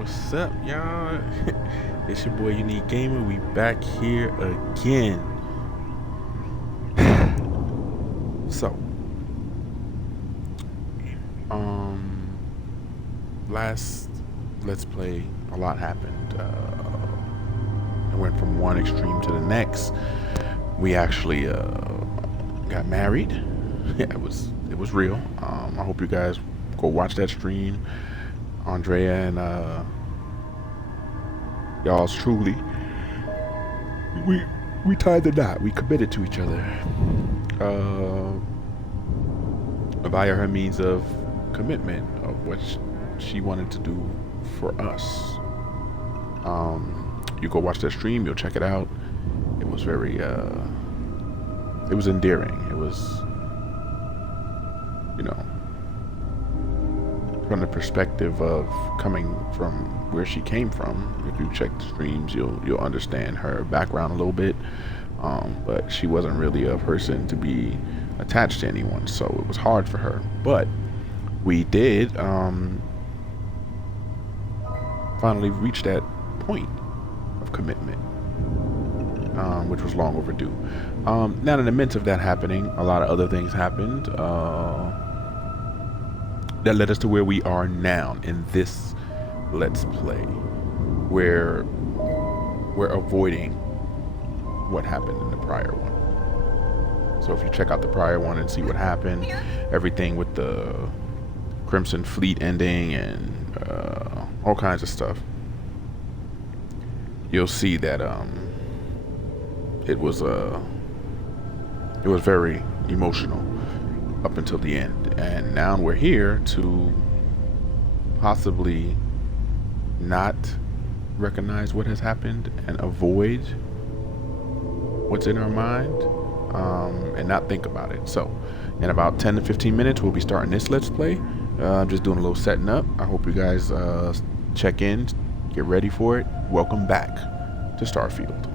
What's up, y'all? It's your boy Unique Gamer. We back here again. So, um, last Let's Play, a lot happened. I went from one extreme to the next. We actually got married. Yeah, it was real. I hope you guys go watch that stream. Andrea and y'all's truly, we we tied the knot. We committed to each other uh, via her means of commitment of what she wanted to do for us. You go watch that stream. You'll check it out. It was very it was endearing. It was, you know, from the perspective of coming from where she came from. If you check the streams, you'll understand her background a little bit. But she wasn't really a person to be attached to anyone, so it was hard for her. But we did finally reach that point of commitment, which was long overdue. Now, in the midst of that happening, a lot of other things happened that led us to where we are now in this Let's Play, where we're avoiding what happened in the prior one. So if you check out the prior one and see what happened, everything with the Crimson Fleet ending and all kinds of stuff, you'll see that it was very emotional up until the end, and now we're here to possibly not recognize what has happened and avoid what's in our mind, and not think about it. So in about 10 to 15 minutes we'll be starting this Let's Play. I'm just doing a little setting up. I hope you guys check in, get ready for it. Welcome back to Starfield.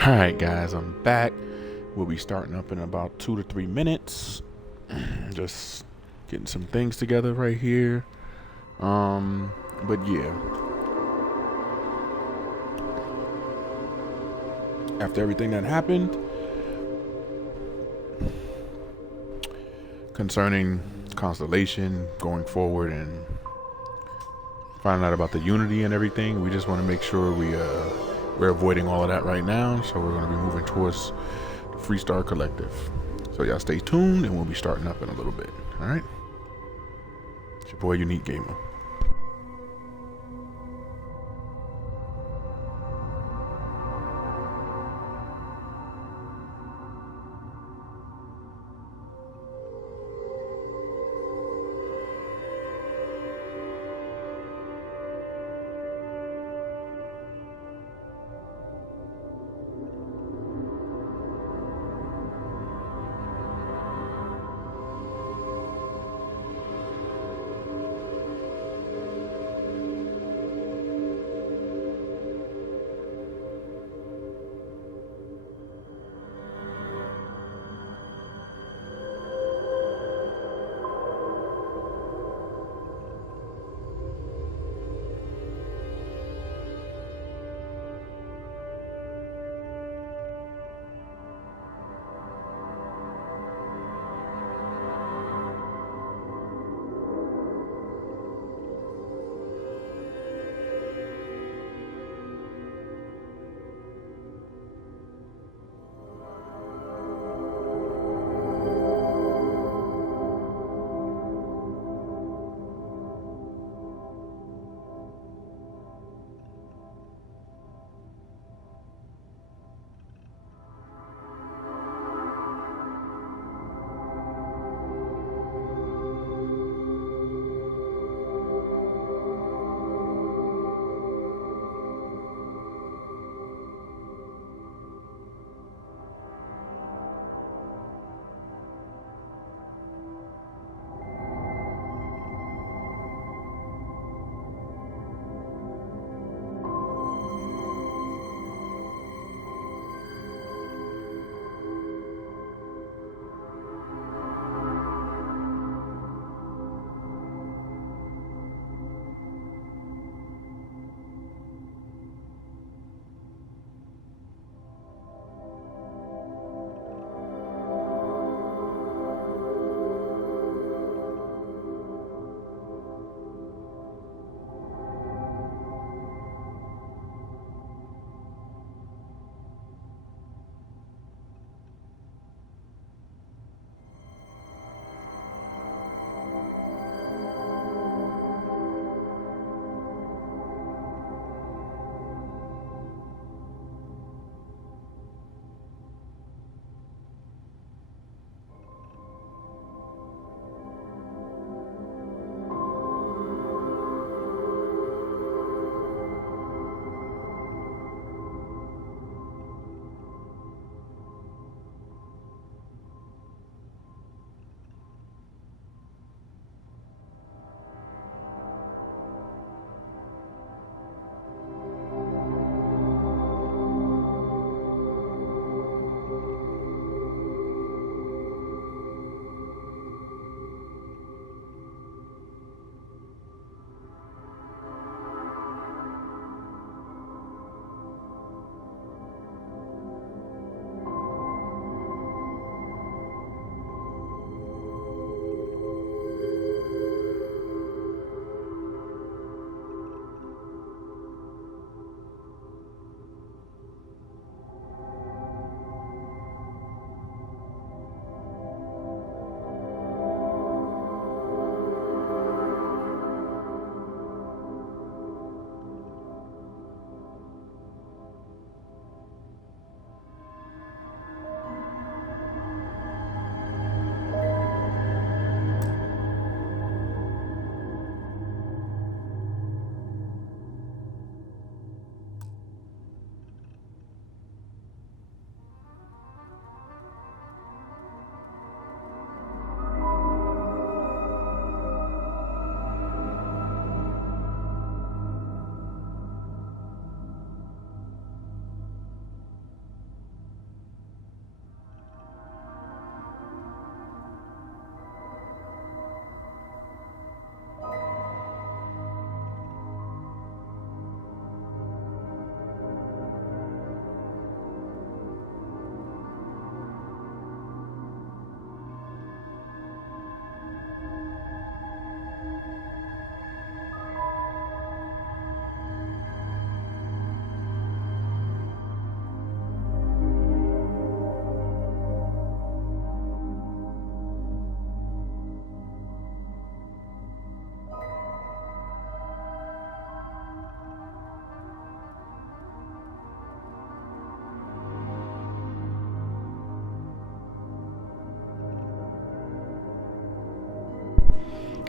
All right, guys, I'm back. We'll be starting up in about 2 to 3 minutes. Just getting some things together right here. But yeah, after everything that happened concerning Constellation going forward and finding out about the Unity and everything, we just want to make sure we're avoiding all of that right now. So we're going to be moving towards the Freestar Collective. So y'all stay tuned, and we'll be starting up in a little bit. All right. It's your boy, Unique Gamer.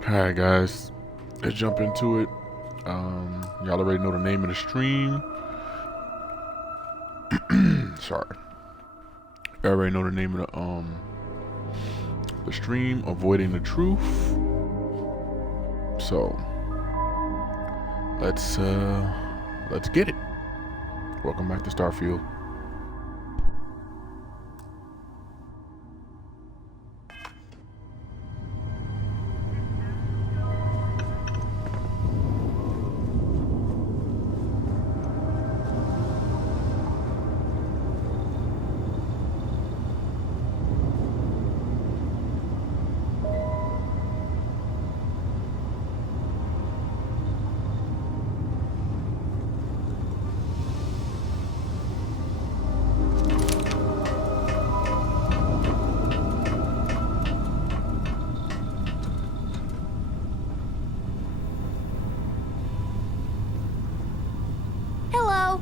Alright, guys. Let's jump into it. Y'all already know the name of the stream. Sorry. You already know the name of the stream, Avoiding the Truth. So let's get it. Welcome back to Starfield. Hello.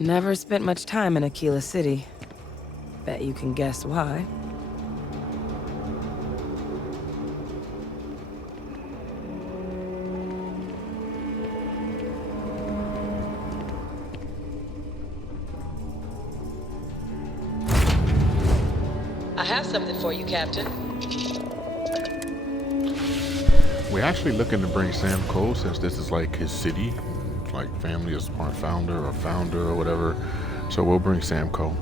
Never spent much time in Aquila City. Bet you can guess why. I have something for you, Captain. We're actually looking to bring Sam Cole, since this is like his city, like family is part founder or whatever. So we'll bring Sam Cole.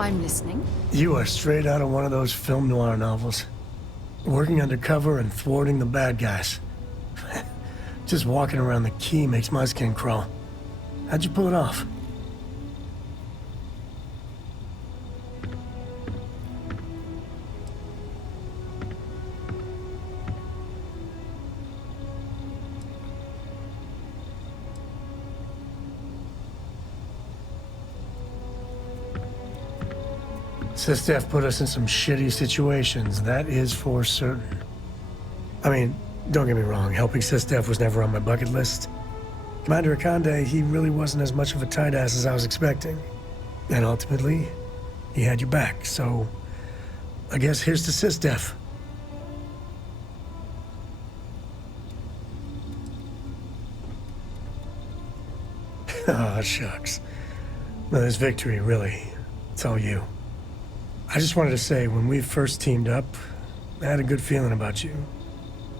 I'm listening. You are straight out of one of those film noir novels. Working undercover and thwarting the bad guys. Just walking around the key makes my skin crawl. How'd you pull it off? Sistef put us in some shitty situations, that is for certain. I mean, don't get me wrong, helping Sistef was never on my bucket list. Commander Akande, he really wasn't as much of a tight ass as I was expecting. And ultimately, he had your back, so I guess here's to Sistef. Oh, shucks. Well, this victory, really, it's all you. I just wanted to say, when we first teamed up, I had a good feeling about you.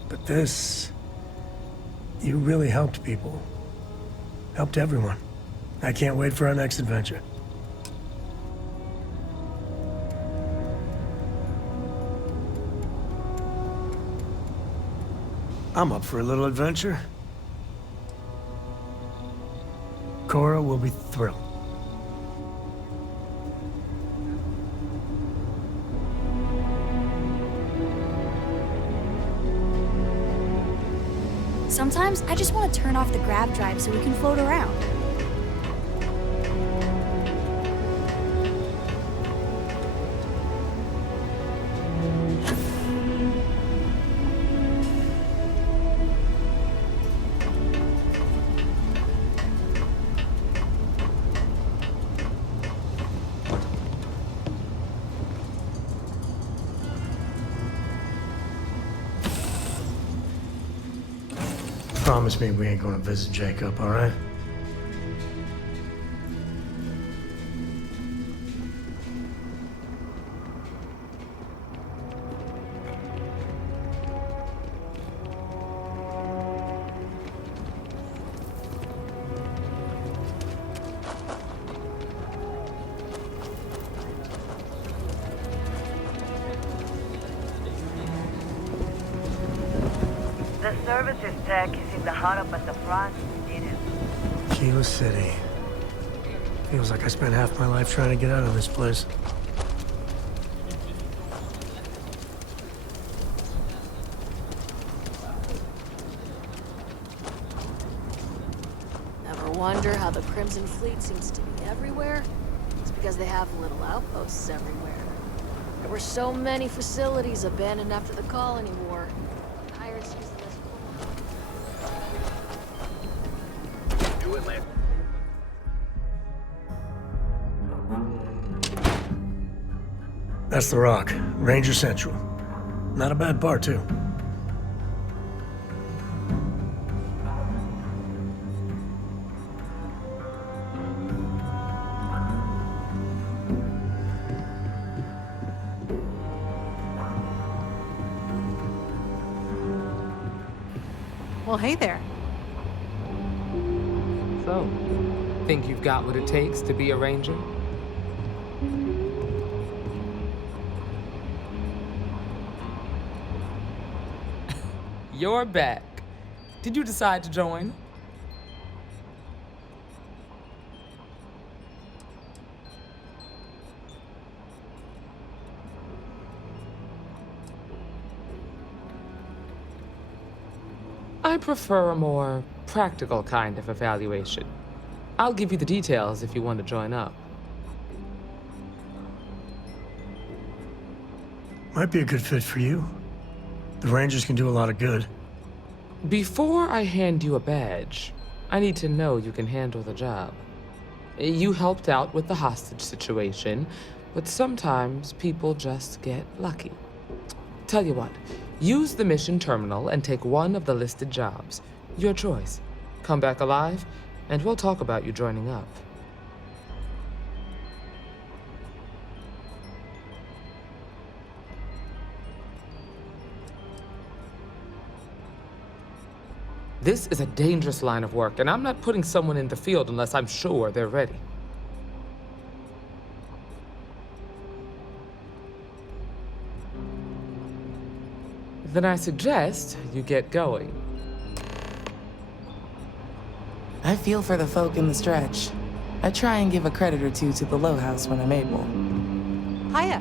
But this... you really helped people. Helped everyone. I can't wait for our next adventure. I'm up for a little adventure. Cora will be thrilled. Sometimes I just want to turn off the grav drive so we can float around. promise me we ain't gonna visit Jacob, all right? The services tech is in the hut up at the front. Kilo City. Feels like I spent half my life trying to get out of this place. Ever wonder how the Crimson Fleet seems to be everywhere? It's because they have little outposts everywhere. There were so many facilities abandoned after the Colony War. Pirates used them as Do it, Lance. That's the Rock. Ranger Central. Not a bad bar, too. Well, hey there. So, think you've got what it takes to be a ranger? You're back. Did you decide to join? I prefer a more practical kind of evaluation. I'll give you the details if you want to join up. Might be a good fit for you. The Rangers can do a lot of good. Before I hand you a badge, I need to know you can handle the job. You helped out with the hostage situation, but sometimes people just get lucky. Tell you what, use the mission terminal and take one of the listed jobs. Your choice. Come back alive, and we'll talk about you joining up. This is a dangerous line of work, and I'm not putting someone in the field unless I'm sure they're ready. Then I suggest you get going. I feel for the folk in the stretch. I try and give a credit or two to the Low House when I'm able. Hiya.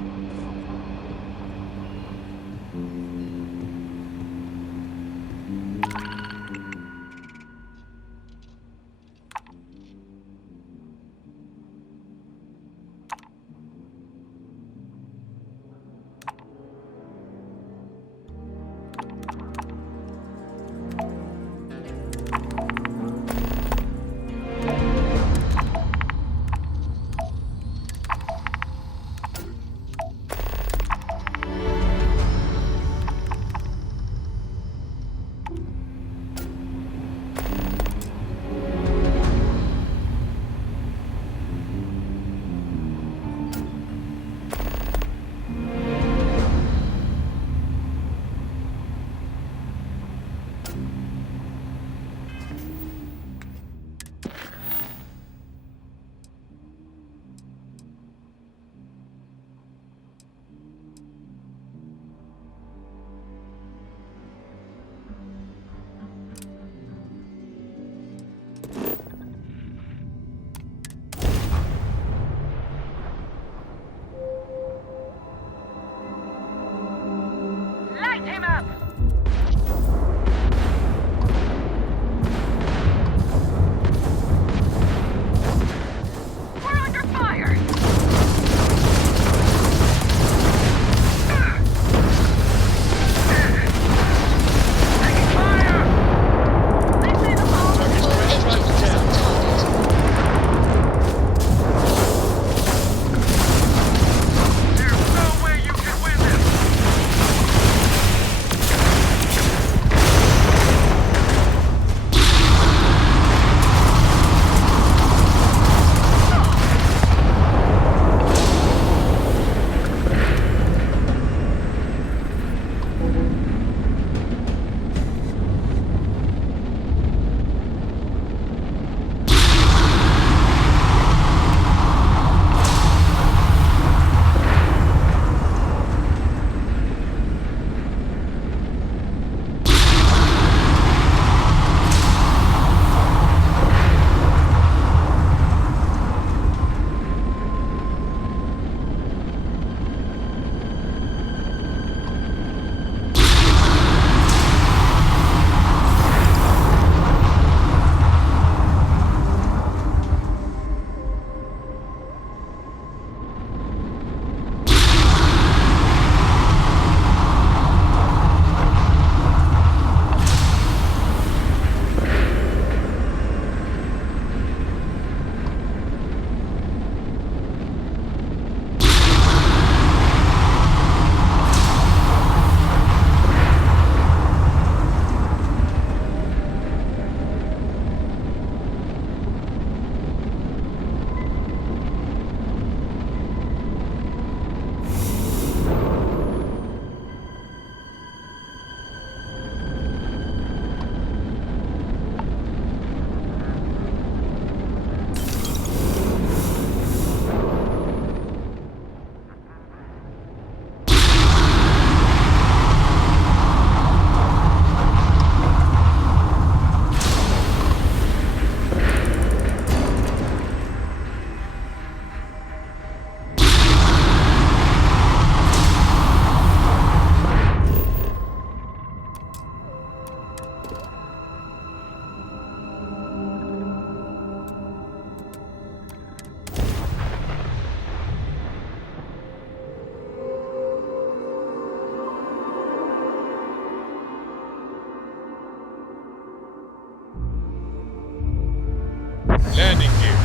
Landing gear.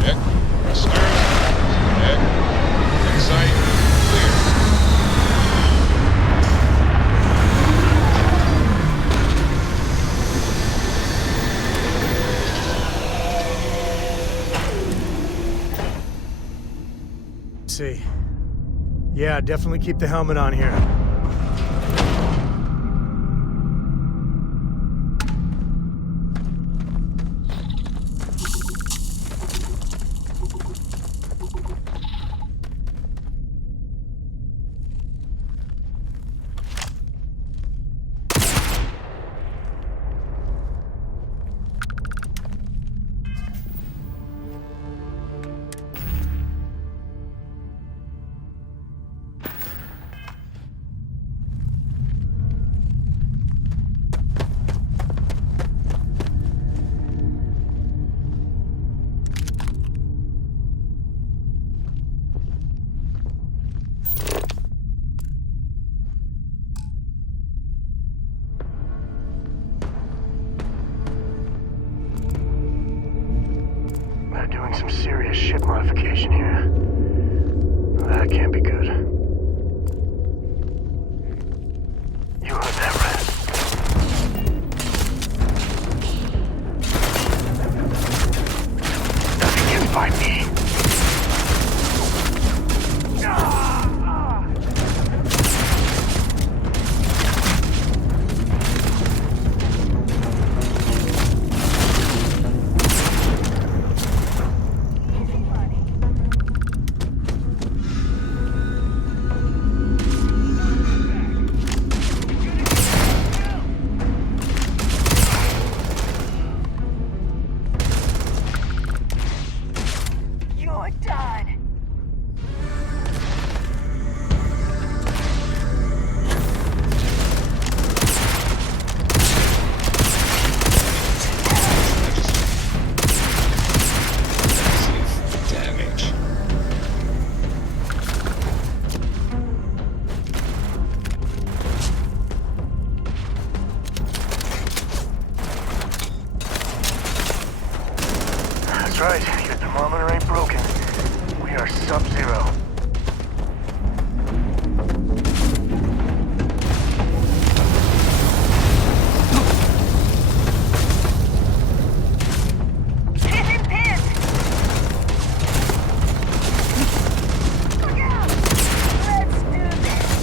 Check. Thrusters. Check. Insight. Clear. See. Yeah, definitely keep the helmet on here. They're doing some serious ship modification here. That can't be good. You heard that, Red? Nothing gets by me. You're done. Damage. That's right. Your thermometer ain't broken. We are sub-zero. Hit him, Pit! Look out! Let's do this!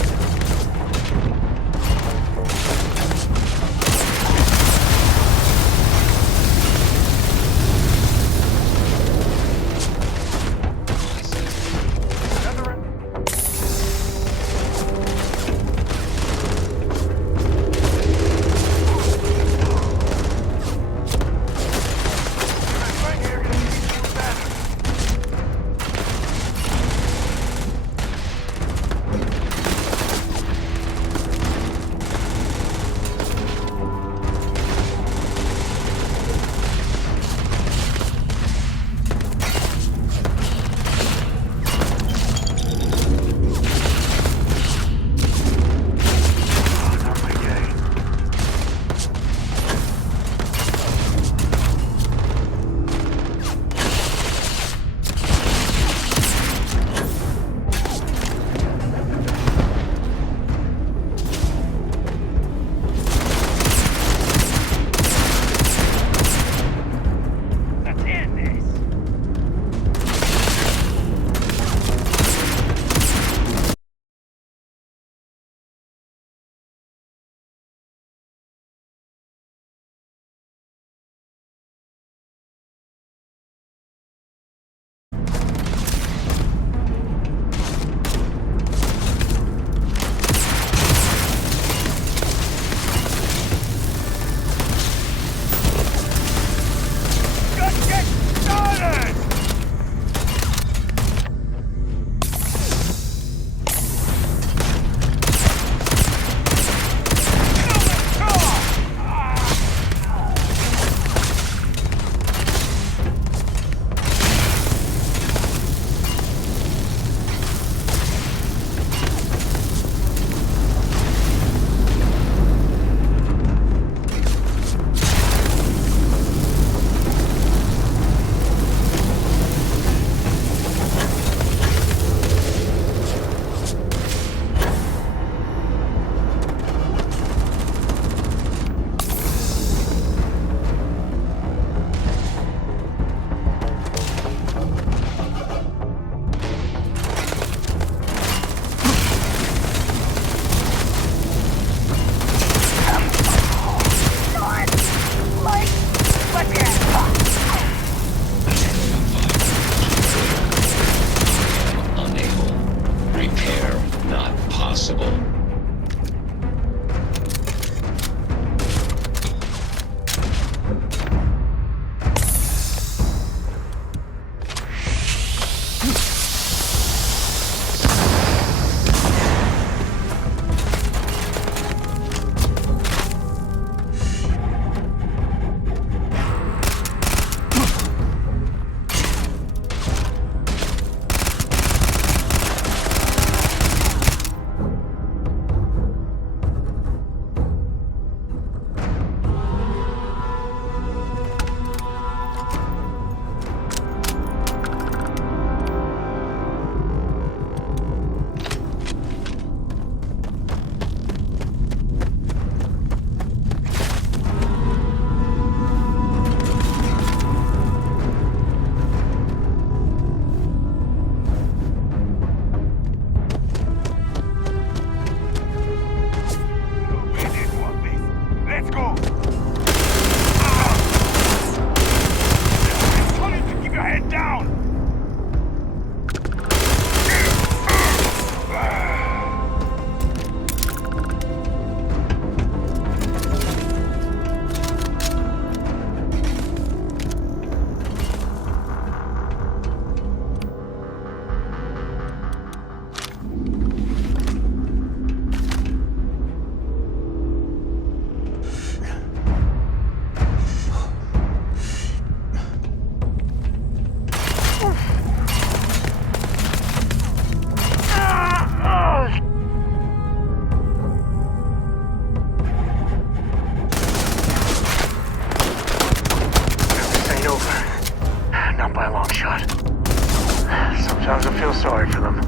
Sometimes I feel sorry for them.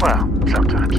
Well, sometimes.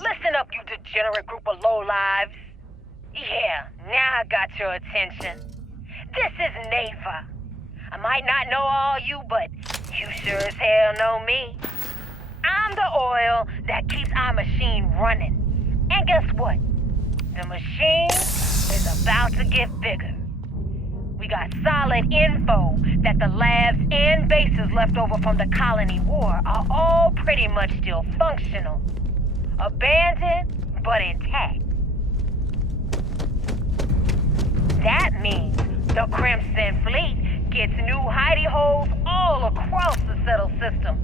Listen up, you degenerate group of lowlives. Yeah, now I got your attention. This is Neva. I might not know all you, but you sure as hell know me. I'm the oil that keeps our machine running. And guess what? The machine is about to get bigger. We got solid info that the labs and bases left over from the colony war are all pretty much still functional. Abandoned, but intact. That means the Crimson Fleet gets new hidey holes all across the settled system.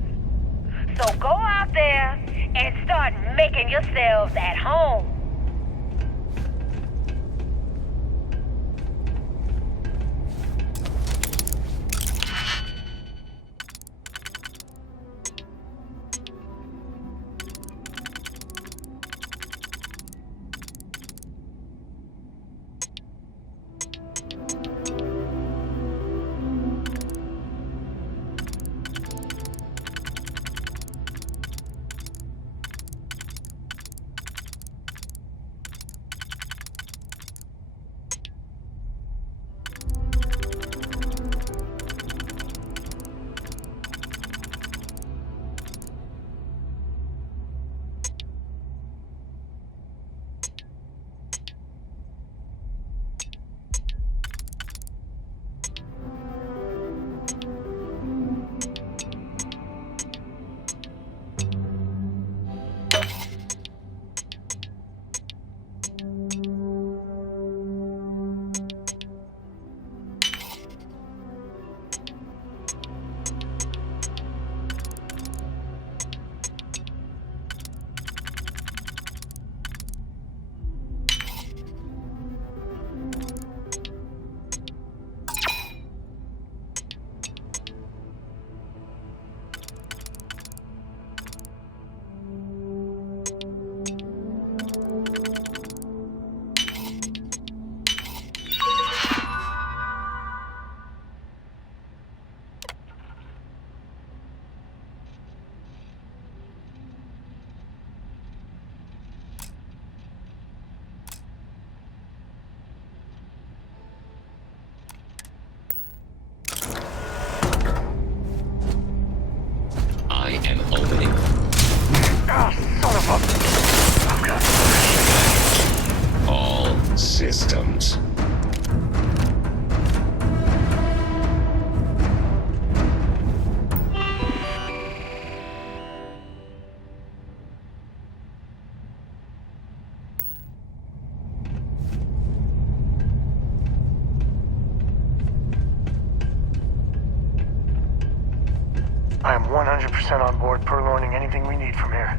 So go out there and start making yourselves at home. Systems. I am 100% on board purloining anything we need from here.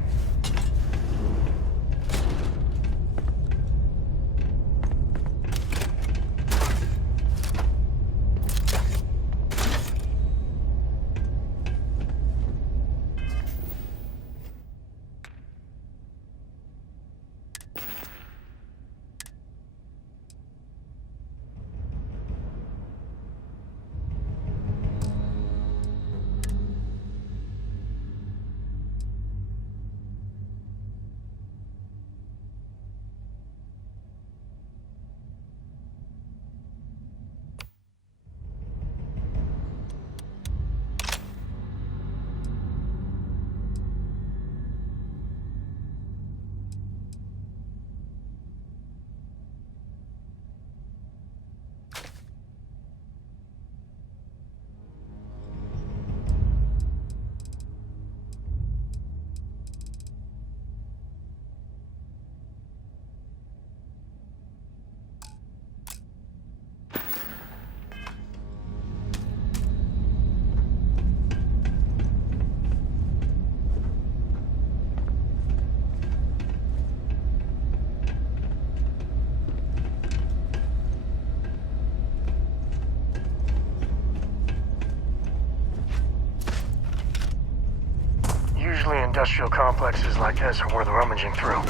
industrial complexes like this are worth rummaging through.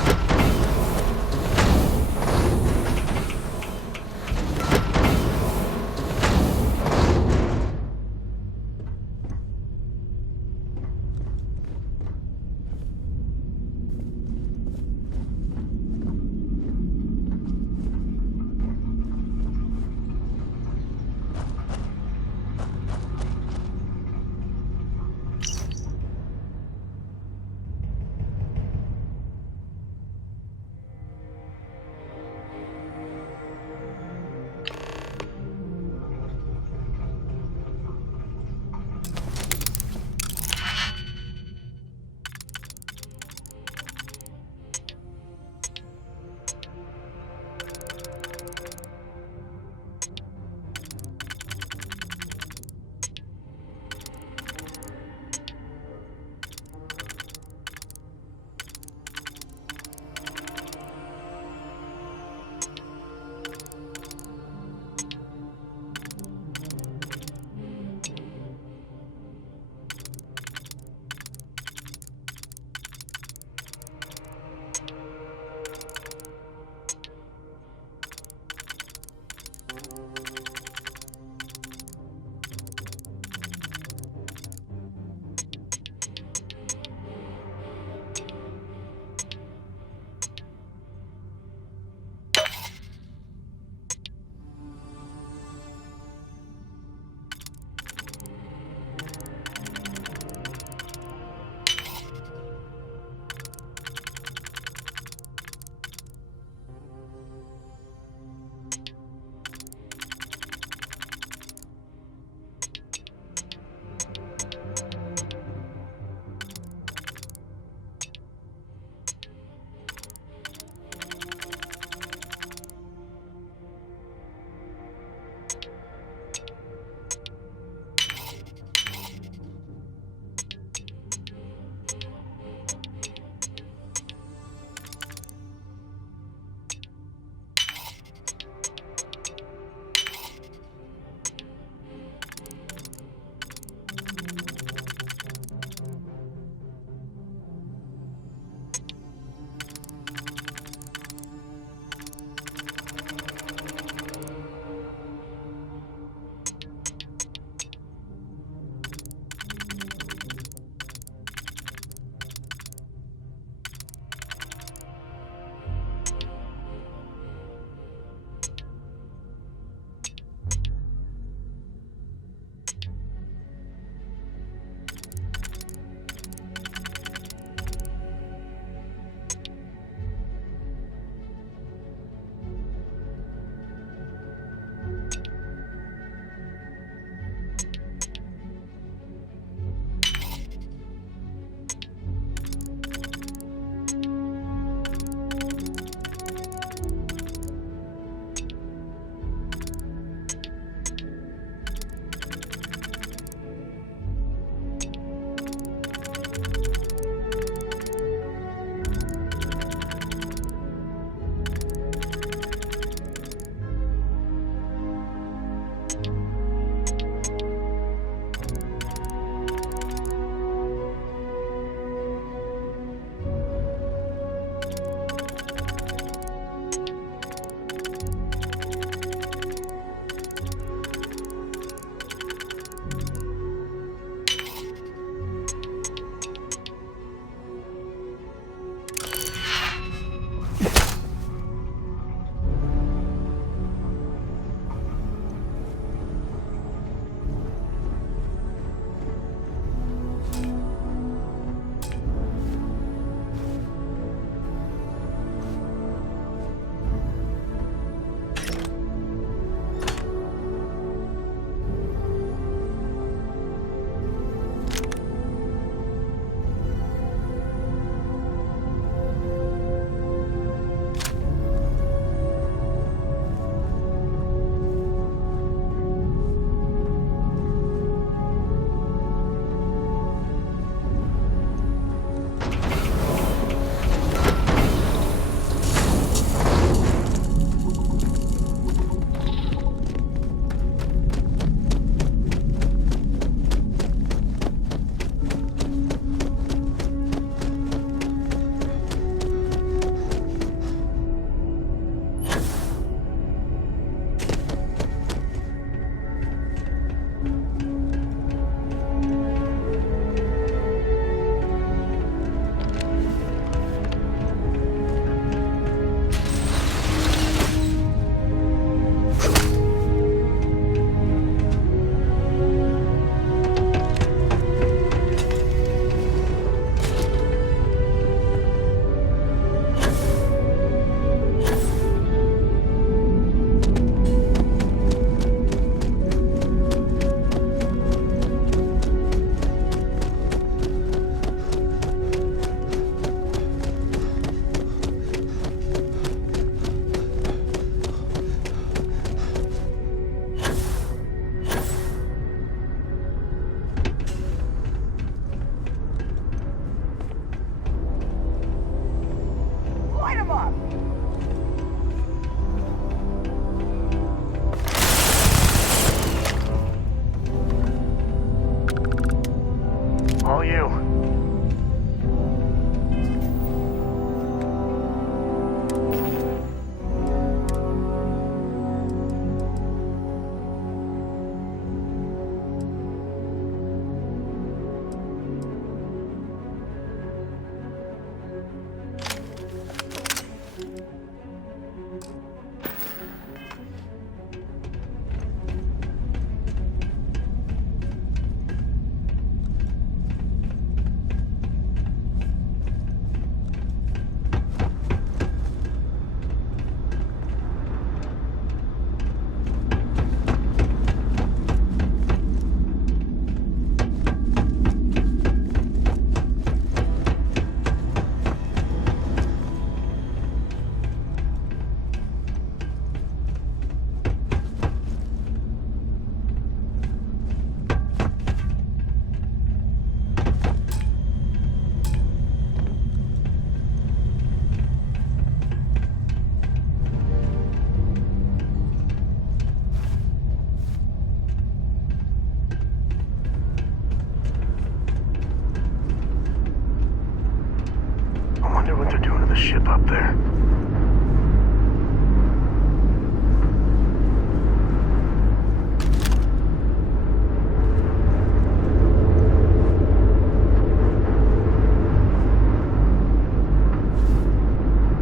what they're doing to the ship up there.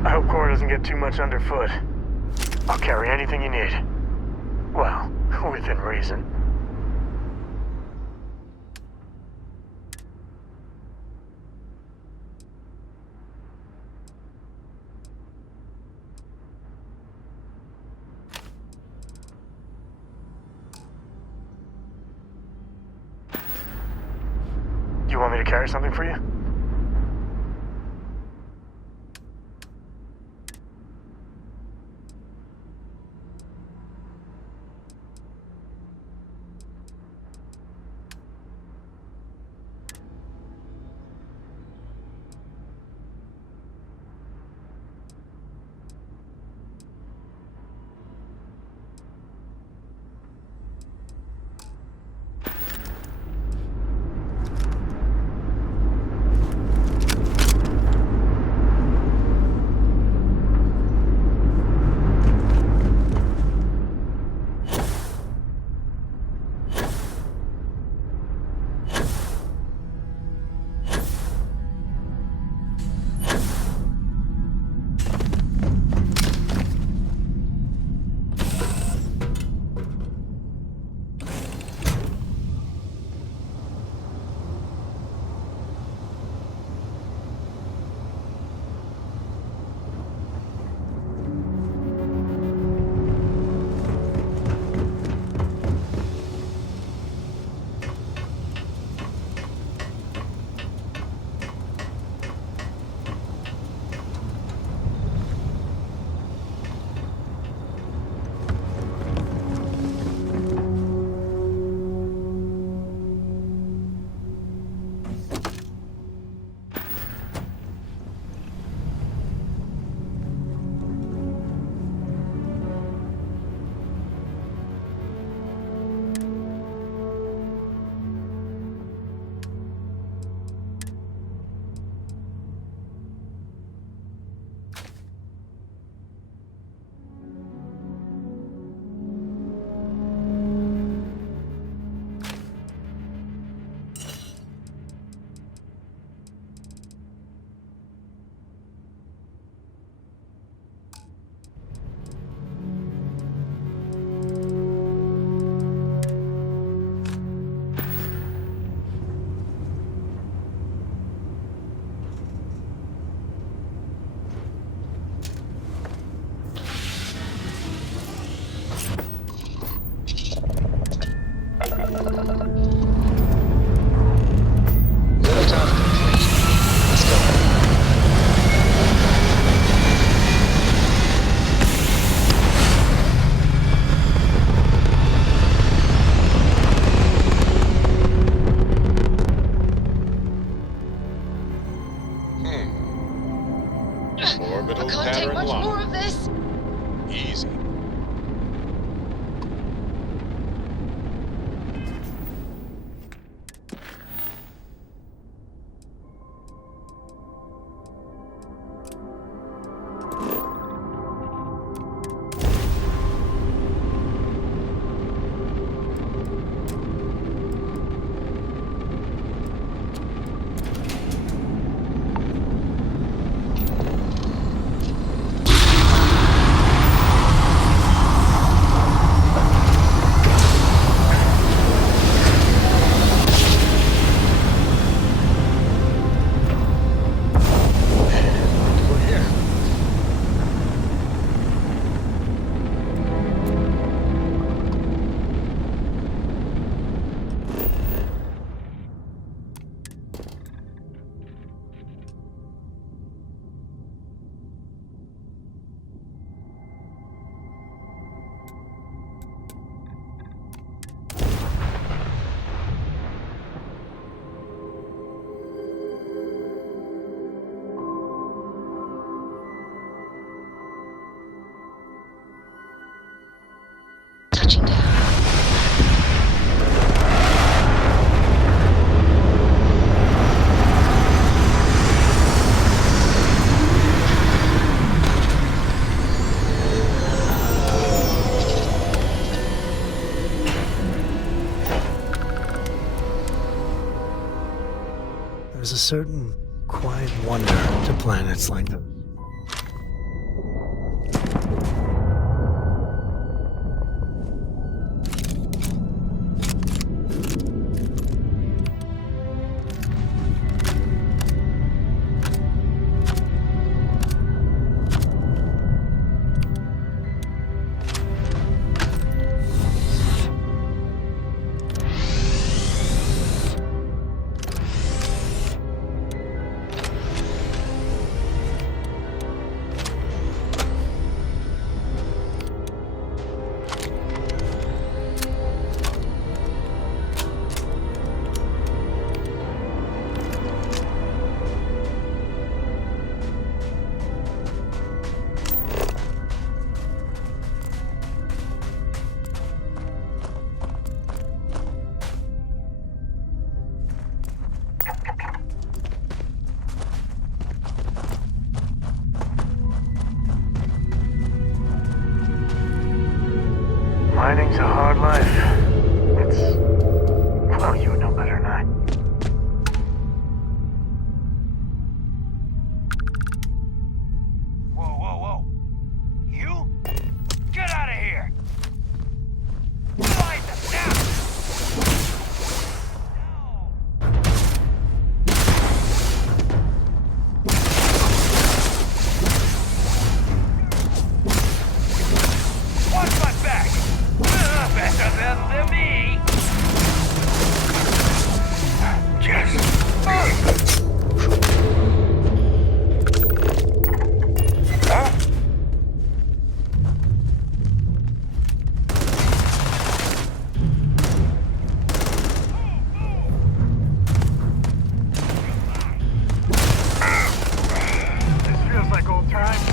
I hope Cora doesn't get too much underfoot. I'll carry anything you need. Well, within reason. You want me to carry something for you? Orbital I can't take pattern much lock. more of this. Easy. certain quiet wonder to planets like this. Mining's a hard life. It's... well, you would know better than I. Whoa, whoa, whoa. You? Get out of here! Liza, now! Watch my back! Better than me! Jess. Huh? This feels like old times.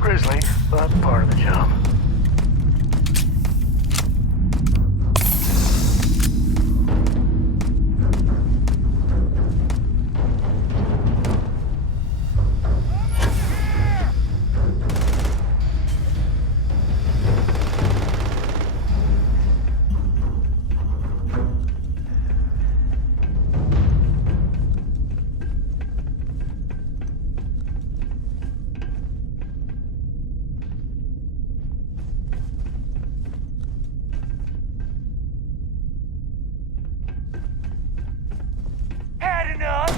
Grizzly, but part of the job. Had enough!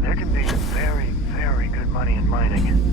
There can be very, very good money in mining.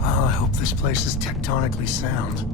Well, I hope this place is tectonically sound.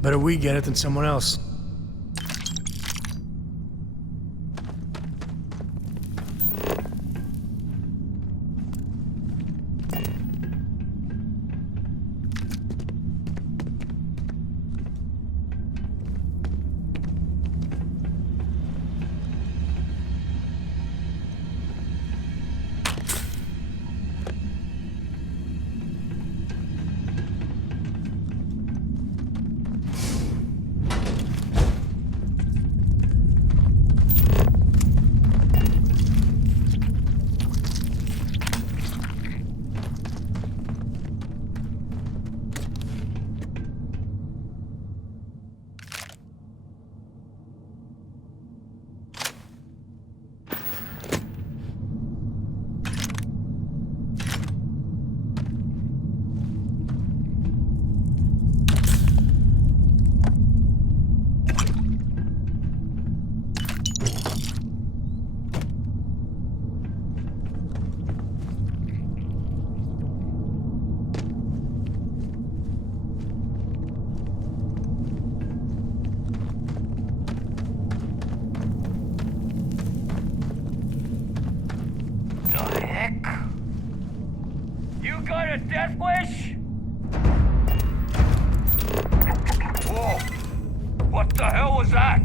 Better we get it than someone else. The heck? You got a death wish? Whoa! What the hell was that?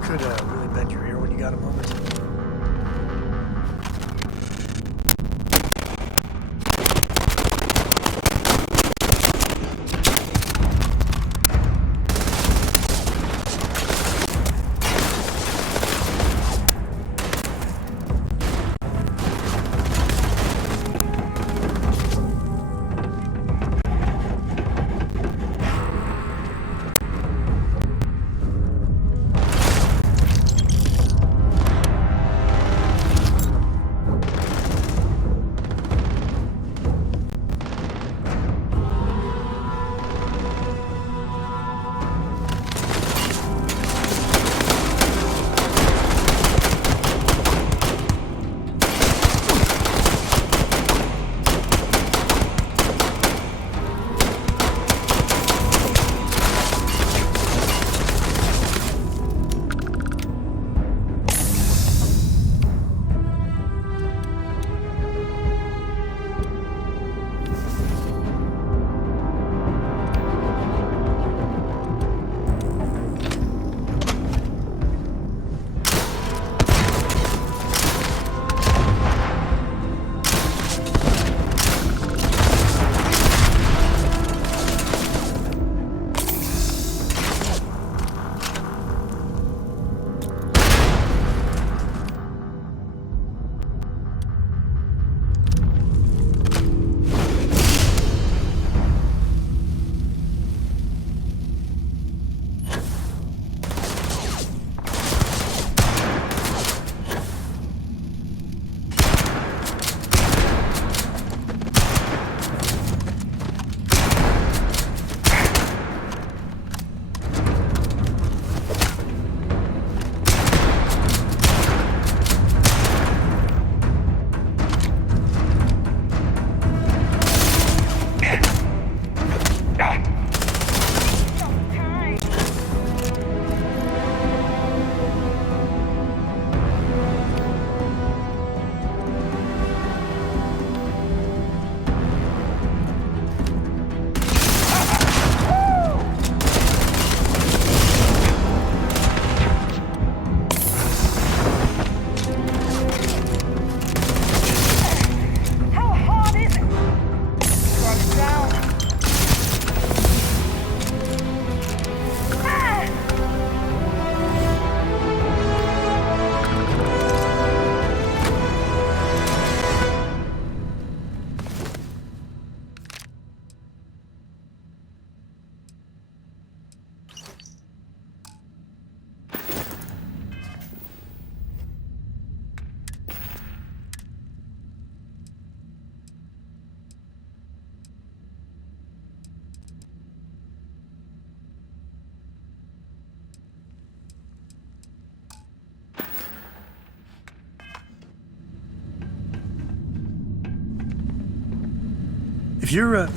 Could really bend your ear when you got a moment. If you're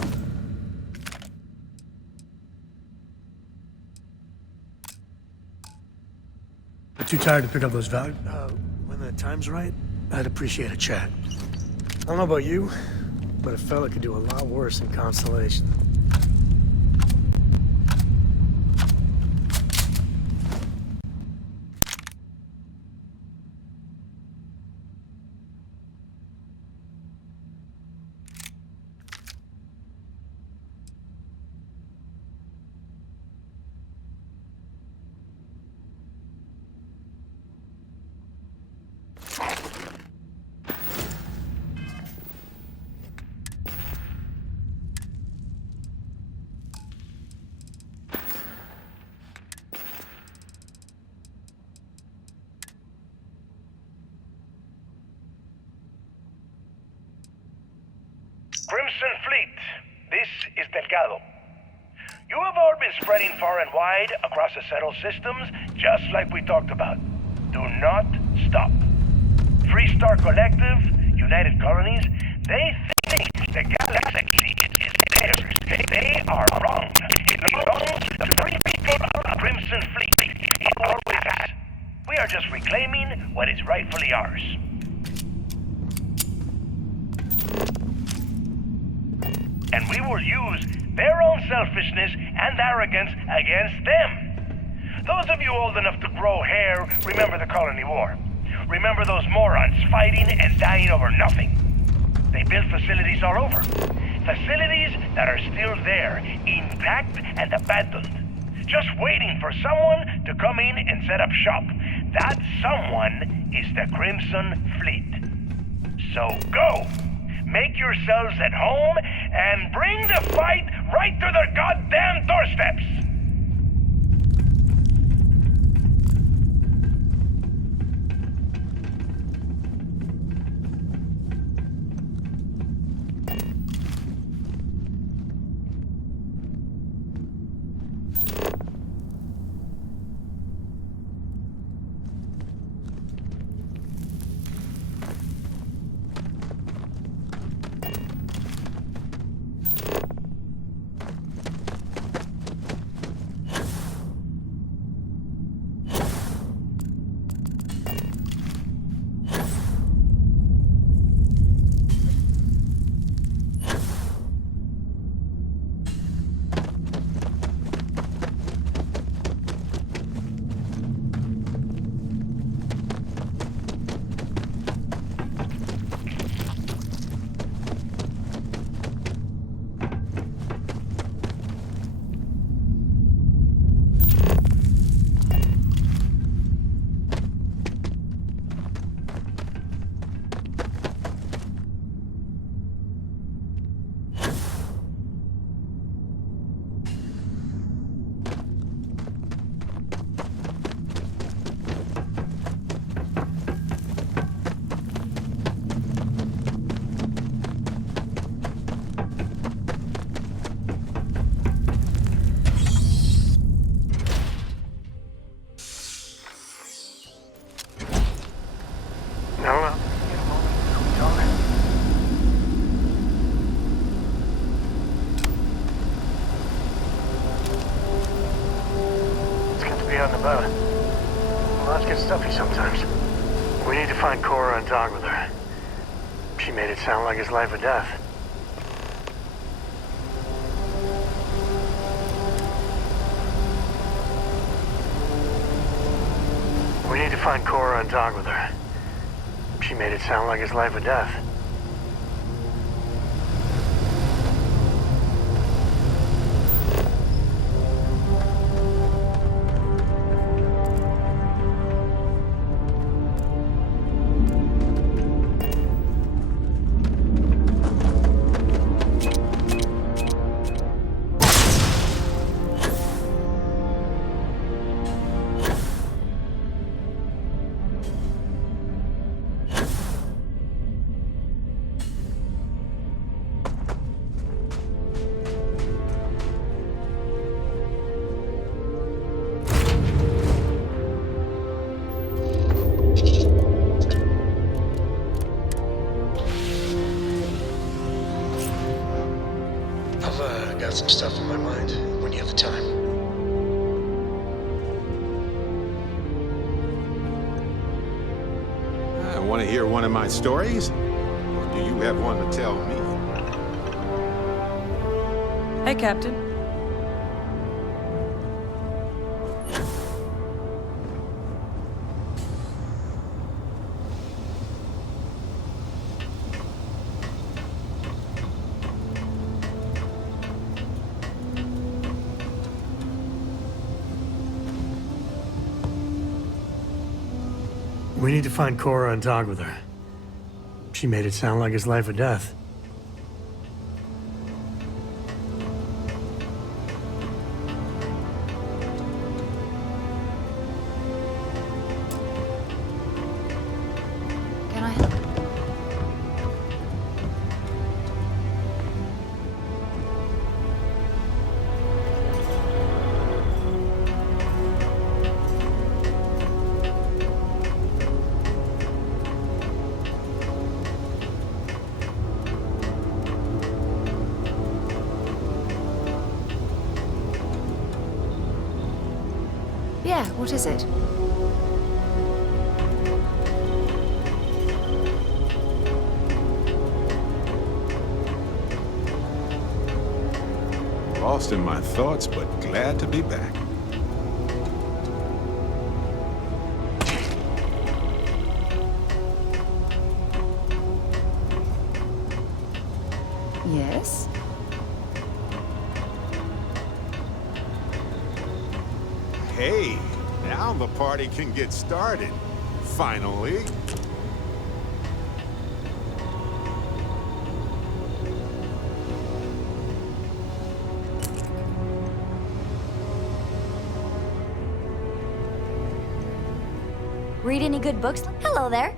too tired to pick up those values, when the time's right, I'd appreciate a chat. I don't know about you, but a fella could do a lot worse than Constellation. Crimson Fleet, this is Delgado. You have all been spreading far and wide across the settled systems, just like we talked about. Do not stop. Freestar Collective, United Colonies, they think the galaxy is theirs. They are wrong. It belongs to the people of Crimson Fleet. It always has. We are just reclaiming what is rightfully ours. And we will use their own selfishness and arrogance against them. Those of you old enough to grow hair remember the Colony War. Remember those morons fighting and dying over nothing. They built facilities all over. Facilities that are still there, intact and abandoned. Just waiting for someone to come in and set up shop. That someone is the Crimson Fleet. So go! Make yourselves at home and bring the fight right to their goddamn doorsteps! Out and about. Lots get stuffy sometimes. We need to find Cora and talk with her. She made it sound like it's life or death. We need to find Cora and talk with her. She made it sound like it's life or death. got some stuff on my mind when you have the time. I want to hear one of my stories? Or do you have one to tell me? Hey, Captain. We need to find Cora and talk with her. She made it sound like it's life or death. Can I help? Yeah, what is it? Lost in my thoughts, but glad to be back. Yes? Hey, now the party can get started. Finally. Read any good books? Hello there.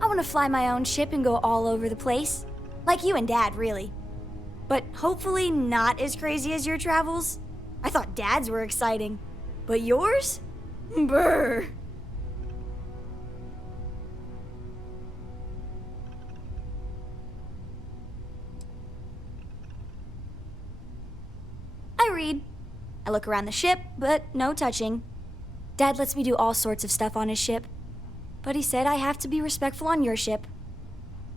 I want to fly my own ship and go all over the place. Like you and Dad, really. But hopefully not as crazy as your travels. I thought Dad's were exciting. But yours? Brr. I read. I look around the ship, but no touching. Dad lets me do all sorts of stuff on his ship. But he said I have to be respectful on your ship.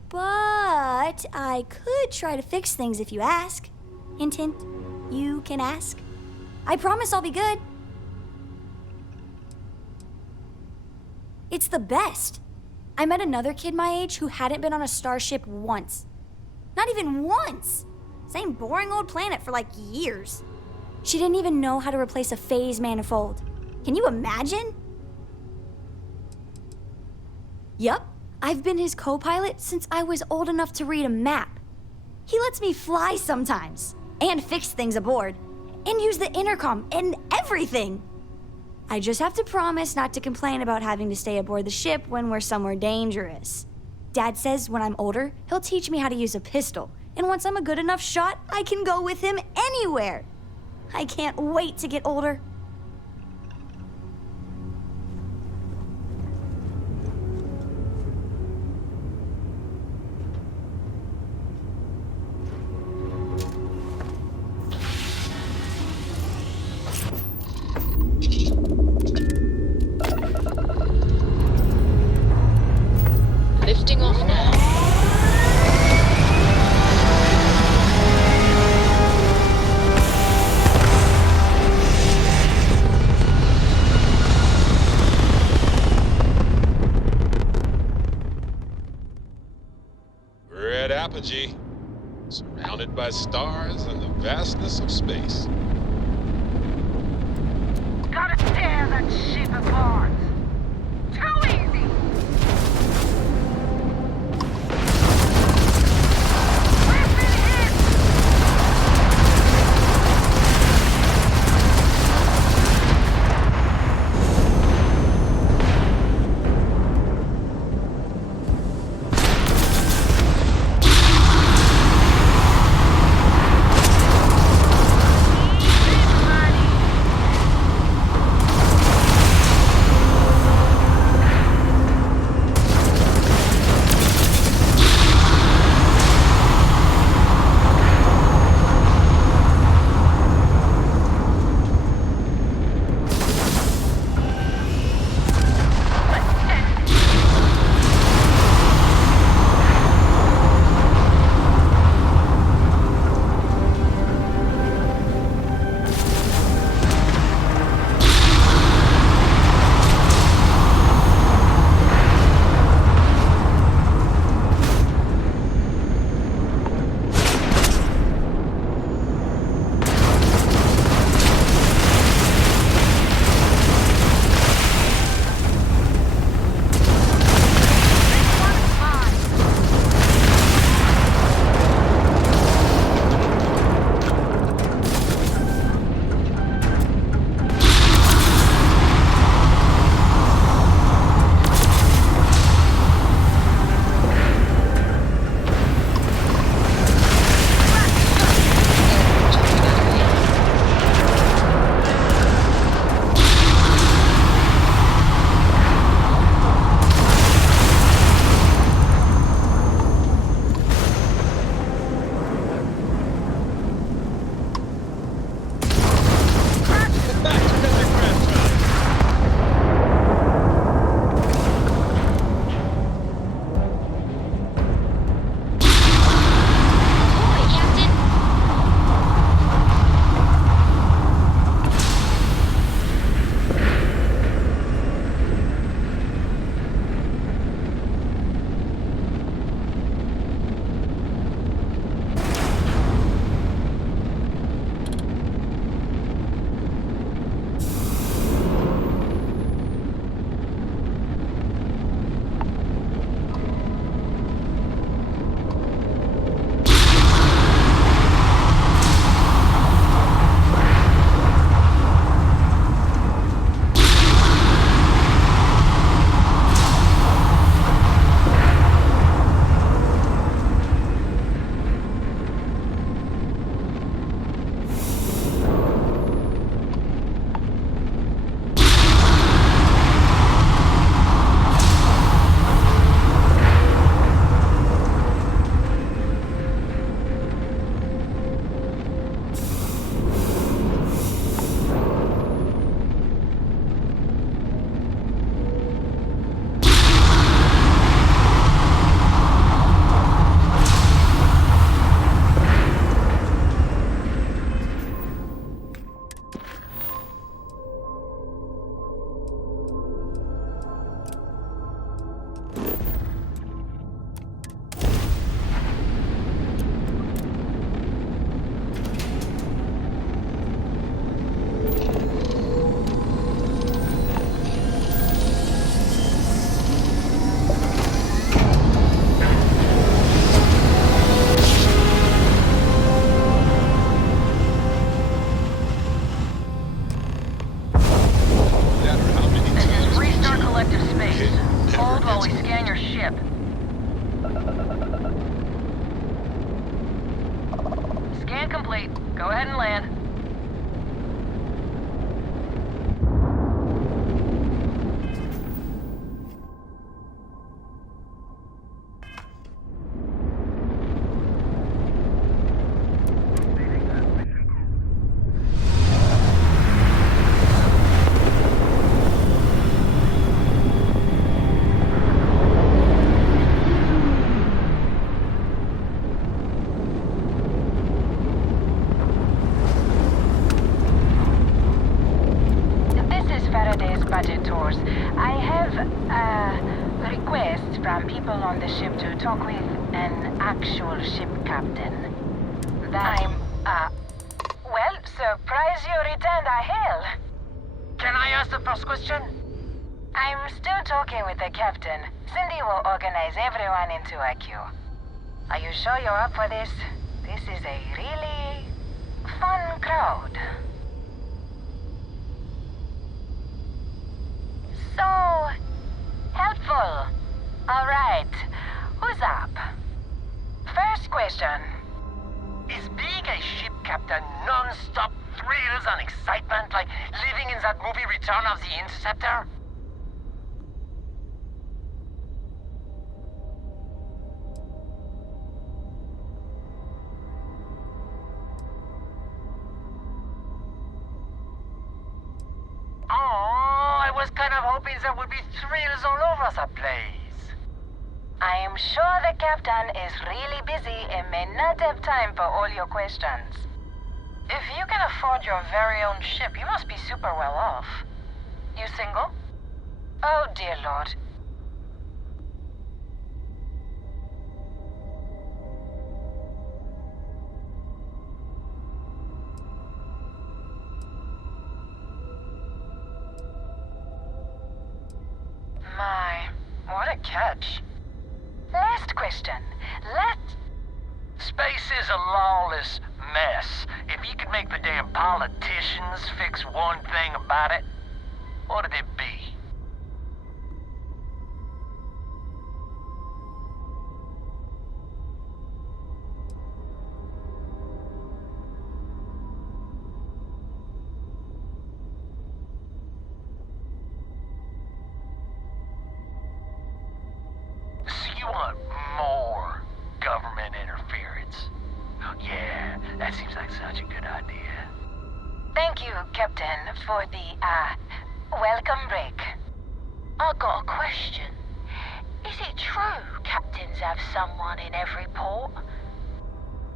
But I could try to fix things if you ask. Hint, hint. You can ask. I promise I'll be good. It's the best. I met another kid my age who hadn't been on a starship once. Not even once. Same boring old planet for like years. She didn't even know how to replace a phase manifold. Can you imagine? Yup, I've been his co-pilot since I was old enough to read a map. He lets me fly sometimes, and fix things aboard, and use the intercom and everything. I just have to promise not to complain about having to stay aboard the ship when we're somewhere dangerous. Dad says when I'm older, he'll teach me how to use a pistol, and once I'm a good enough shot, I can go with him anywhere. I can't wait to get older. Lifting off now. We're at Apogee, surrounded by stars and the vastness of space. Gotta tear that ship apart. Too easy. We've been hit. Easy, buddy. ship. Scan complete. Go ahead and land. Budget tours. I have requests from people on the ship to talk with an actual ship captain. Well, surprise you returned a hail. Can I ask the first question? I'm still talking with the captain. Cindy will organize everyone into a queue. Are you sure you're up for this? This is a really fun crowd. So helpful. All right. Who's up? First question. Is being a ship captain non-stop thrills and excitement like living in that movie Return of the Interceptor? I was kind of hoping there would be thrills all over the place. I am sure the captain is really busy and may not have time for all your questions. If you can afford your very own ship, you must be super well off. You single? Oh, dear Lord. My, what a catch. Last question. Space is a lawless mess. If you could make the damn politicians fix one thing about it, what'd it be? So you want more government interference? Yeah, that seems like such a good idea. Thank you, Captain, for the, welcome break. I got a question. Is it true captains have someone in every port?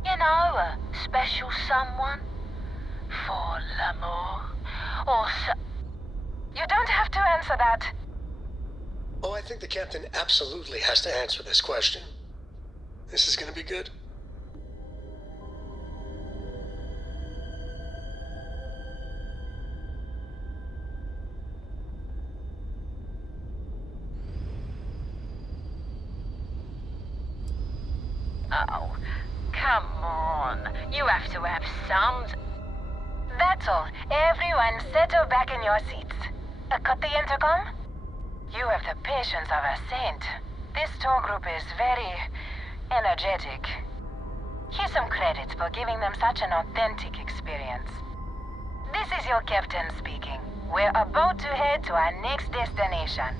You know, a special someone? For l'amour? Or You don't have to answer that. Oh, I think the captain absolutely has to answer this question. This is gonna be good. oh, come on. You have to have some. That's all. Everyone settle back in your seats. Cut the intercom? You have the patience of a saint. This tour group is very energetic. Here's some credits for giving them such an authentic experience. This is your captain speaking. We're about to head to our next destination.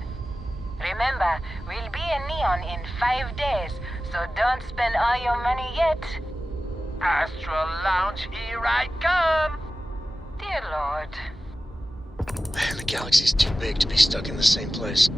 Remember, we'll be in Neon in 5 days, so don't spend all your money yet. Astral Lounge, here I come! Dear Lord. Man, the galaxy's too big to be stuck in the same place.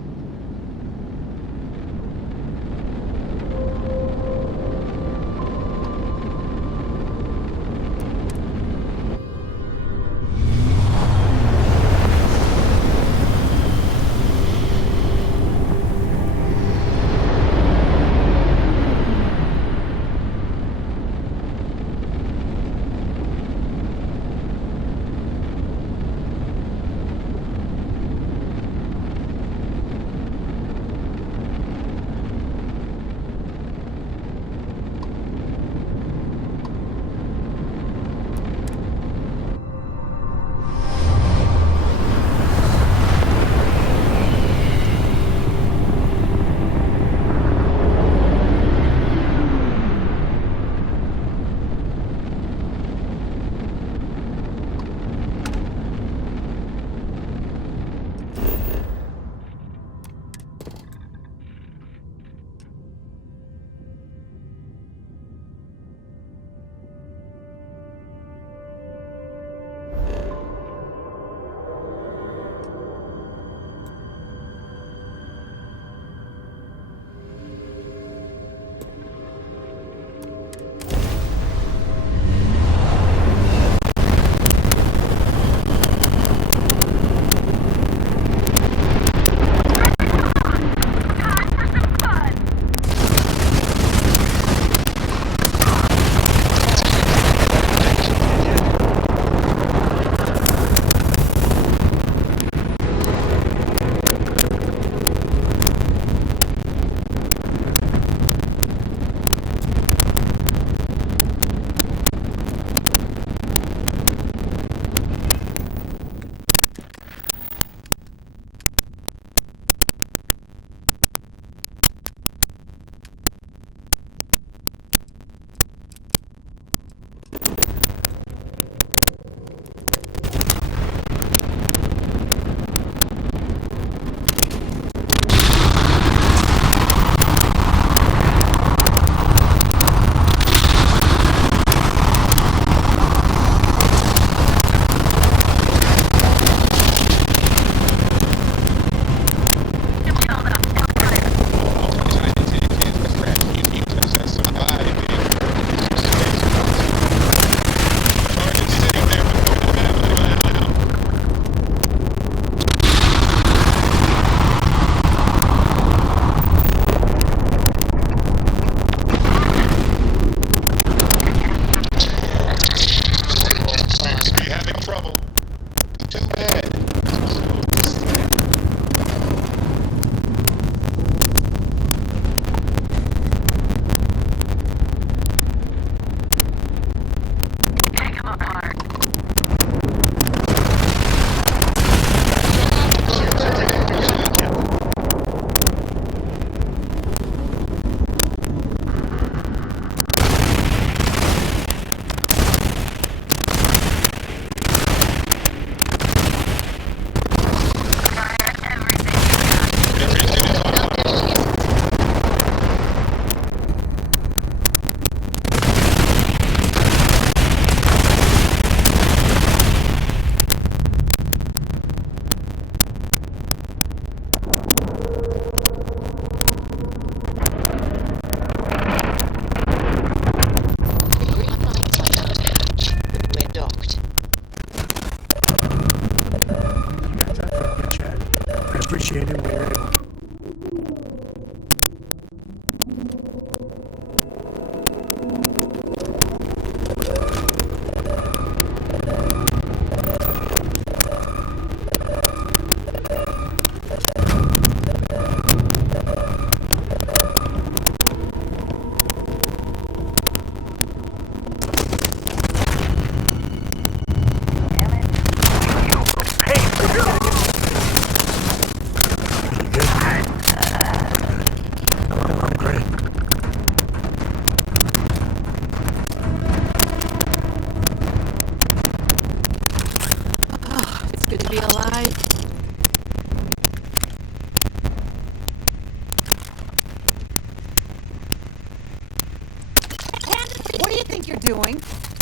think you're doing?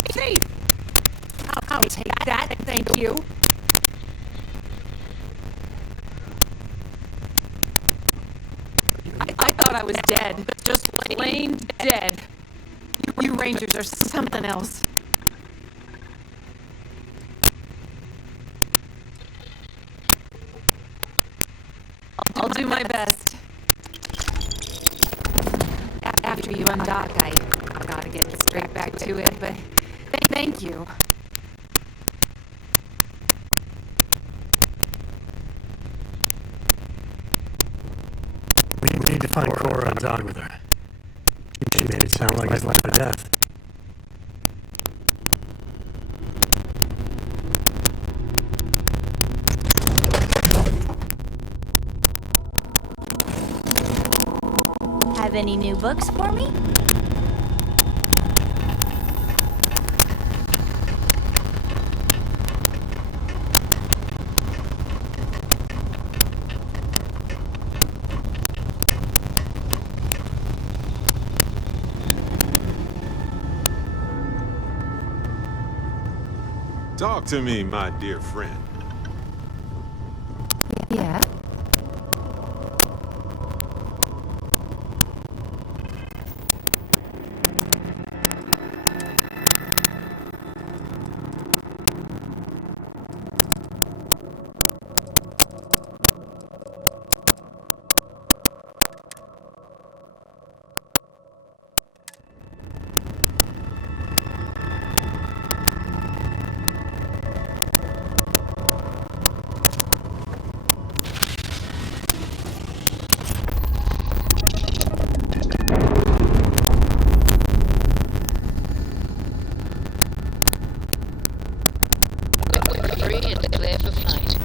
Thief! I'll take that, thank you. I thought I was dead. Just plain dead. You Rangers are something else. I'll do my best. After you undock, I gotta get straight back to it, but thank you. We need to find Cora and talk with her. She made it sound like he's life or death. Have any new books for me? Talk to me, my dear friend. Yeah? Free and clear for flight.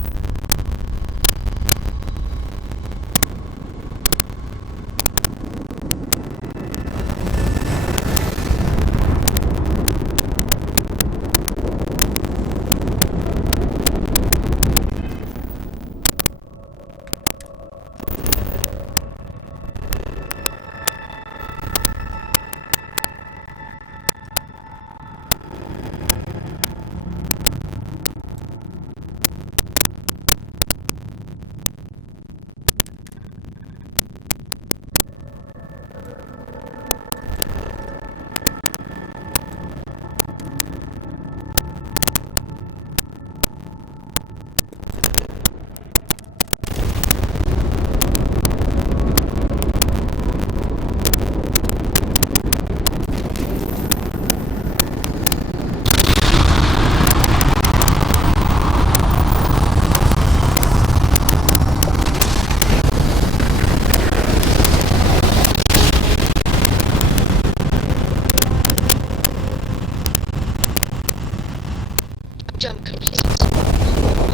Jump complete.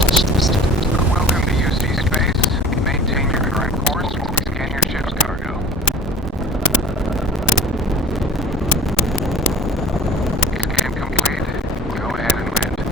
Mission restored. Welcome to UC Space. Maintain your current course while we scan your ship's cargo. Scan complete. Go ahead and land.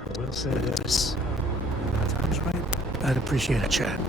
I will say this. If I was right, I'd appreciate a chat.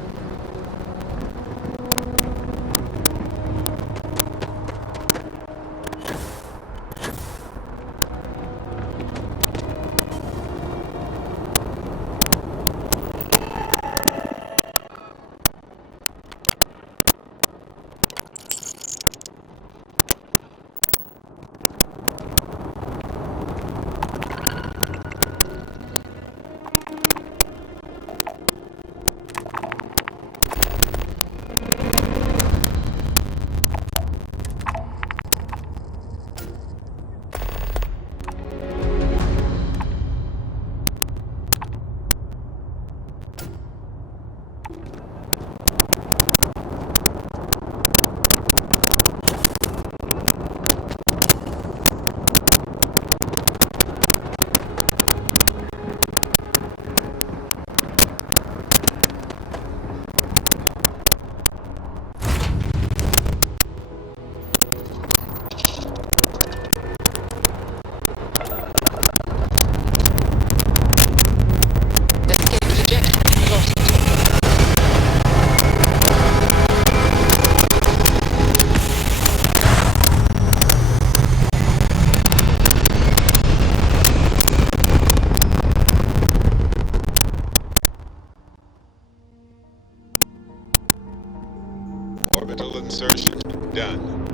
Orbital insertion done.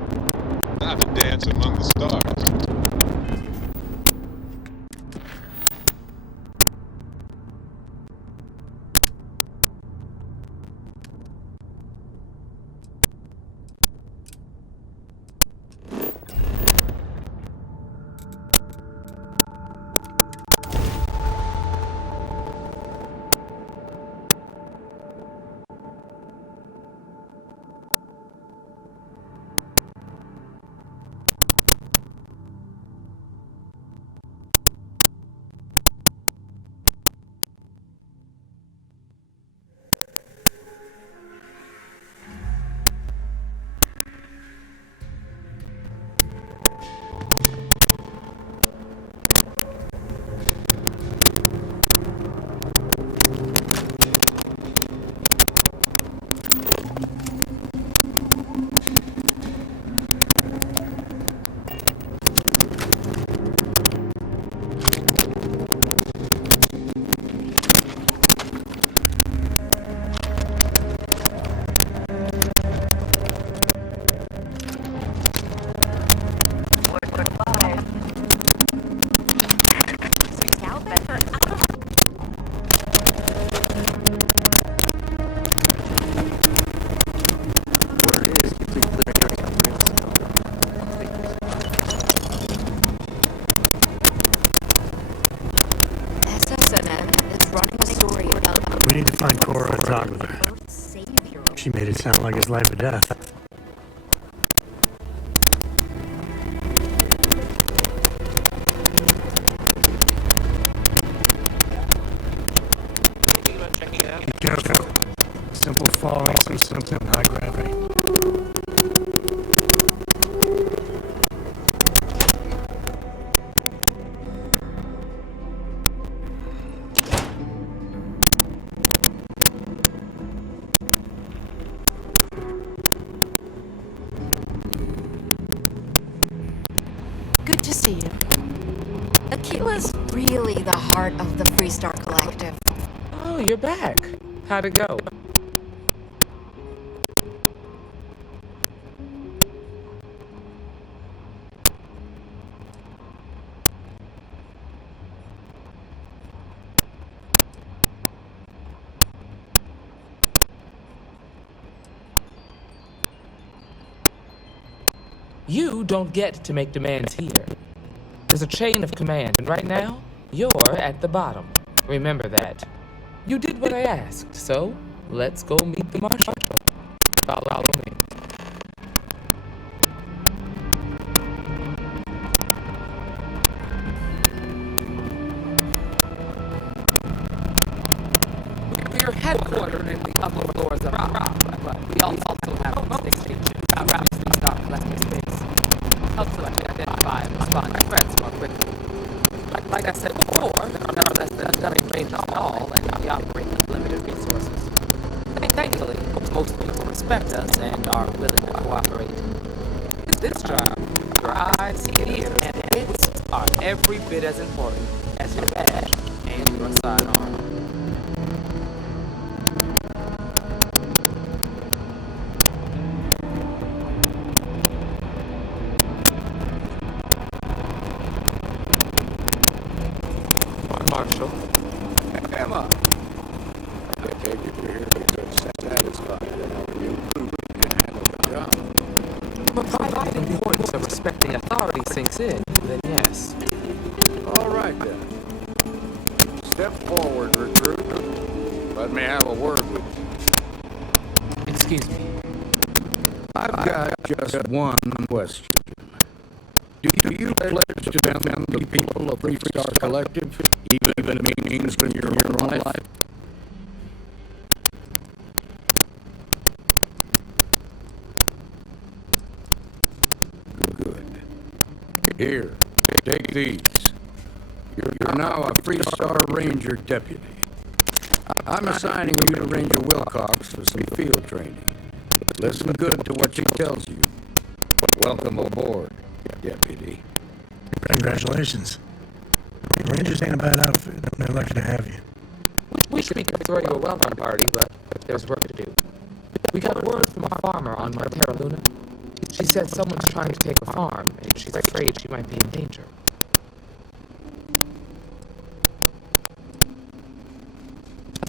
Time to dance among the stars. We need to find Cora and talk with her. She made it sound like it's life or death. Be careful. Simple falling, some something high gravity. Good to see you. Akila's really the heart of the Freestar Collective. Oh, you're back. How'd it go? You don't get to make demands here. There's a chain of command, and right now, you're at the bottom. Remember that. You did what I asked, so let's go meet the Marshal. Follow me. We're headquartered in the upper floors of Rock, but we also have a station around the Freestar Collective space. Helps us to identify and respond to threats more quickly. Like I said before, there are none less than stunning range at all, and we operate with limited resources. Thankfully, most people respect us and are willing to cooperate. This job, your eyes, ears, and heads are every bit as important as your badge and your sidearm. Marshal. Emma. I take it you're here because satisfied that our new crew can handle the job. Provided the importance of respecting authority sinks in, then yes. All right, then. Step forward, recruit. Let me have a word with you. Excuse me. I've got just one question. Do you pledge to defend the people of Freestar Collective, even if it means in your own life? Good. Here, take these. You're now a Freestar Ranger deputy. I'm assigning you to Ranger Wilcox for some field training. Listen good to what she tells you. Welcome aboard, deputy. Congratulations. Rangers ain't a bad outfit. They're lucky to have you. We should throw you a welcome party, but there's work to do. We got word from a farmer on Terra Luna. She said someone's trying to take a farm, and she's afraid she might be in danger.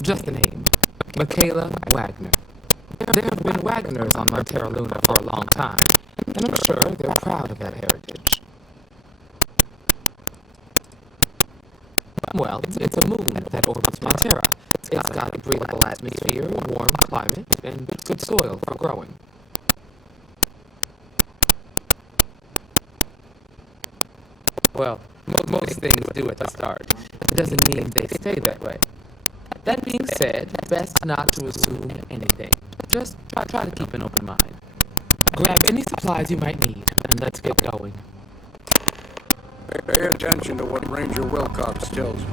Just a name. Michaela Wagner. There have been Wagners on Terra Luna for a long time, and I'm sure they're proud of that heritage. Well, it's a moon that orbits Terra. It's got a breathable atmosphere, warm climate, and good soil for growing. Well, most things do at the start. It doesn't mean they stay that way. That being said, best not to assume anything. Just try to keep an open mind. Grab any supplies you might need, and let's get going. Pay attention to what Ranger Wilcox tells you.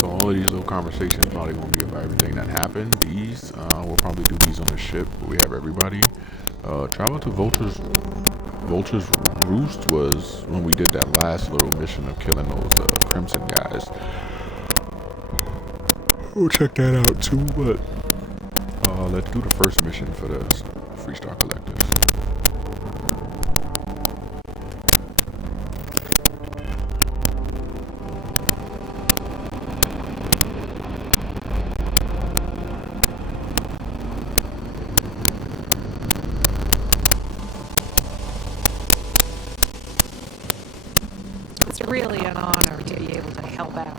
All of these little conversations probably gonna be about everything that happened. These, we'll probably do these on the ship, but we have everybody. Travel to Vulture's Roost was when we did that last little mission of killing those Crimson guys. We'll check that out too, but let's do the first mission for the Freestar Collectives. It's really an honor to be able to help out.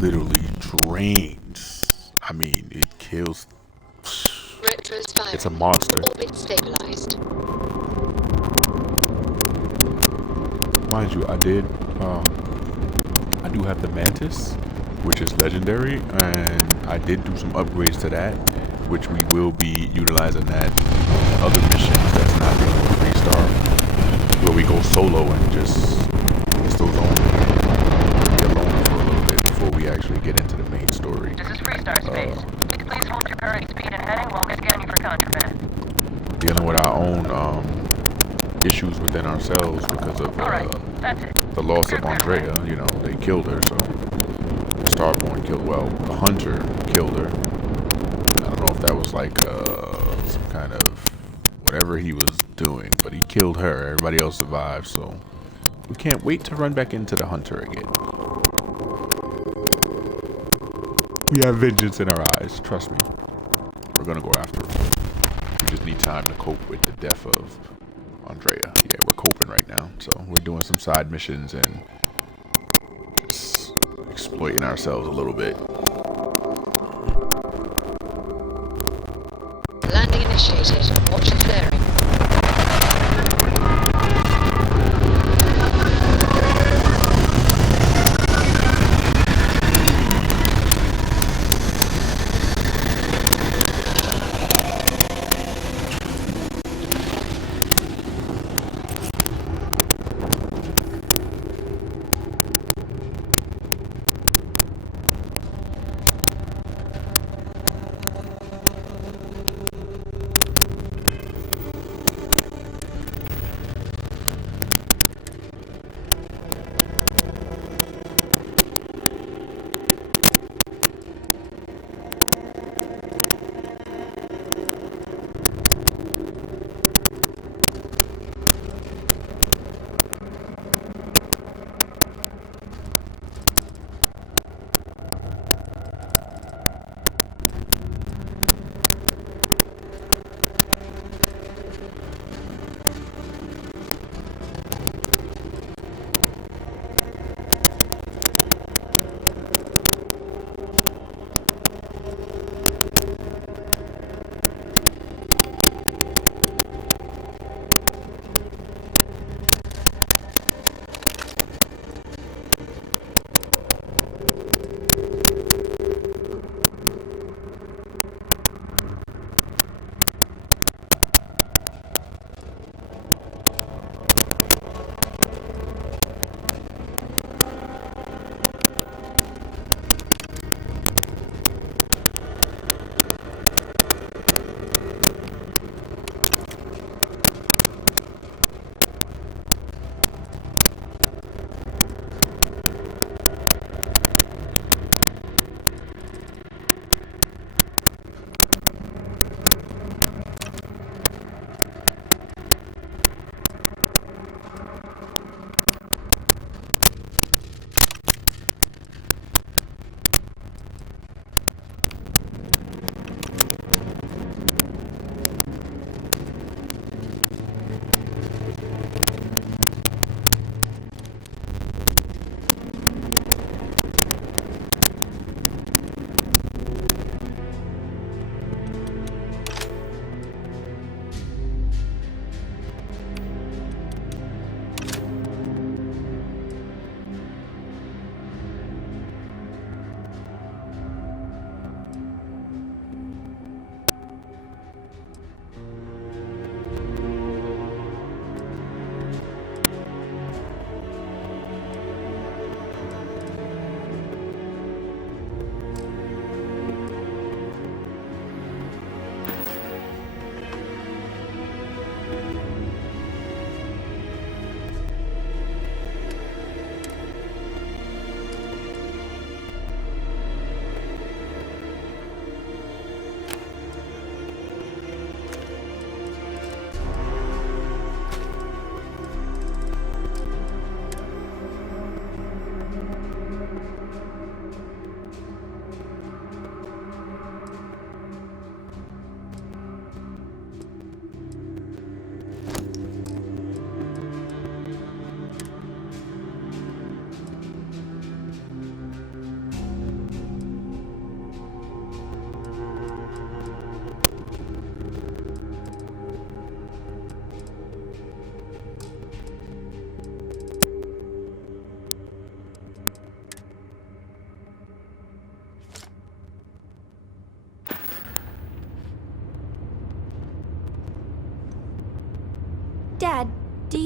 Literally drains. I mean, it kills. It's a monster. Orbit stabilized. Mind you, I did I do have the Mantis, which is legendary, and I did do some upgrades to that, which we will be utilizing that on other missions that's not being a 3-star, where we go solo and just those on be alone for a little bit before we actually get into the main story. This is Freestar Space. Please hold your current speed and heading while we scan you for contraband. Dealing with our own issues within ourselves because of the loss of Andrea. You know, they killed her, so Starborn killed, well, the Hunter killed her. I don't know if that was like some kind of whatever he was doing, but he killed her. Everybody else survived, so we can't wait to run back into the Hunter again. We have vengeance in our eyes, trust me. We're gonna go after him. We just need time to cope with the death of Andrea. Yeah, we're coping right now, so we're doing some side missions and just exploiting ourselves a little bit. Landing initiated. Watch the flaring.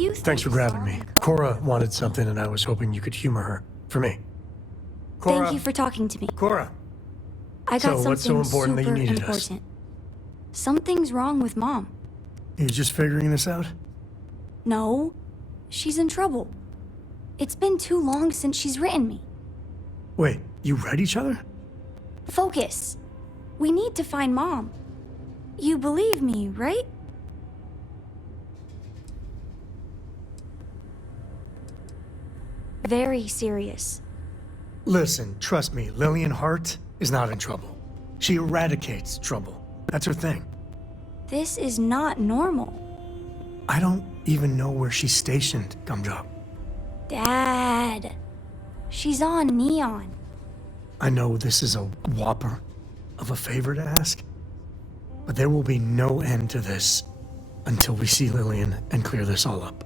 you Thanks for grabbing me. Cora wanted something, and I was hoping you could humor her. For me. Cora. Thank you for talking to me. Cora. I got So, something what's so important that you super needed us? important. Something's wrong with Mom. You just figuring this out? No, she's in trouble. It's been too long since she's written me. Wait, you read each other? Focus. We need to find Mom. You believe me, right? Very serious. Listen, trust me, Lillian Hart is not in trouble. She eradicates trouble. That's her thing. This is not normal. I don't even know where she's stationed, Gumdrop. Dad. She's on Neon. I know this is a whopper of a favor to ask, but there will be no end to this until we see Lillian and clear this all up.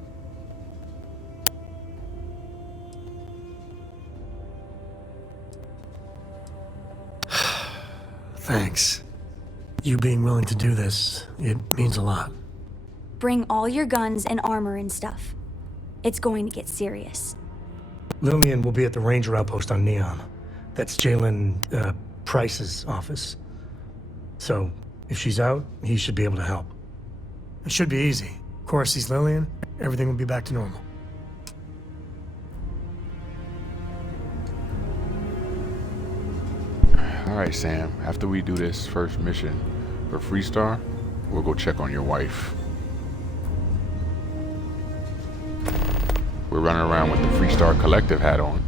Thanks. You being willing to do this, it means a lot. Bring all your guns and armor and stuff. It's going to get serious. Lillian will be at the Ranger outpost on Neon. That's Jalen, Price's office. So, if she's out, he should be able to help. It should be easy. Of course, he's Lillian, everything will be back to normal. Alright, Sam. After we do this first mission for Freestar, we'll go check on your wife. We're running around with the Freestar Collective hat on.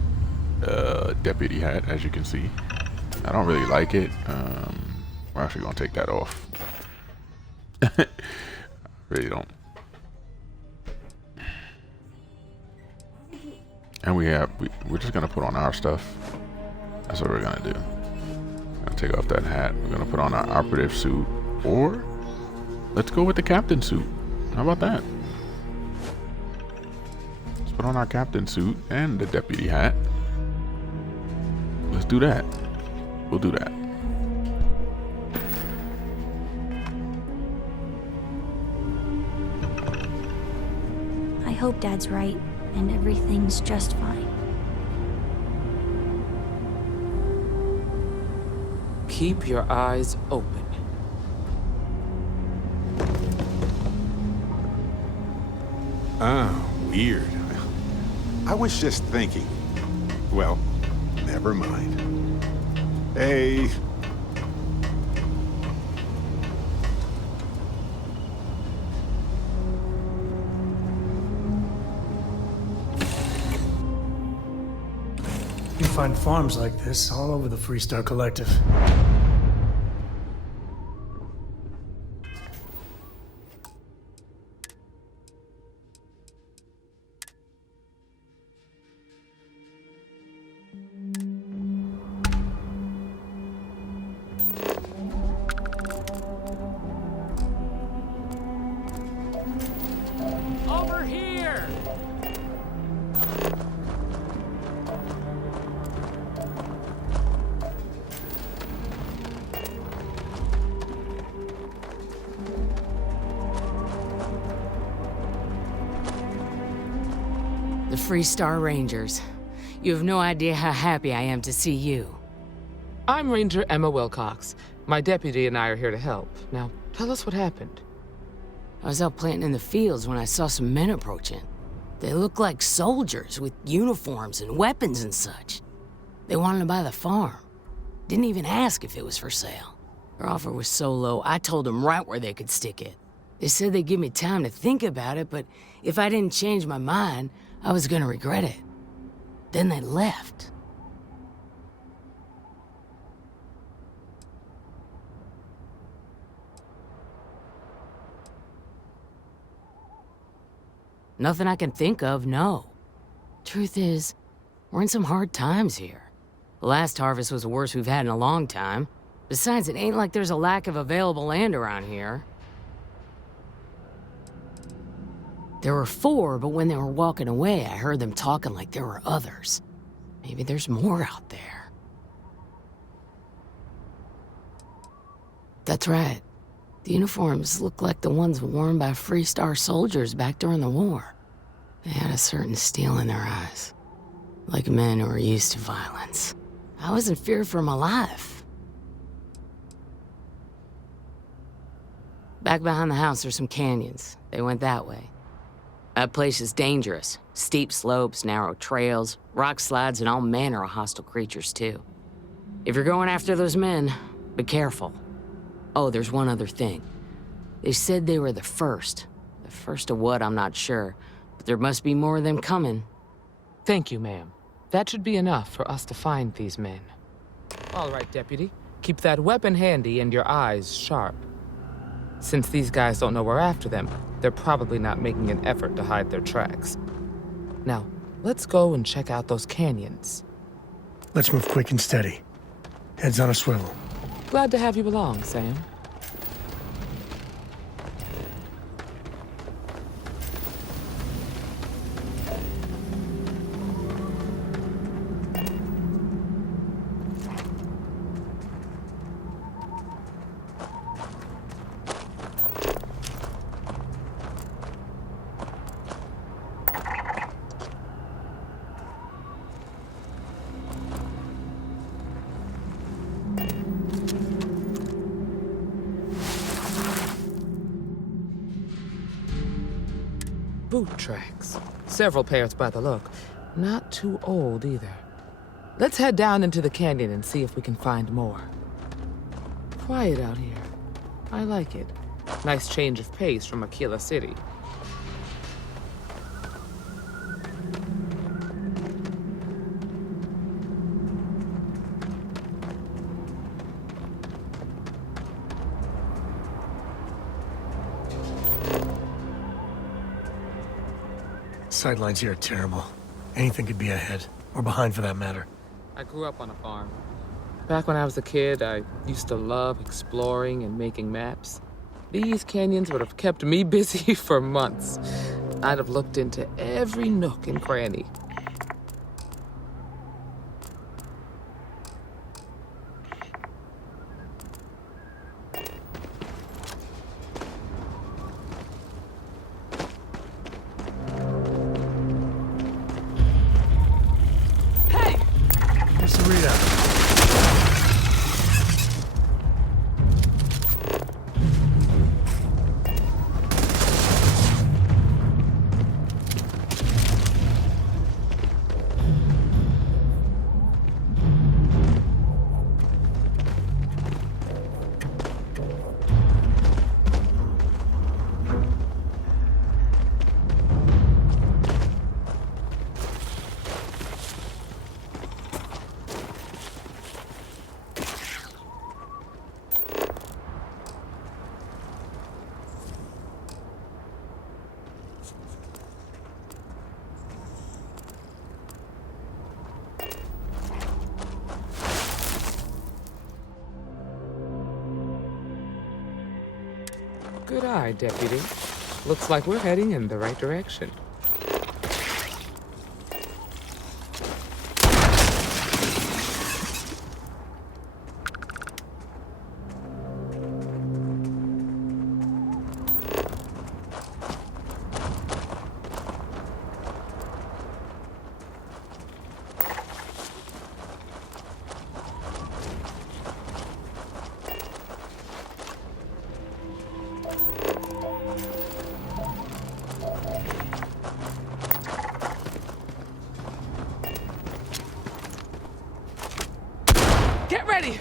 Deputy hat, as you can see. I don't really like it. We're actually gonna take that off. Really don't. And we're just gonna put on our stuff. That's what we're gonna do. Gonna take off that hat. We're gonna put on our operative suit, or let's go with the captain suit. How about that? Let's put on our captain suit and the deputy hat. Let's do that. We'll do that. I hope Dad's right and everything's just fine. Keep your eyes open. Ah, weird. I was just thinking. Well, never mind. Hey. You find farms like this all over the Freestar Collective. Over here! The Freestar Rangers. You have no idea how happy I am to see you. I'm Ranger Emma Wilcox. My deputy and I are here to help. Now, tell us what happened. I was out planting in the fields when I saw some men approaching. They looked like soldiers with uniforms and weapons and such. They wanted to buy the farm. Didn't even ask if it was for sale. Their offer was so low, I told them right where they could stick it. They said they'd give me time to think about it, but if I didn't change my mind, I was gonna regret it. Then they left. Nothing I can think of, no. Truth is, we're in some hard times here. The last harvest was the worst we've had in a long time. Besides, it ain't like there's a lack of available land around here. There were 4, but when they were walking away, I heard them talking like there were others. Maybe there's more out there. That's right. The uniforms look like the ones worn by Freestar soldiers back during the war. They had a certain steel in their eyes, like men who were used to violence. I was in fear for my life. Back behind the house are some canyons. They went that way. That place is dangerous. Steep slopes, narrow trails, rock slides, and all manner of hostile creatures, too. If you're going after those men, be careful. Oh, there's one other thing. They said they were the first. The first of what, I'm not sure. But there must be more of them coming. Thank you, ma'am. That should be enough for us to find these men. All right, Deputy. Keep that weapon handy and your eyes sharp. Since these guys don't know we're after them, they're probably not making an effort to hide their tracks. Now, let's go and check out those canyons. Let's move quick and steady. Heads on a swivel. Glad to have you along, Sam. Boot tracks. Several pairs by the look. Not too old either. Let's head down into the canyon and see if we can find more. Quiet out here. I like it. Nice change of pace from Aquila City. Sightlines here are terrible. Anything could be ahead, or behind for that matter. I grew up on a farm. Back when I was a kid, I used to love exploring and making maps. These canyons would have kept me busy for months. I'd have looked into every nook and cranny. What's the readout? Good eye, Deputy. Looks like we're heading in the right direction. Get ready!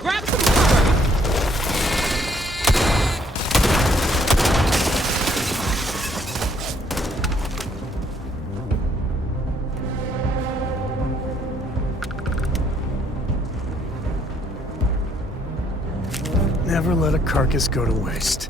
Grab some cover! Never let a carcass go to waste.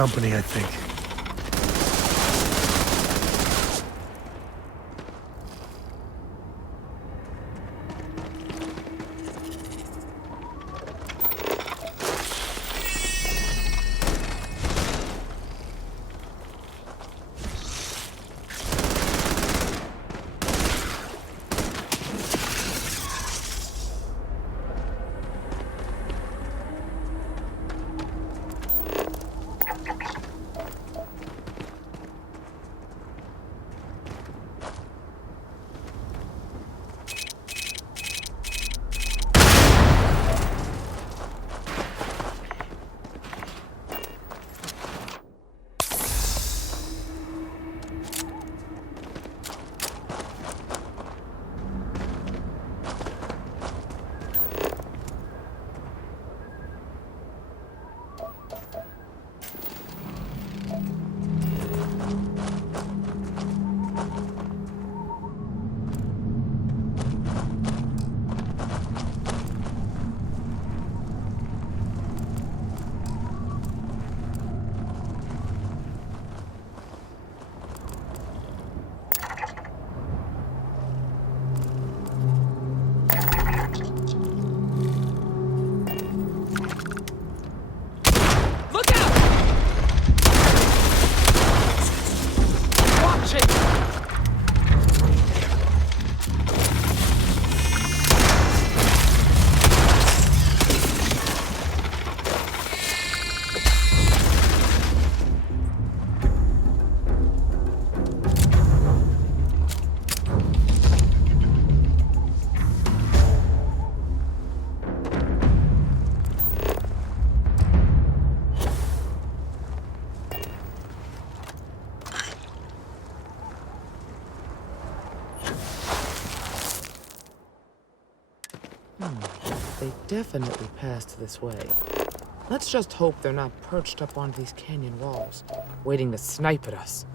company, I think. They definitely passed this way. Let's just hope they're not perched up on these canyon walls, waiting to snipe at us.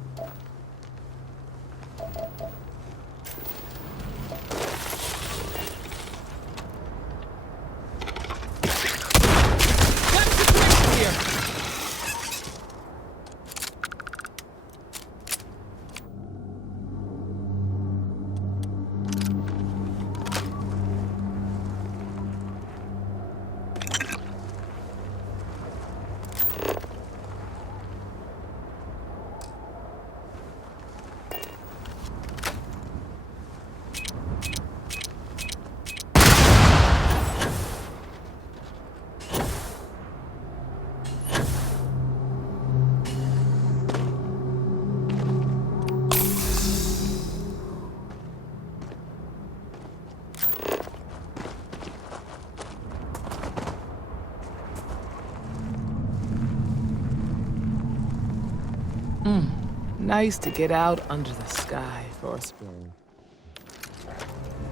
Nice to get out under the sky for a spring.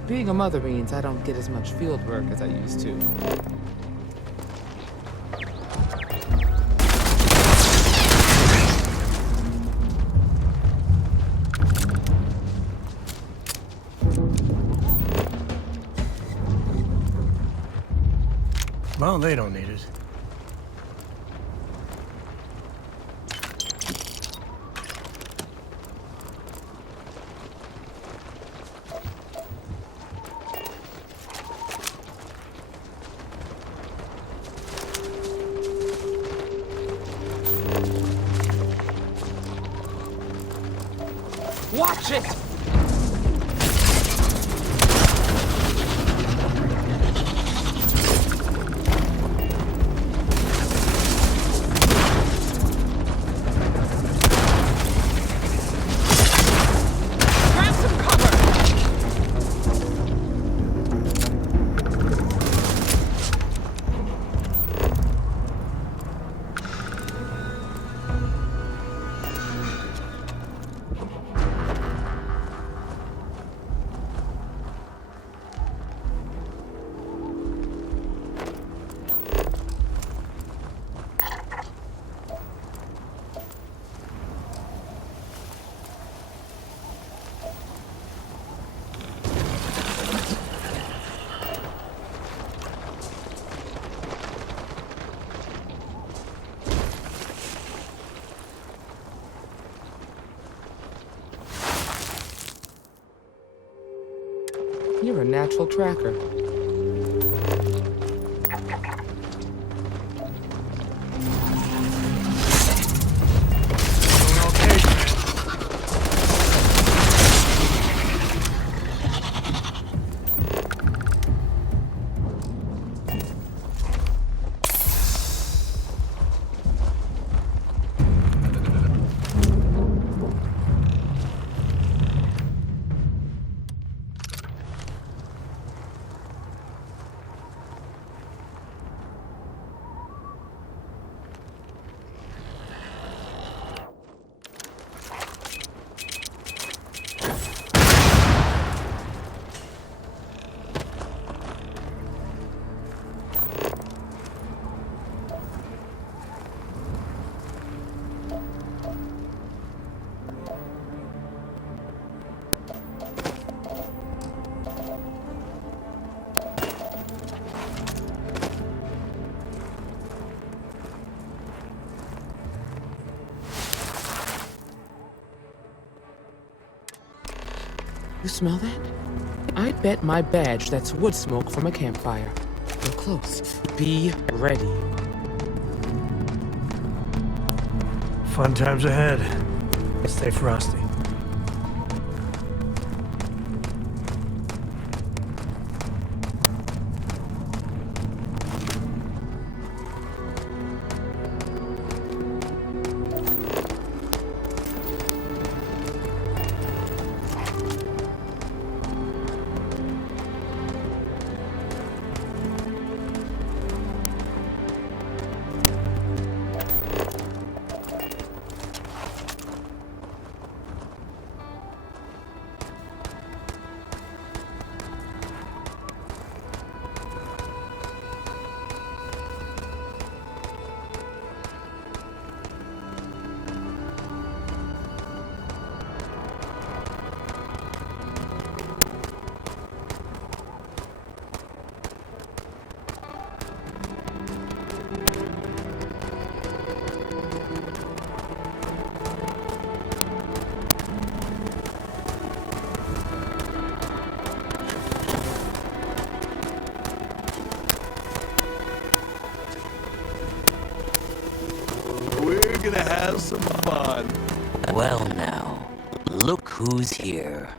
Being a mother means I don't get as much field work as I used to. Well, they don't need it. Watch it! Grab some cover! You're a natural tracker. You smell that? I bet my badge that's wood smoke from a campfire. We're close. Be ready. Fun times ahead. Stay frosty. Gonna have some fun. Well now, look who's here.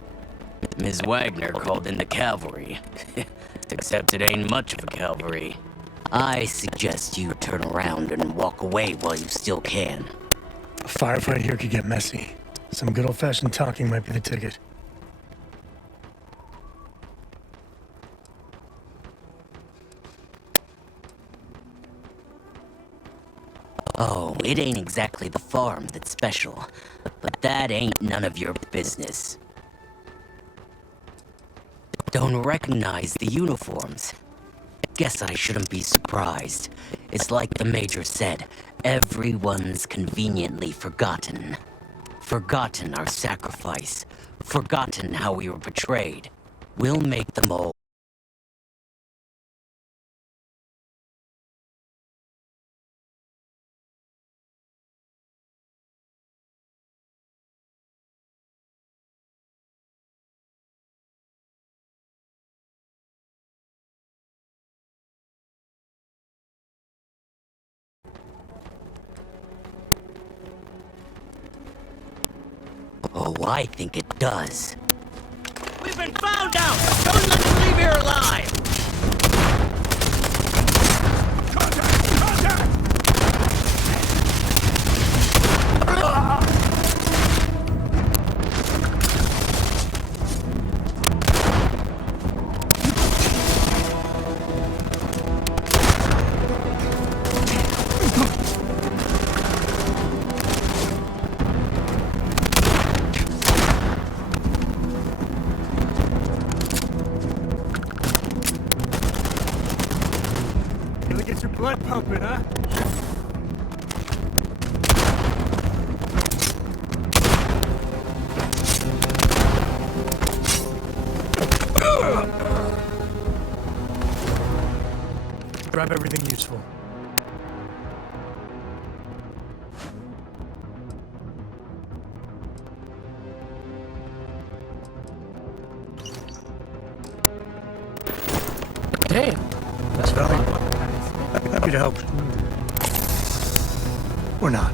Ms. Wagner called in the cavalry. Except it ain't much of a cavalry. I suggest you turn around and walk away while you still can. A firefight here could get messy. Some good old-fashioned talking might be the ticket. Oh, it ain't exactly the farm that's special, but that ain't none of your business. Don't recognize the uniforms? Guess I shouldn't be surprised. It's like the Major said, everyone's conveniently forgotten. Forgotten our sacrifice. Forgotten how we were betrayed. We'll make them all. Oh, I think it does. We've been found out! Don't let us leave here alive! Blood pumping, huh? Grab everything useful. Damn. That's valuable. Happy to help. Or not.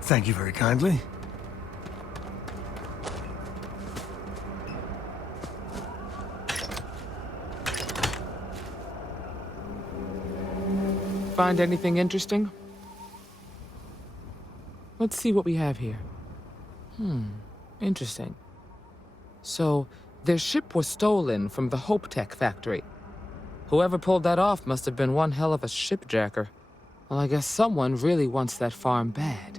Thank you very kindly. Find anything interesting? Let's see what we have here. Interesting. So, their ship was stolen from the Hope Tech factory. Whoever pulled that off must have been one hell of a shipjacker. Well, I guess someone really wants that farm bad.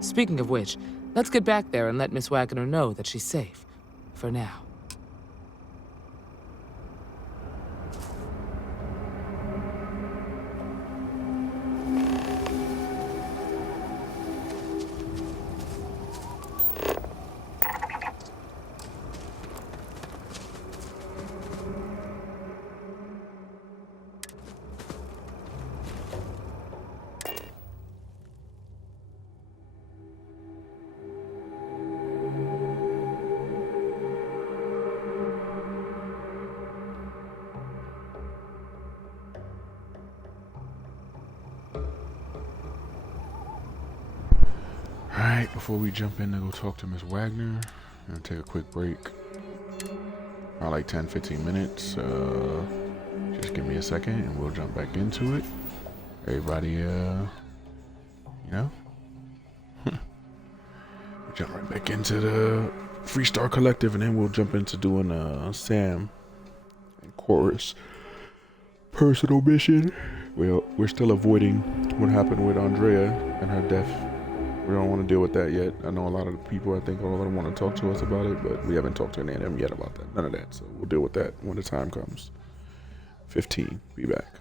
Speaking of which, let's get back there and let Miss Wagner know that she's safe. For now. Alright, before we jump in to go talk to Miss Wagner, I'm gonna take a quick break. About like 10-15 minutes. Just give me a second and we'll jump back into it. Everybody, you know, jump right back into the Freestar Collective, and then we'll jump into doing Sam and Chorus personal mission. Well, we're still avoiding what happened with Andrea and her death. We don't want to deal with that yet. I know a lot of the people, I think, all of them want to talk to us about it, but we haven't talked to any of them yet about that. None of that. So we'll deal with that when the time comes. 15. Be back.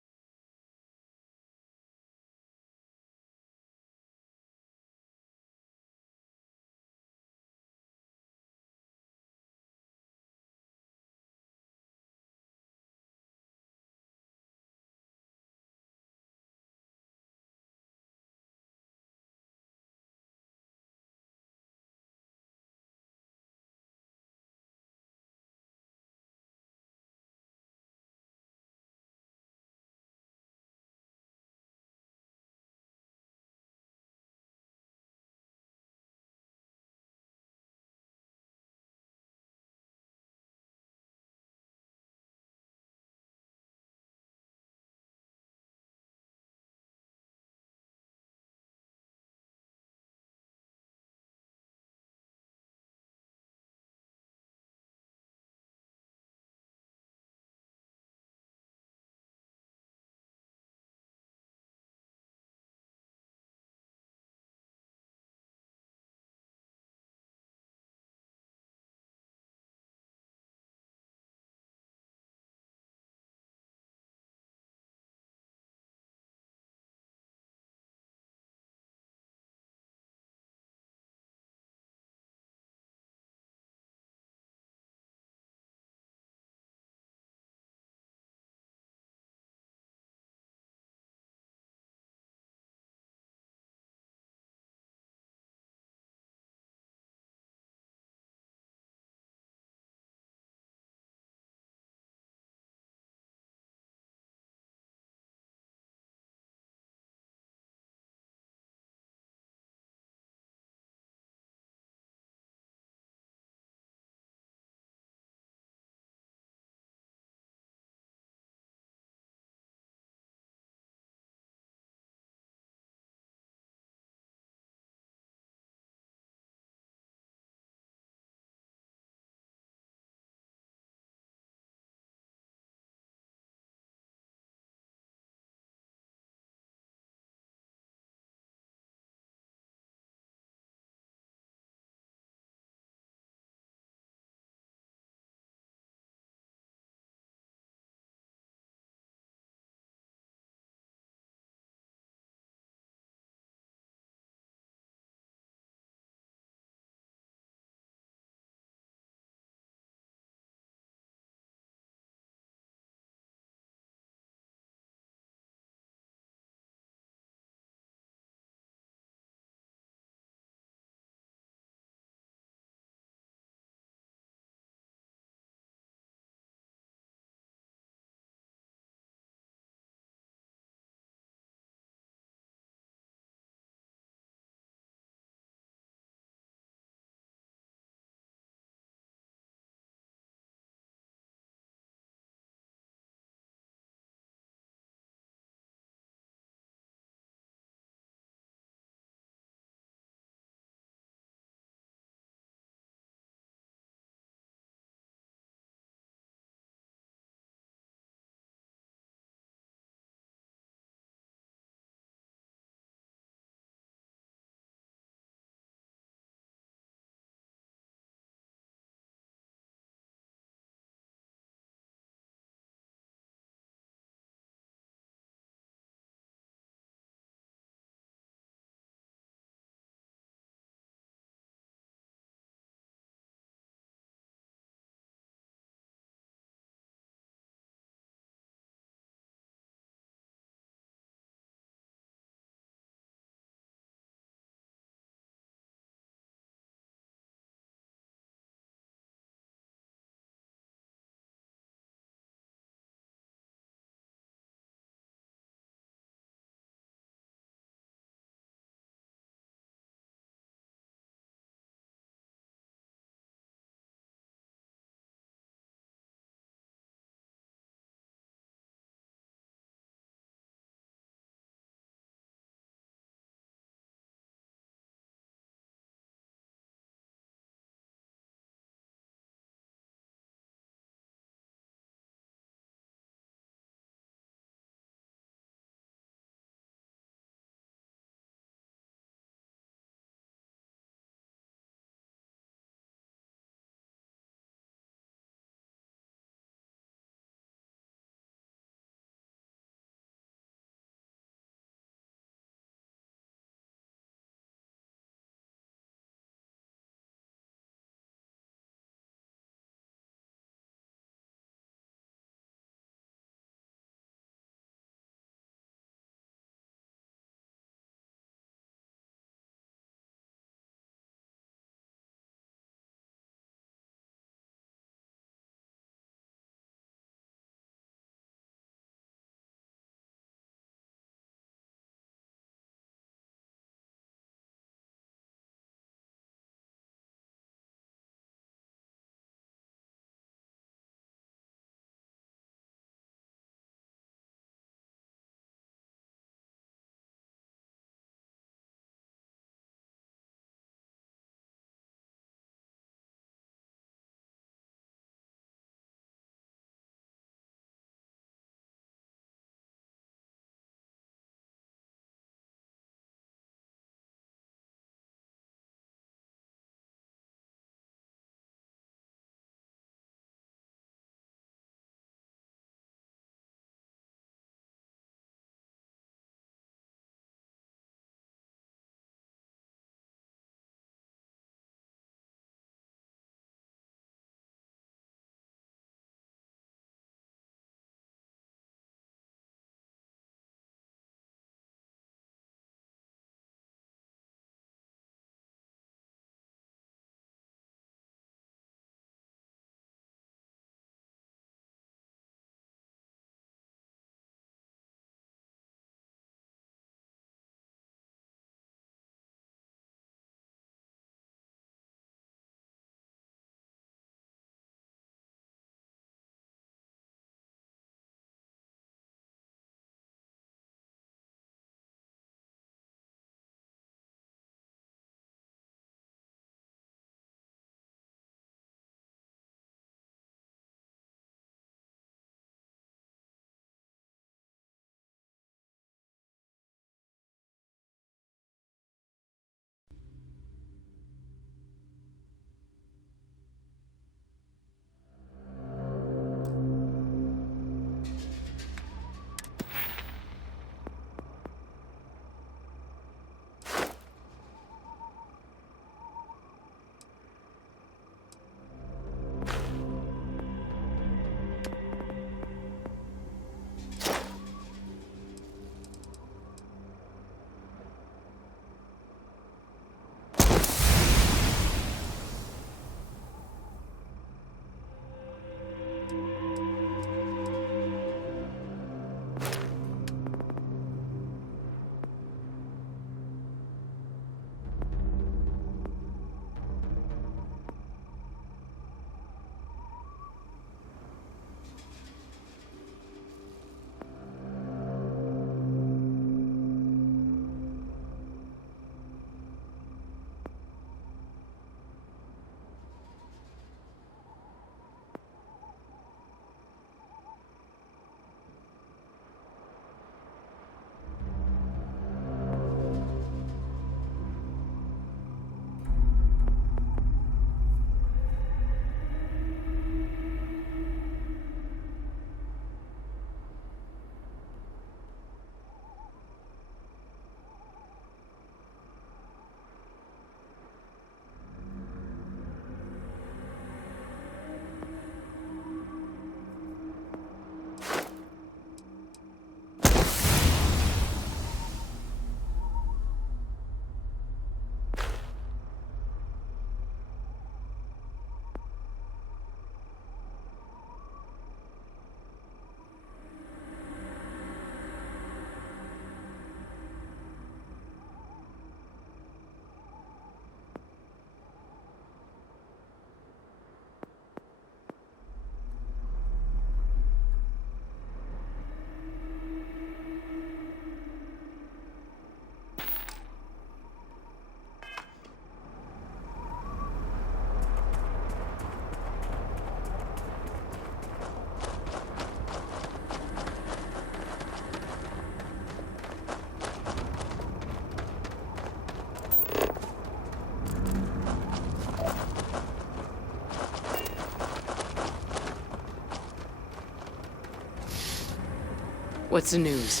What's the news?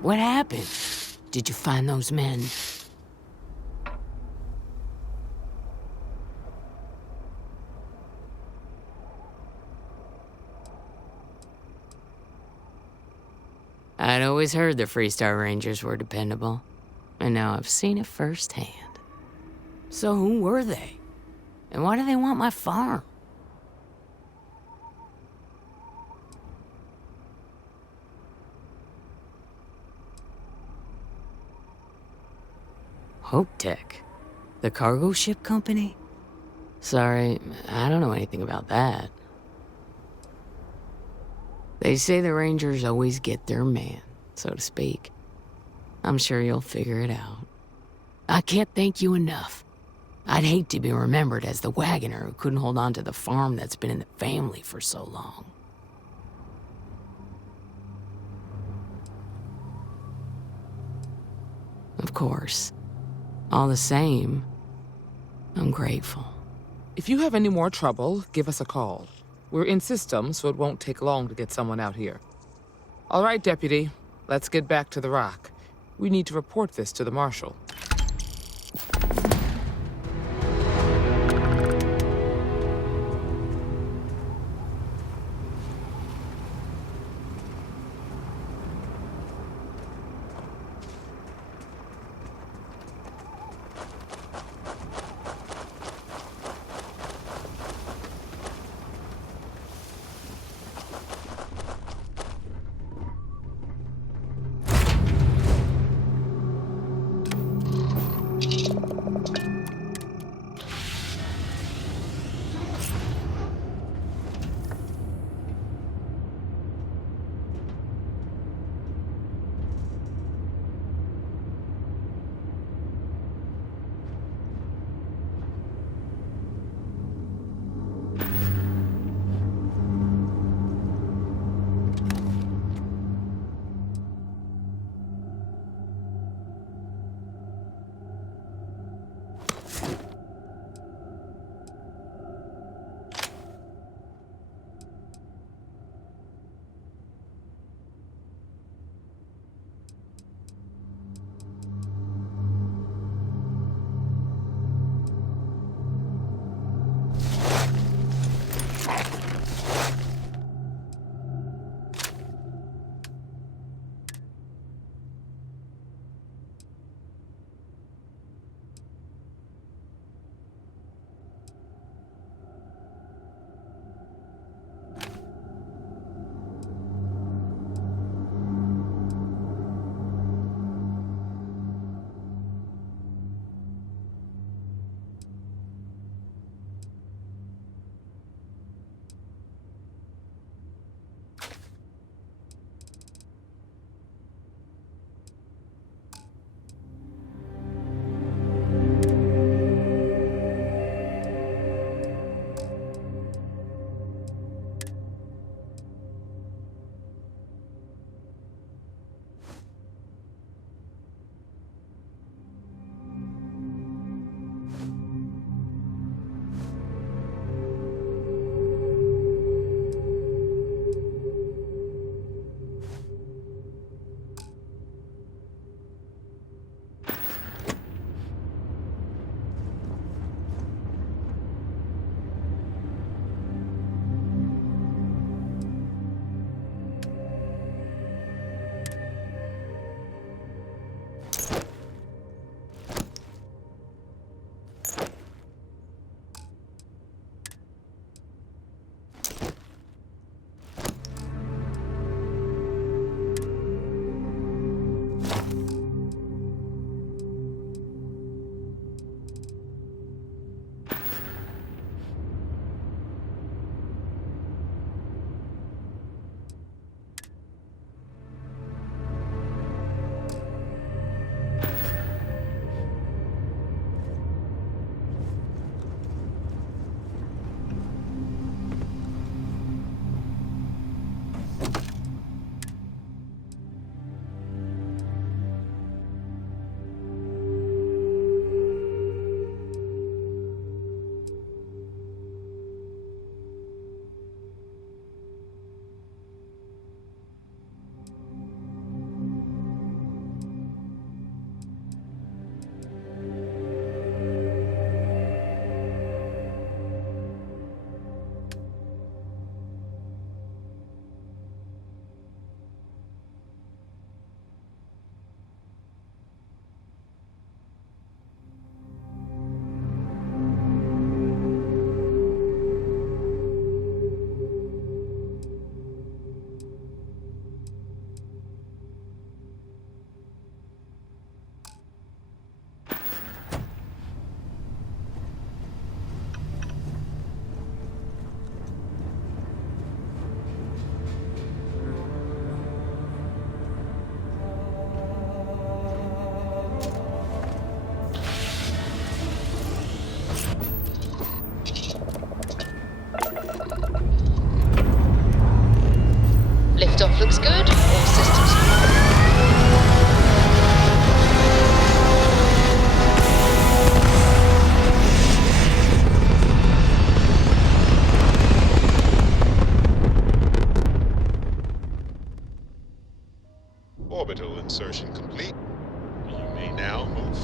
What happened? Did you find those men? I'd always heard the Freestar Rangers were dependable, and now I've seen it firsthand. So who were they? And why do they want my farm? Hope Tech? The cargo ship company? Sorry, I don't know anything about that. They say the Rangers always get their man, so to speak. I'm sure you'll figure it out. I can't thank you enough. I'd hate to be remembered as the wagoner who couldn't hold on to the farm that's been in the family for so long. Of course. All the same, I'm grateful. If you have any more trouble, give us a call. We're in system, so it won't take long to get someone out here. All right, Deputy. Let's get back to the rock. We need to report this to the Marshal.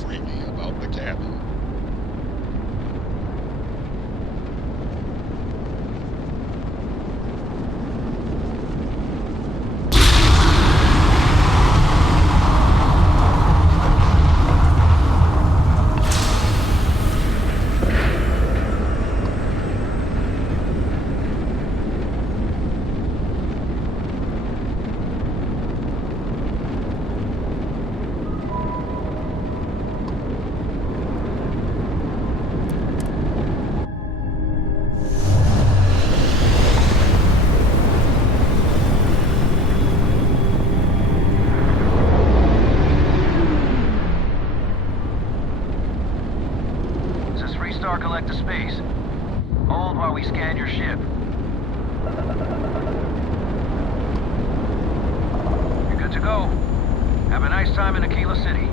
freaky about the cabin. This is Freestar Collective Space. Hold while we scan your ship. You're good to go. Have a nice time in Aquila City.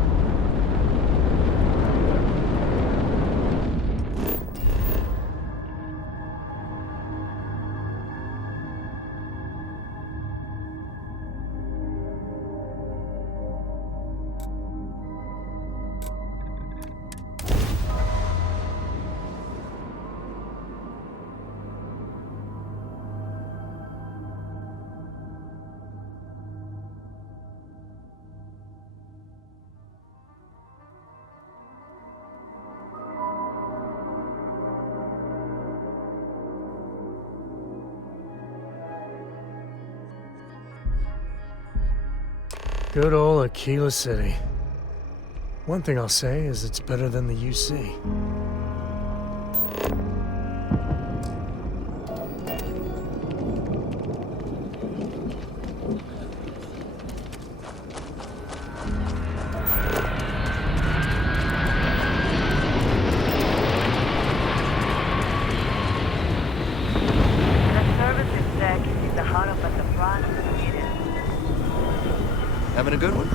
Good old Aquila City. One thing I'll say is it's better than the UC. The services deck is the heart of the front. Having a good one?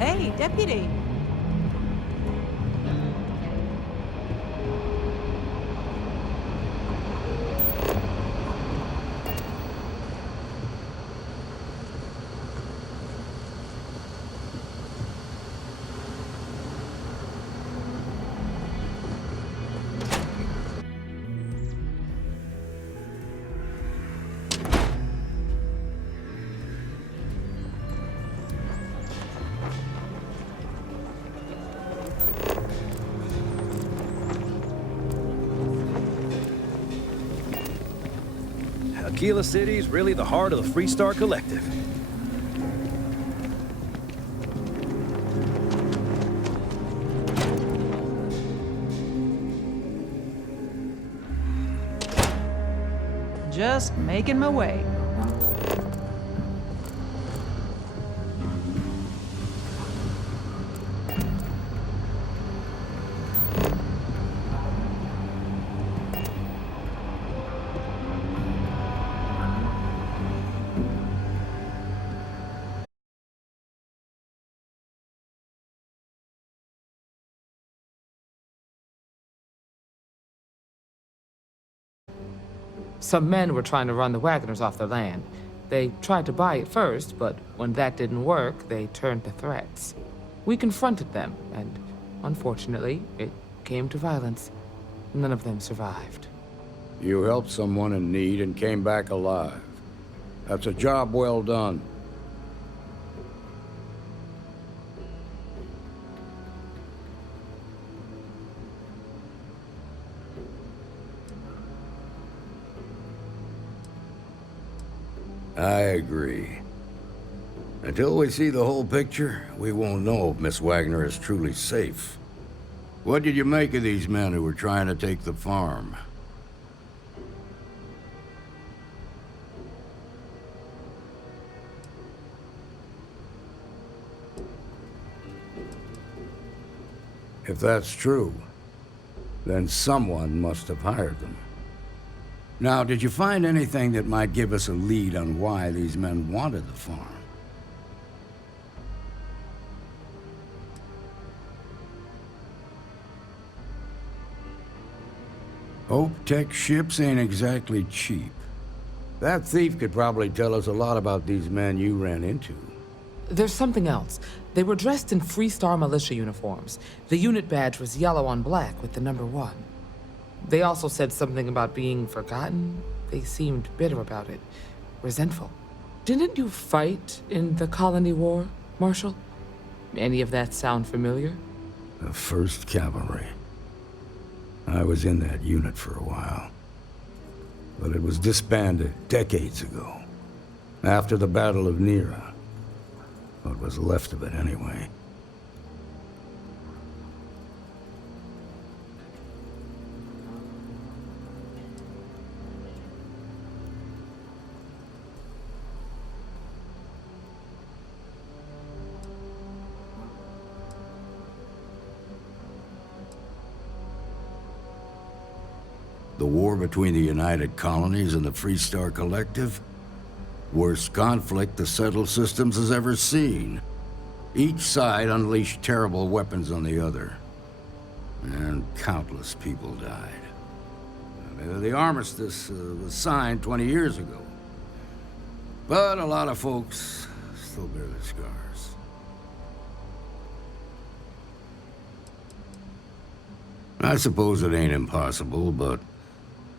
Hey, deputy. Aquila City is really the heart of the Freestar Collective. Just making my way. Some men were trying to run the Wagoners off their land. They tried to buy it first, but when that didn't work, they turned to threats. We confronted them, and unfortunately, it came to violence. None of them survived. You helped someone in need and came back alive. That's a job well done. I agree. Until we see the whole picture, we won't know if Miss Wagner is truly safe. What did you make of these men who were trying to take the farm? If that's true, then someone must have hired them. Now, did you find anything that might give us a lead on why these men wanted the farm? Hope Tech ships ain't exactly cheap. That thief could probably tell us a lot about these men you ran into. There's something else. They were dressed in Freestar militia uniforms. The unit badge was yellow on black with the number 1. They also said something about being forgotten. They seemed bitter about it, resentful. Didn't you fight in the Colony War, Marshal? Any of that sound familiar? The 1st Cavalry. I was in that unit for a while. But it was disbanded decades ago, after the Battle of Nera. What was left of it, anyway. The war between the United Colonies and the Freestar Collective? Worst conflict the settled systems has ever seen. Each side unleashed terrible weapons on the other. And countless people died. The armistice was signed 20 years ago. But a lot of folks still bear the scars. I suppose it ain't impossible, but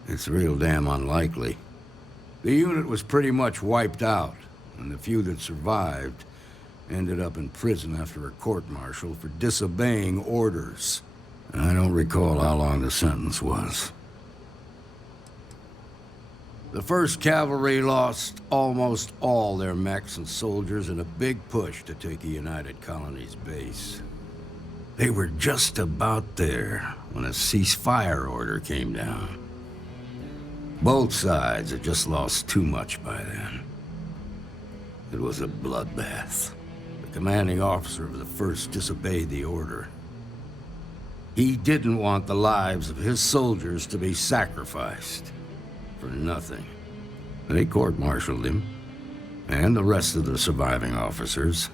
it's real damn unlikely. The unit was pretty much wiped out, and the few that survived ended up in prison after a court-martial for disobeying orders. I don't recall how long the sentence was. The 1st Cavalry lost almost all their mechs and soldiers in a big push to take a United Colonies base. They were just about there when a ceasefire order came down. Both sides had just lost too much by then. It was a bloodbath. The commanding officer of the 1st disobeyed the order. He didn't want the lives of his soldiers to be sacrificed for nothing. They court-martialed him, and the rest of the surviving officers,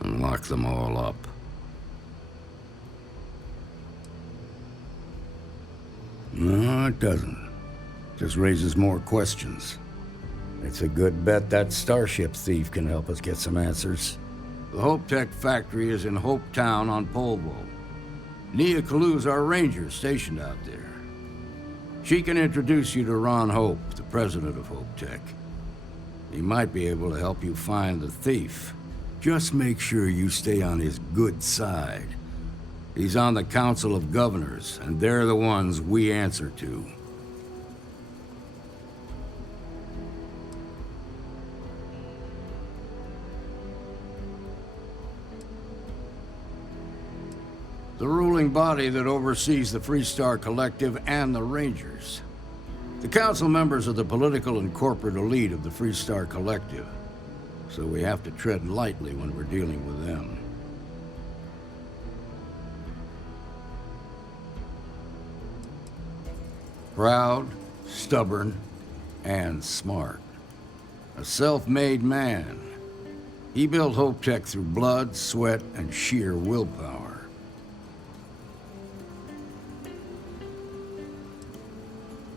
and locked them all up. No, it doesn't. Just raises more questions. It's a good bet that starship thief can help us get some answers. The Hope Tech factory is in Hope Town on Polvo. Nia Kalu's our ranger stationed out there. She can introduce you to Ron Hope, the president of Hope Tech. He might be able to help you find the thief. Just make sure you stay on his good side. He's on the Council of Governors, and they're the ones we answer to. The ruling body that oversees the Freestar Collective and the Rangers. The council members are the political and corporate elite of the Freestar Collective, so we have to tread lightly when we're dealing with them. Proud, stubborn, and smart. A self-made man. He built Hope Tech through blood, sweat, and sheer willpower.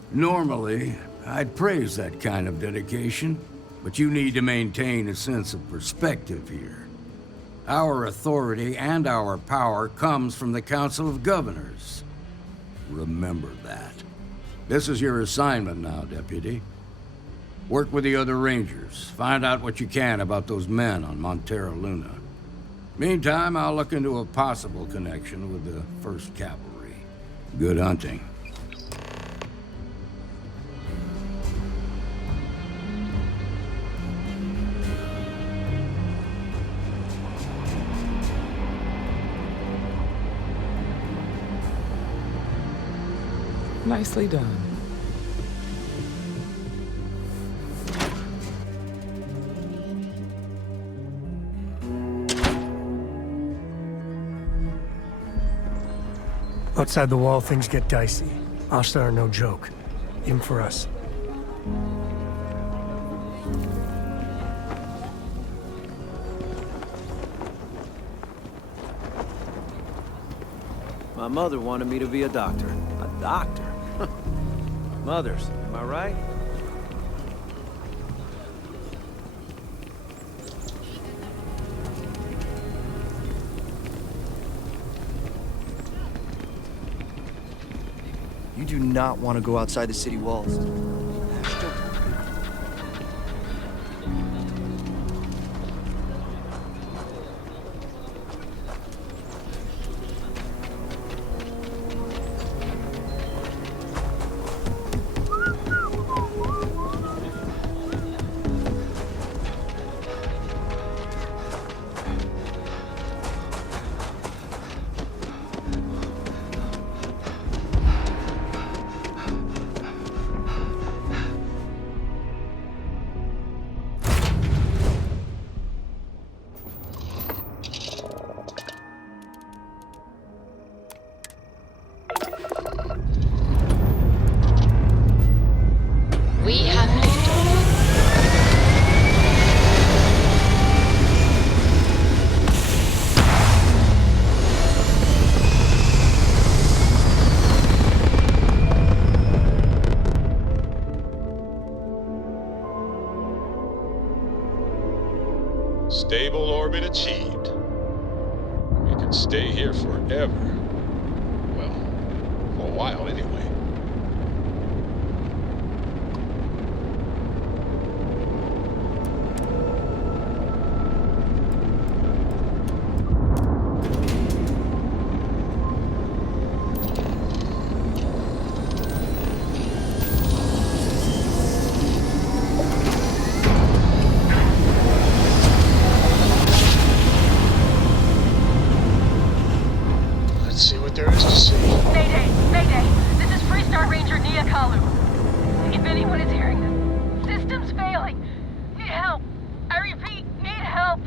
Normally, I'd praise that kind of dedication, but you need to maintain a sense of perspective here. Our authority and our power comes from the Council of Governors. Remember that. This is your assignment now, Deputy. Work with the other Rangers. Find out what you can about those men on Montera Luna. Meantime, I'll look into a possible connection with the 1st Cavalry. Good hunting. Nicely done. Outside the wall, things get dicey. Hostile are no joke, even for us. My mother wanted me to be a doctor. A doctor? Mothers, am I right? You do not want to go outside the city walls. We have liftoff. Stable orbit achieved. We could stay here forever. Well, for a while anyway. Let's see what there is to see. Mayday! Mayday! This is Freestar Ranger Nia Kalu. If anyone is hearing this, system's failing. Need help. I repeat, need help.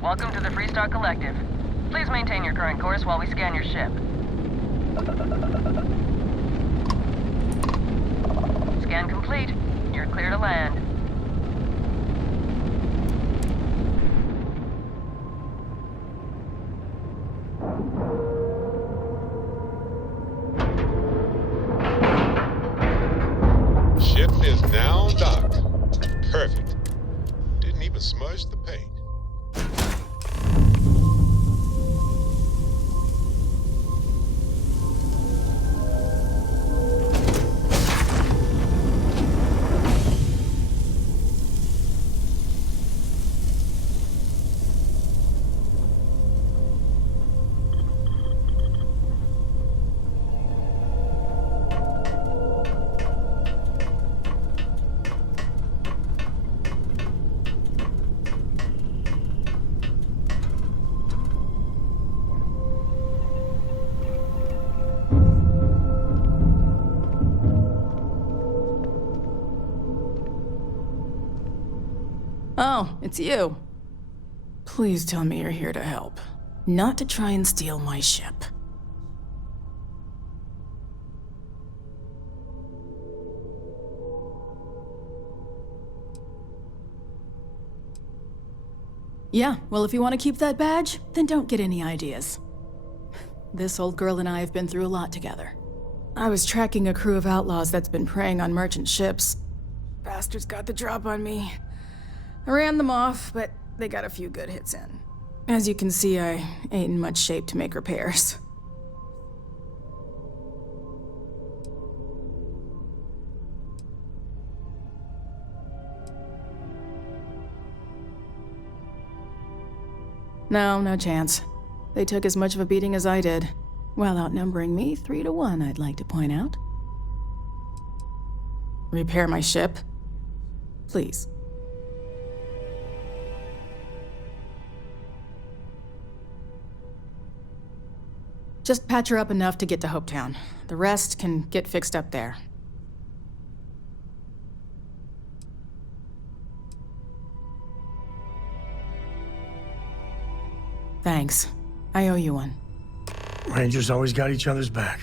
Welcome to the Freestar Collective. Please maintain your current course while we scan your ship. Scan complete. You're clear to land. Ship is now docked. Perfect. Didn't even smudge the paint. Oh, it's you. Please tell me you're here to help, not to try and steal my ship. Yeah, well, if you want to keep that badge, then don't get any ideas. This old girl and I have been through a lot together. I was tracking a crew of outlaws that's been preying on merchant ships. Bastards got the drop on me. I ran them off, but they got a few good hits in. As you can see, I ain't in much shape to make repairs. No chance. They took as much of a beating as I did, while outnumbering me 3-1, I'd like to point out. Repair my ship? Please. Just patch her up enough to get to Hopetown. The rest can get fixed up there. Thanks. I owe you one. Rangers always got each other's back.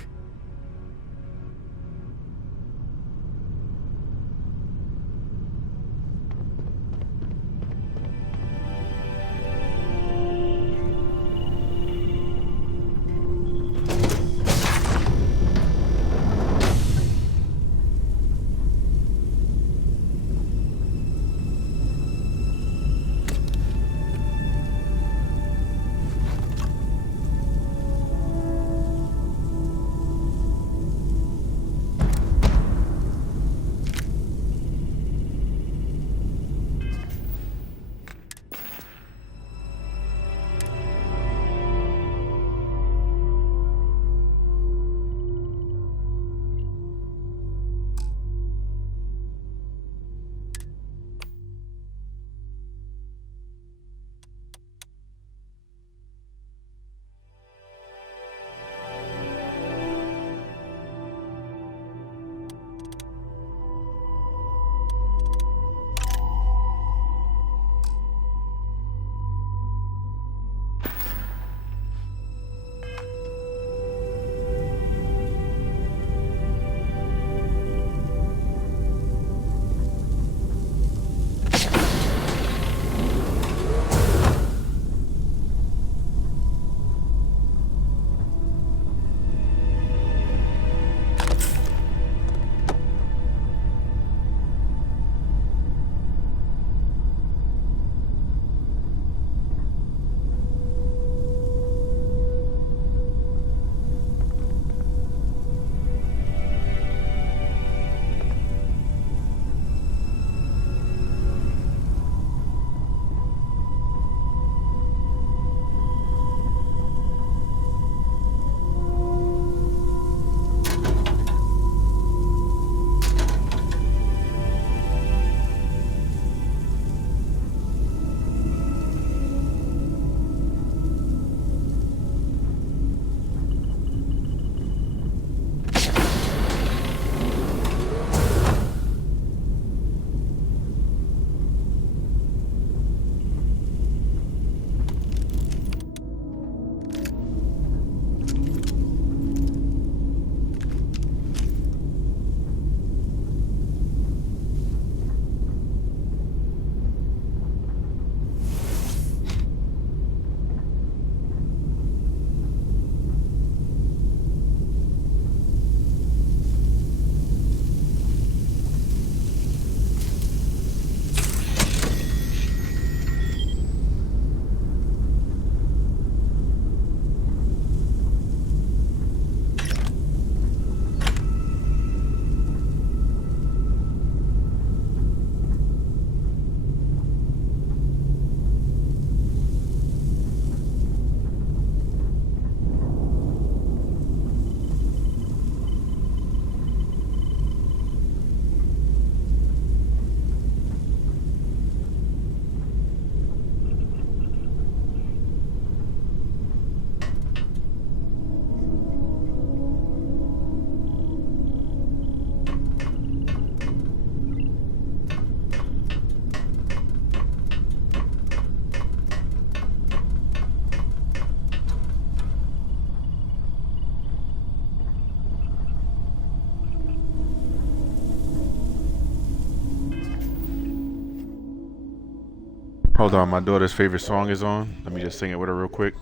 Hold on, my daughter's favorite song is on. Let me just sing it with her real quick.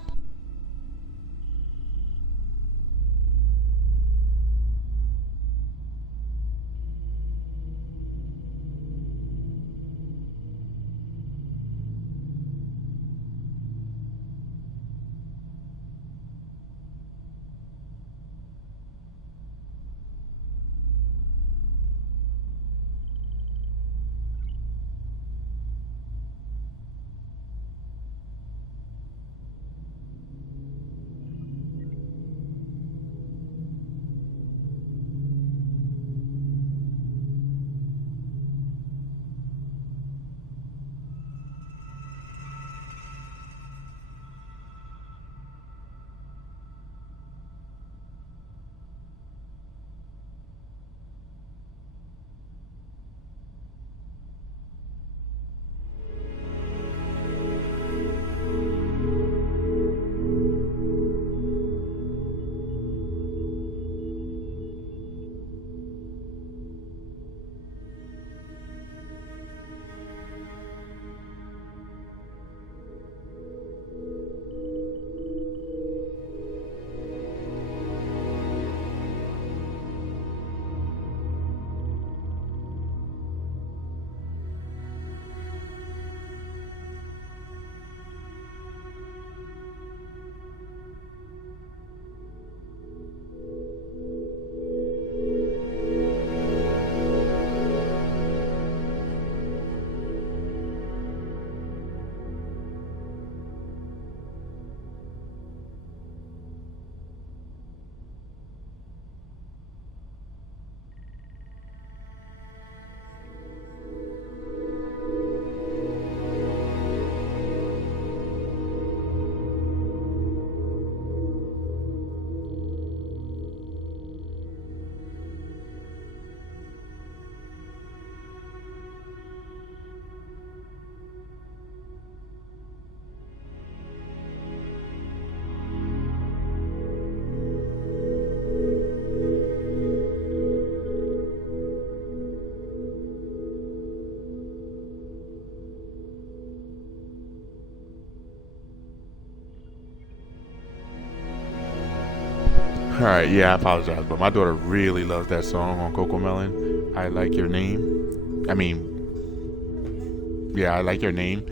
All right, yeah, I apologize, but my daughter really loves that song on Coco Melon. I Like Your Name. I mean, yeah, I Like Your Name.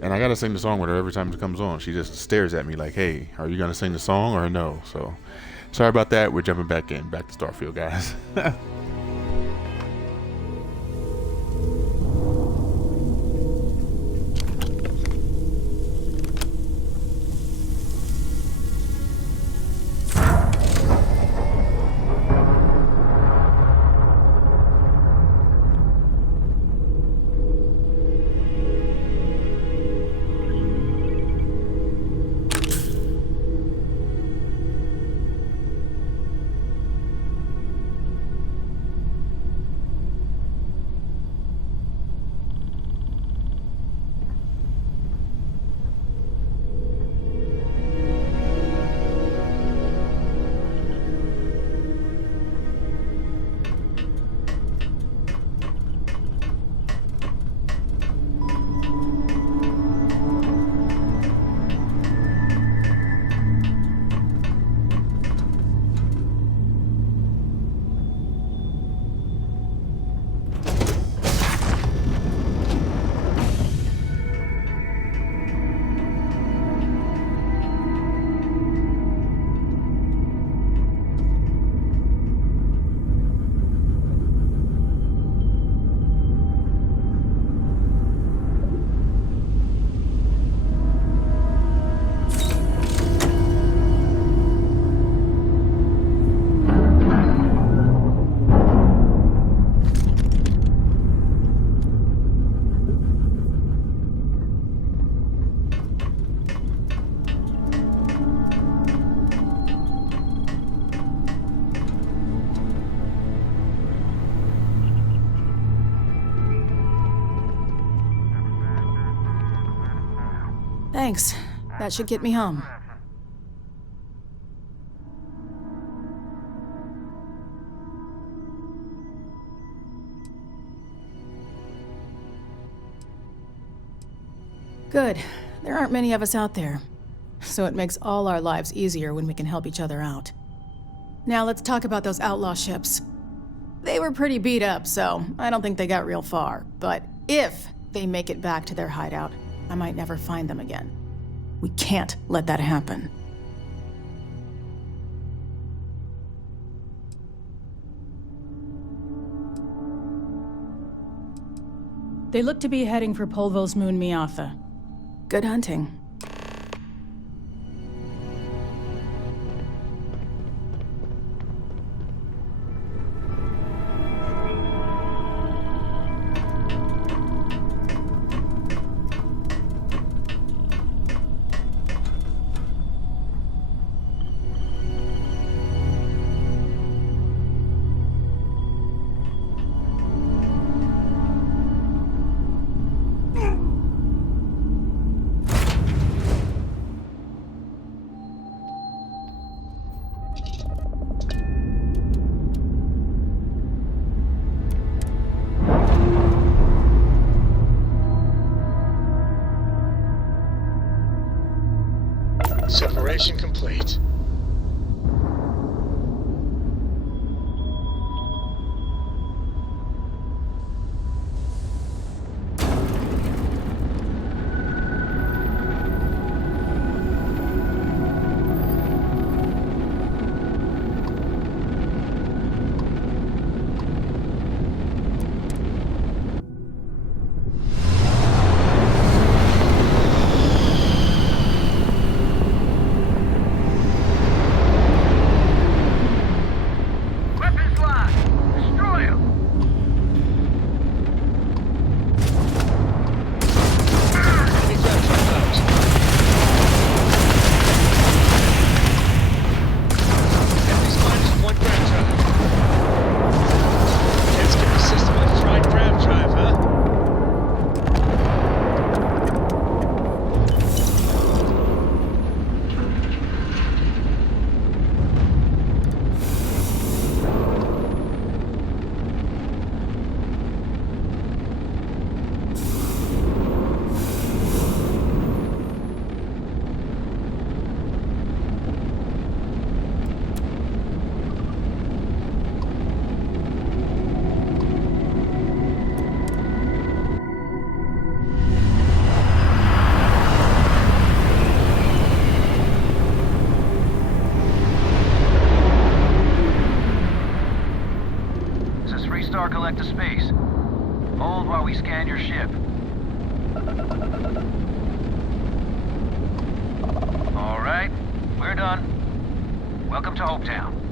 And I gotta sing the song with her every time it comes on. She just stares at me like, hey, are you gonna sing the song or no? So, sorry about that. We're jumping back to Starfield, guys. Thanks. That should get me home. Good. There aren't many of us out there. So it makes all our lives easier when we can help each other out. Now let's talk about those outlaw ships. They were pretty beat up, so I don't think they got real far. But if they make it back to their hideout, I might never find them again. We can't let that happen. They look to be heading for Polvo's moon Miatha. Good hunting. Separation complete. reselect a space. Hold while we scan your ship. All right, we're done. Welcome to Hopetown.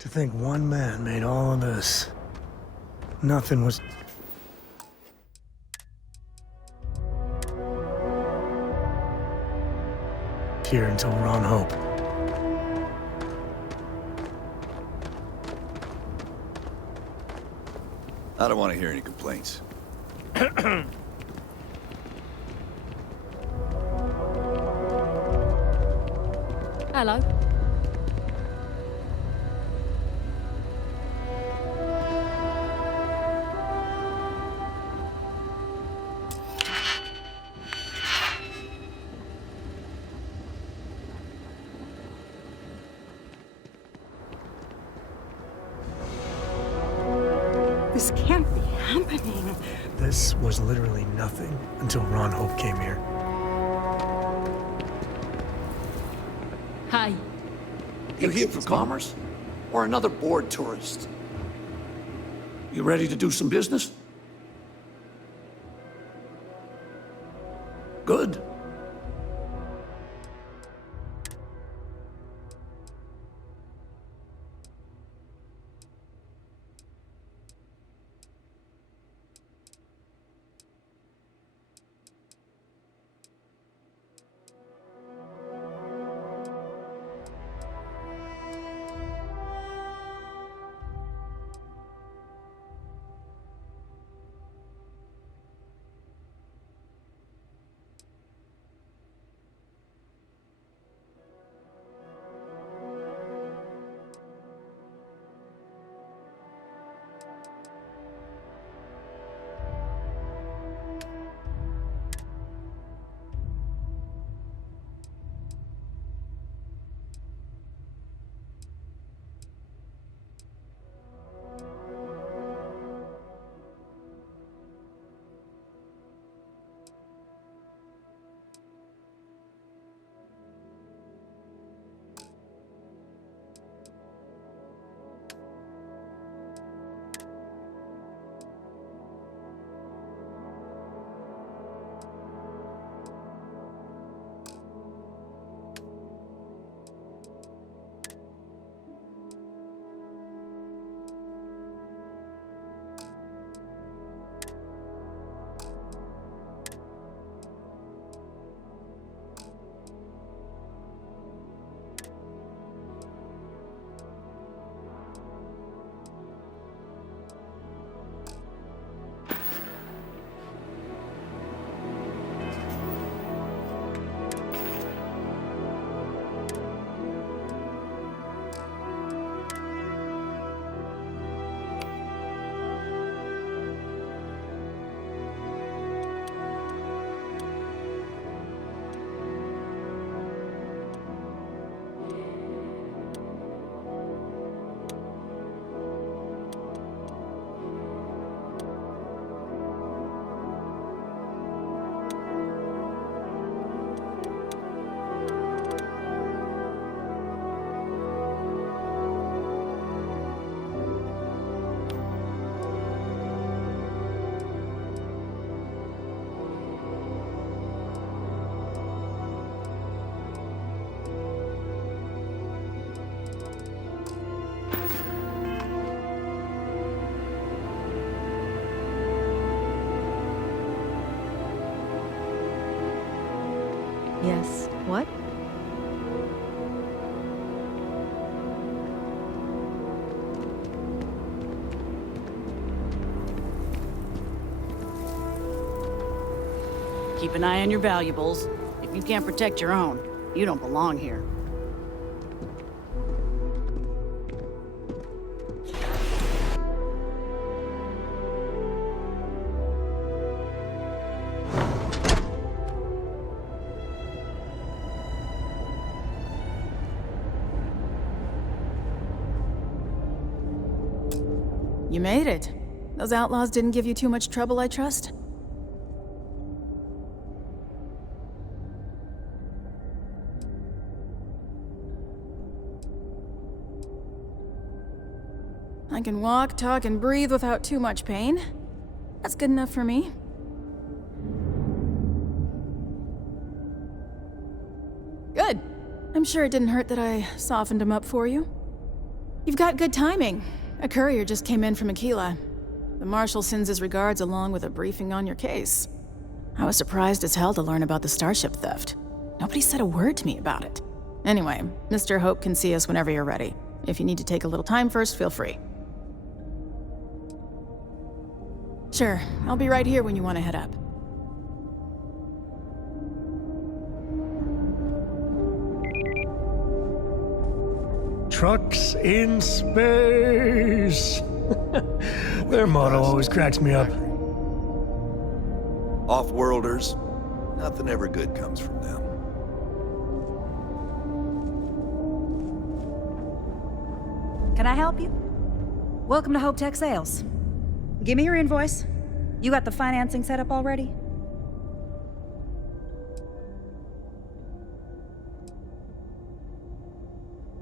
To think one man made all of this. Nothing was... here until Ron Hope. I don't want to hear any complaints. Hello. This can't be happening. This was literally nothing until Ron Hope came here. Hi. You here for commerce? Or another bored tourist? You ready to do some business? Good. Yes. What? Keep an eye on your valuables. If you can't protect your own, you don't belong here. You made it. Those outlaws didn't give you too much trouble, I trust? I can walk, talk, and breathe without too much pain. That's good enough for me. Good. I'm sure it didn't hurt that I softened him up for you. You've got good timing. A courier just came in from Aquila. The Marshal sends his regards along with a briefing on your case. I was surprised as hell to learn about the starship theft. Nobody said a word to me about it. Anyway, Mr. Hope can see us whenever you're ready. If you need to take a little time first, feel free. Sure, I'll be right here when you want to head up. Trucks in space. Their motto always cracks me up. Off-worlders, nothing ever good comes from them. Can I help you? Welcome to Hope Tech Sales. Give me your invoice. You got the financing set up already?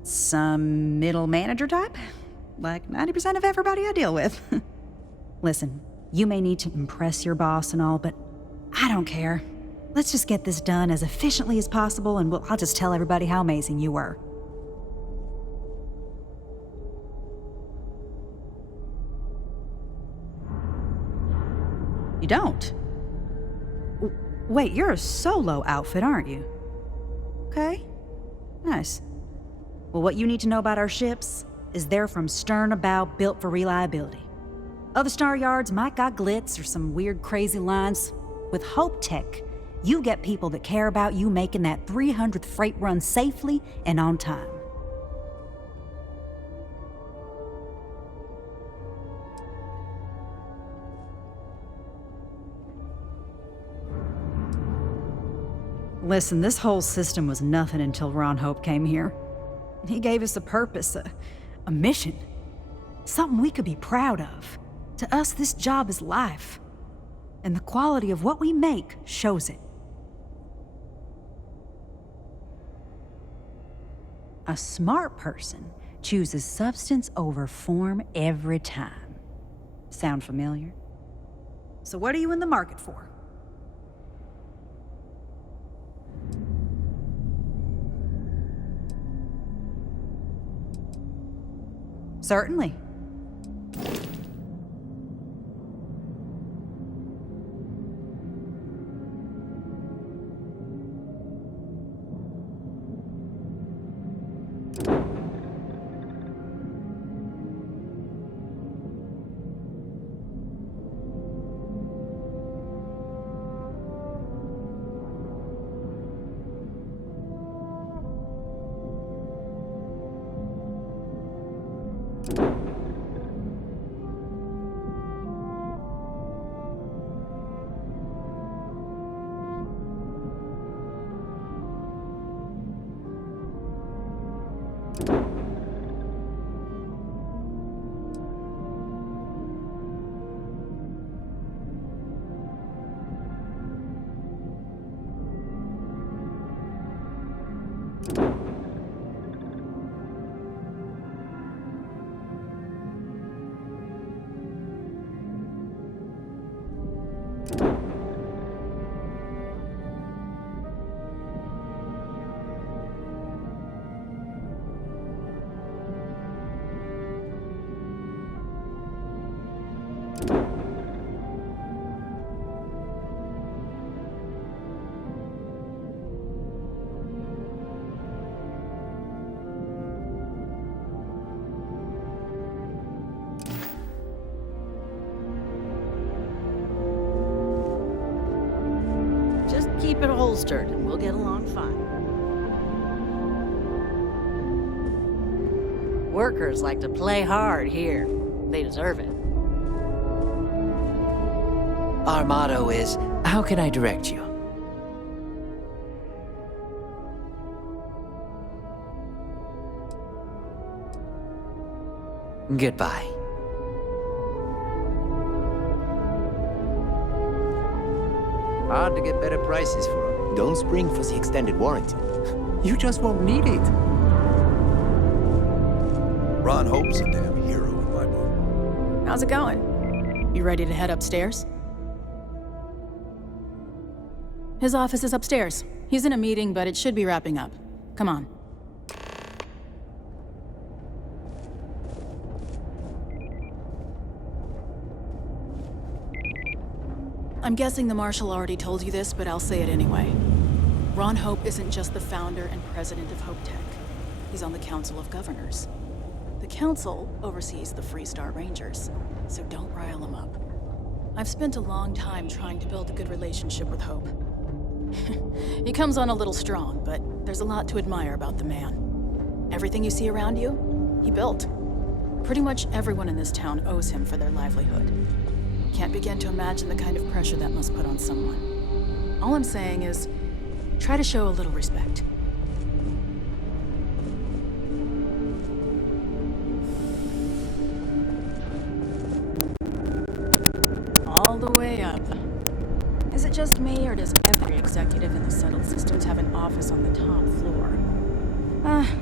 Some middle manager type? Like 90% of everybody I deal with. Listen, you may need to impress your boss and all, but I don't care. Let's just get this done as efficiently as possible, and I'll just tell everybody how amazing you were. You don't? Wait, you're a solo outfit, aren't you? Okay. Nice. Well, what you need to know about our ships is they're from stern to bow, built for reliability. Other star yards might got glitz or some weird crazy lines. With Hope Tech, you get people that care about you making that 300th freight run safely and on time. Listen, this whole system was nothing until Ron Hope came here. He gave us a purpose, a mission. Something we could be proud of. To us, this job is life. And the quality of what we make shows it. A smart person chooses substance over form every time. Sound familiar? So what are you in the market for? Certainly. Keep it holstered, and we'll get along fine. Workers like to play hard here. They deserve it. Our motto is, how can I direct you? Goodbye. Hard to get better prices for them. Don't spring for the extended warranty. You just won't need it. Ron Hope's a damn hero in my book. How's it going? You ready to head upstairs? His office is upstairs. He's in a meeting, but it should be wrapping up. Come on. I'm guessing the Marshal already told you this, but I'll say it anyway. Ron Hope isn't just the founder and president of Hope Tech. He's on the Council of Governors. The Council oversees the Freestar Rangers, so don't rile him up. I've spent a long time trying to build a good relationship with Hope. He comes on a little strong, but there's a lot to admire about the man. Everything you see around you, he built. Pretty much everyone in this town owes him for their livelihood. Can't begin to imagine the kind of pressure that must put on someone. All I'm saying is, try to show a little respect. All the way up. Is it just me, or does every executive in the settled systems have an office on the top floor?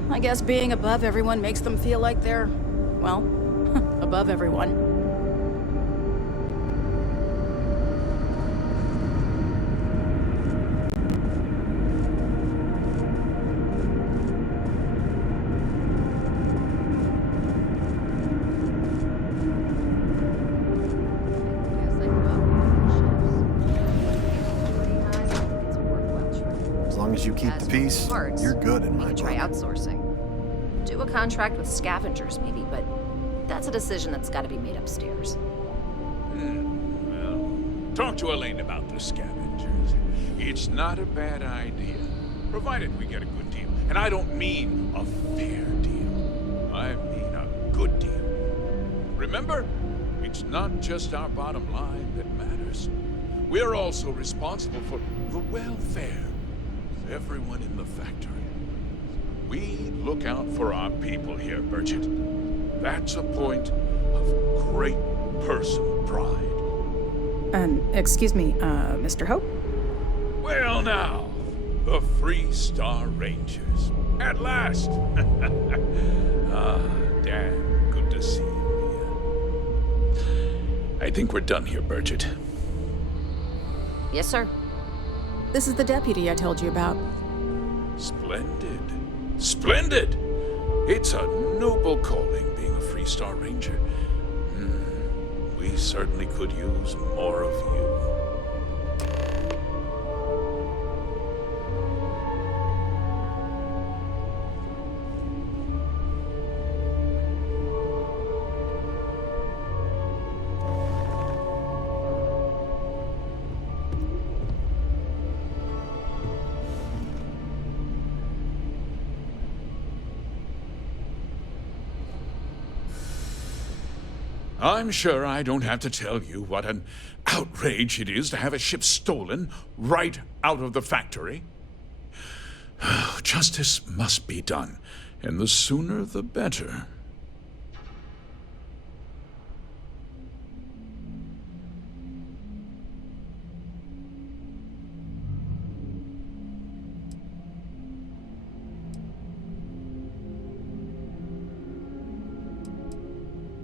I guess being above everyone makes them feel like they're, well, above everyone. You keep the peace, you're good in my book. Try outsourcing. Do a contract with scavengers, maybe, but that's a decision that's got to be made upstairs. Well, talk to Elaine about the scavengers. It's not a bad idea, provided we get a good deal. And I don't mean a fair deal. I mean a good deal. Remember, it's not just our bottom line that matters. We're also responsible for the welfare. Everyone in the factory. We look out for our people here, Bridget. That's a point of great personal pride. Excuse me, Mr. Hope? Well now, the Freestar Rangers. At last! Damn, good to see you, Mia. I think we're done here, Bridget. Yes, sir. This is the deputy I told you about. Splendid. Splendid! It's a noble calling being a Freestar Ranger. We certainly could use more of you. I'm sure I don't have to tell you what an outrage it is to have a ship stolen right out of the factory. Justice must be done, and the sooner the better.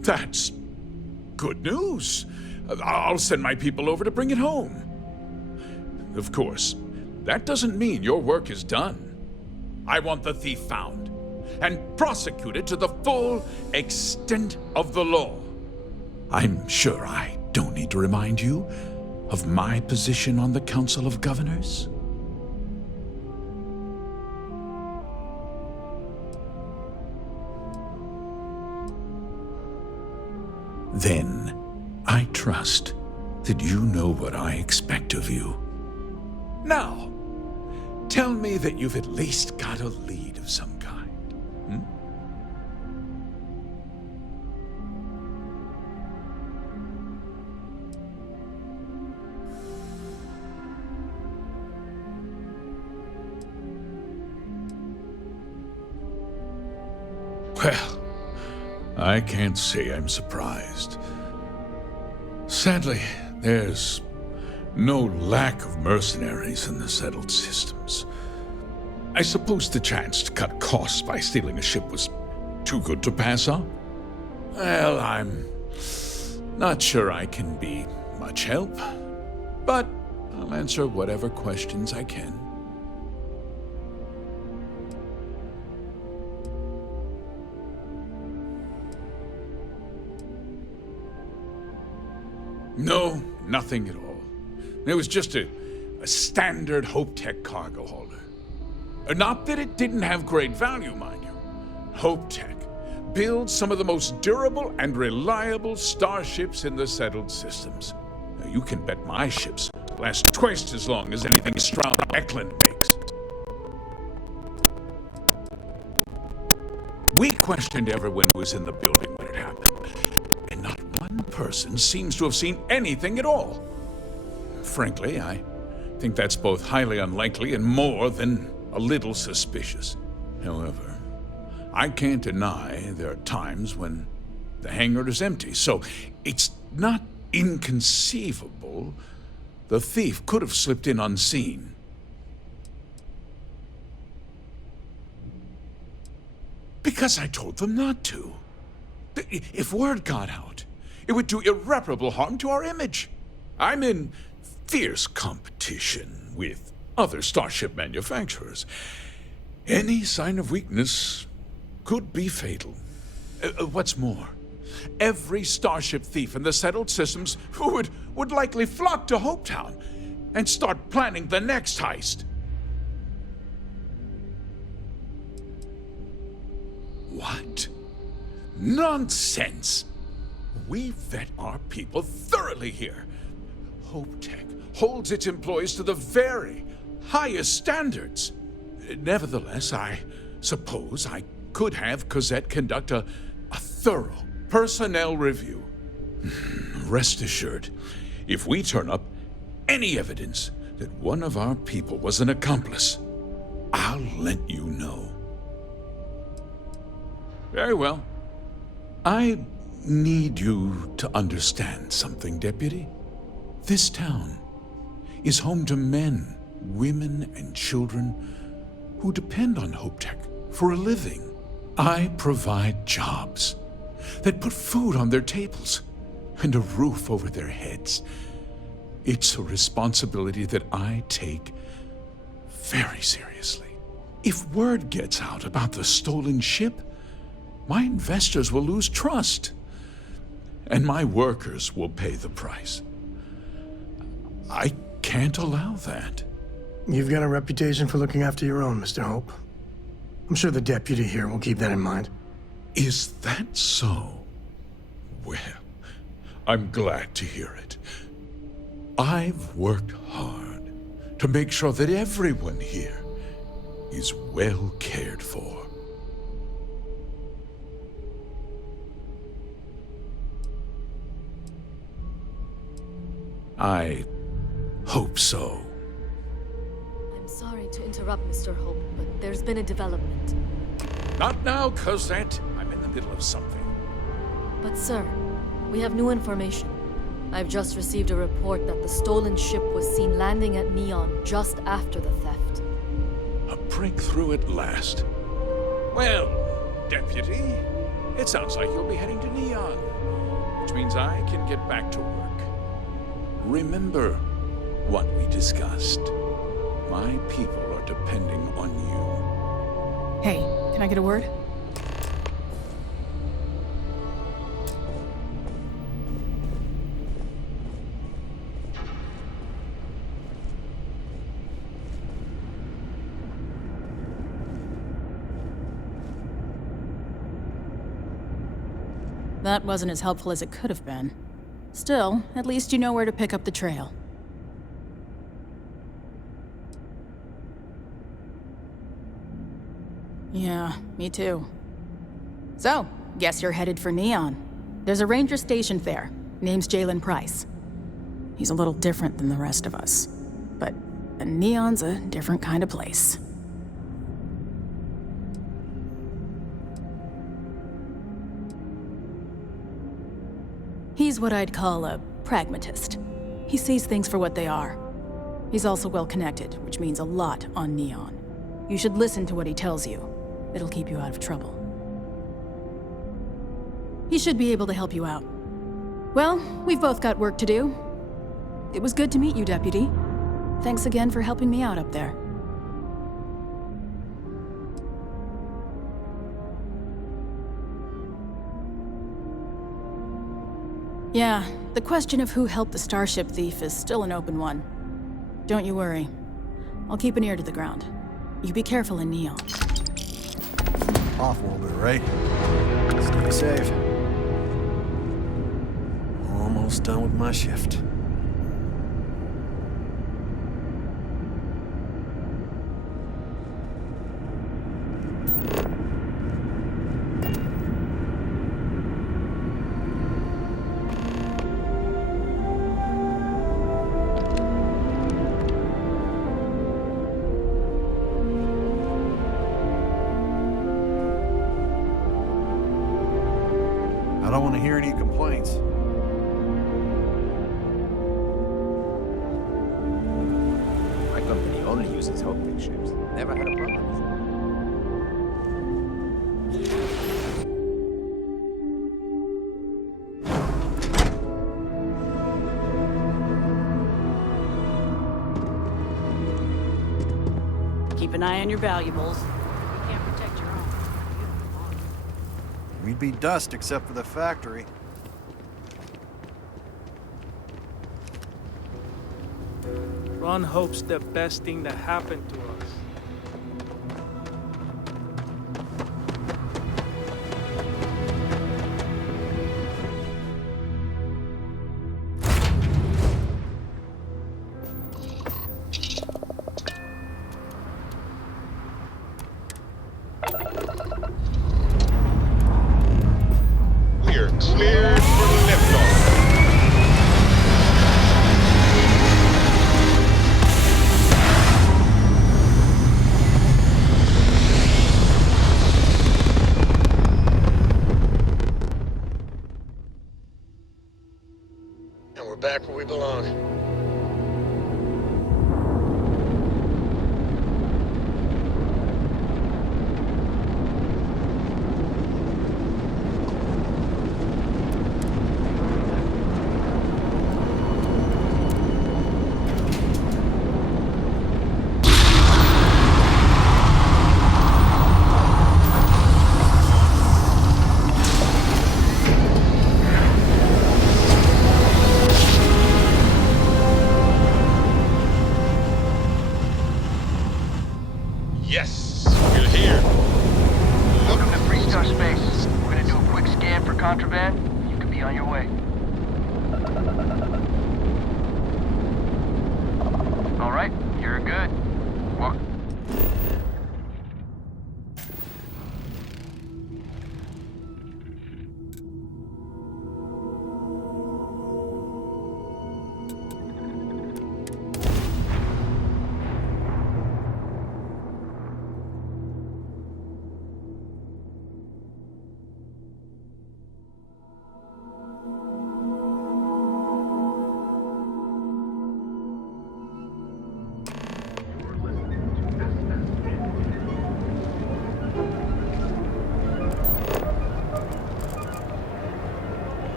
That's good news. I'll send my people over to bring it home. Of course, that doesn't mean your work is done. I want the thief found and prosecuted to the full extent of the law. I'm sure I don't need to remind you of my position on the Council of Governors. Then, I trust that you know what I expect of you. Now, Tell me that you've at least got a lead of some kind. Hmm? Well, I can't say I'm surprised. Sadly, there's no lack of mercenaries in the settled systems. I suppose the chance to cut costs by stealing a ship was too good to pass up? Well, I'm not sure I can be much help, but I'll answer whatever questions I can. No, nothing at all. It was just a standard Hope Tech cargo holder. Not that it didn't have great value, mind you. Hope Tech builds some of the most durable and reliable starships in the settled systems. Now, you can bet my ships last twice as long as anything Stroud Eklund makes. We questioned everyone who was in the building when it happened, and not one person seems to have seen anything at all. Frankly, I think that's both highly unlikely and more than a little suspicious. However, I can't deny there are times when the hangar is empty, so it's not inconceivable the thief could have slipped in unseen. Because I told them not to. If word got out, it would do irreparable harm to our image. I'm in fierce competition with other starship manufacturers. Any sign of weakness could be fatal. What's more, every starship thief in the settled systems would likely flock to Hopetown and start planning the next heist. What? Nonsense! We vet our people thoroughly here. Hope Tech holds its employees to the very highest standards. Nevertheless, I suppose I could have Cosette conduct a thorough personnel review. Rest assured, if we turn up any evidence that one of our people was an accomplice, I'll let you know. Very well. I need you to understand something, Deputy. This town is home to men, women, and children who depend on Hope Tech for a living. I provide jobs that put food on their tables and a roof over their heads. It's a responsibility that I take very seriously. If word gets out about the stolen ship, my investors will lose trust, and my workers will pay the price. I can't allow that. You've got a reputation for looking after your own, Mr. Hope. I'm sure the deputy here will keep that in mind. Is that so? Well, I'm glad to hear it. I've worked hard to make sure that everyone here is well cared for. I hope so. I'm sorry to interrupt, Mr. Hope, but there's been a development. Not now, Cosette. I'm in the middle of something. But sir, we have new information. I've just received a report that the stolen ship was seen landing at Neon just after the theft. A breakthrough at last. Well, Deputy, it sounds like you'll be heading to Neon, which means I can get back to work. Remember what we discussed. My people are depending on you. Hey, can I get a word? That wasn't as helpful as it could have been. Still, at least you know where to pick up the trail. Yeah, me too. So, guess you're headed for Neon. There's a ranger stationed there. Name's Jalen Price. He's a little different than the rest of us. But Neon's a different kind of place. He's what I'd call a pragmatist. He sees things for what they are. He's also well connected, which means a lot on Neon. You should listen to what he tells you. It'll keep you out of trouble. He should be able to help you out. Well, we've both got work to do. It was good to meet you, Deputy. Thanks again for helping me out up there. Yeah, the question of who helped the Starship thief is still an open one. Don't you worry. I'll keep an ear to the ground. You be careful in Neon. Off-worlder, right? Stay safe. Almost done with my shift. I don't want to hear any complaints. My company only uses Hoping ships. Never had a problem with it. Keep an eye on your valuables. You can't protect your own. We'd be dust except for the factory. Ron hopes the best thing that happened to us. We're cleared for liftoff. And we're back where we belong. Yes, we're here. Welcome to Freestar Space. We're gonna do a quick scan for contraband. You can be on your way. All right, you're good. Walk.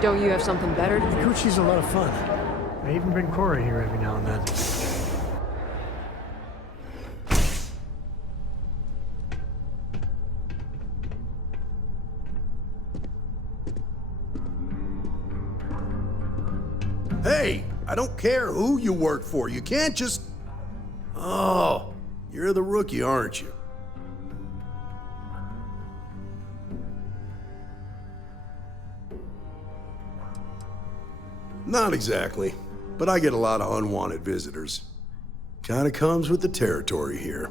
Don't you have something better to do? Coochie's a lot of fun. I even bring Cora here every now and then. Hey, I don't care who you work for. You can't just... Oh, you're the rookie, aren't you? Not exactly. but I get a lot of unwanted visitors. Kinda comes with the territory here.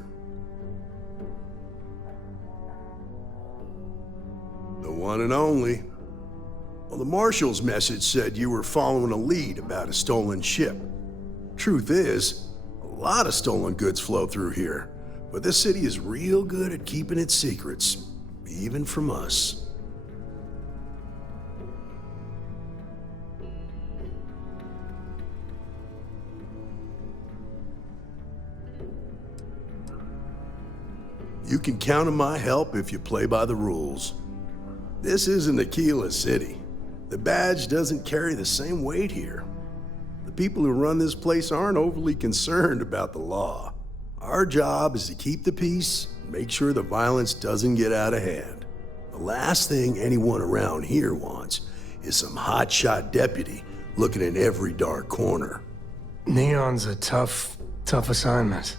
The one and only. Well, the Marshal's message said you were following a lead about a stolen ship. Truth is, a lot of stolen goods flow through here, but this city is real good at keeping its secrets, even from us. You can count on my help if you play by the rules. This isn't Aquila City. The badge doesn't carry the same weight here. The people who run this place aren't overly concerned about the law. Our job is to keep the peace and make sure the violence doesn't get out of hand. The last thing anyone around here wants is some hotshot deputy looking in every dark corner. Neon's a tough assignment.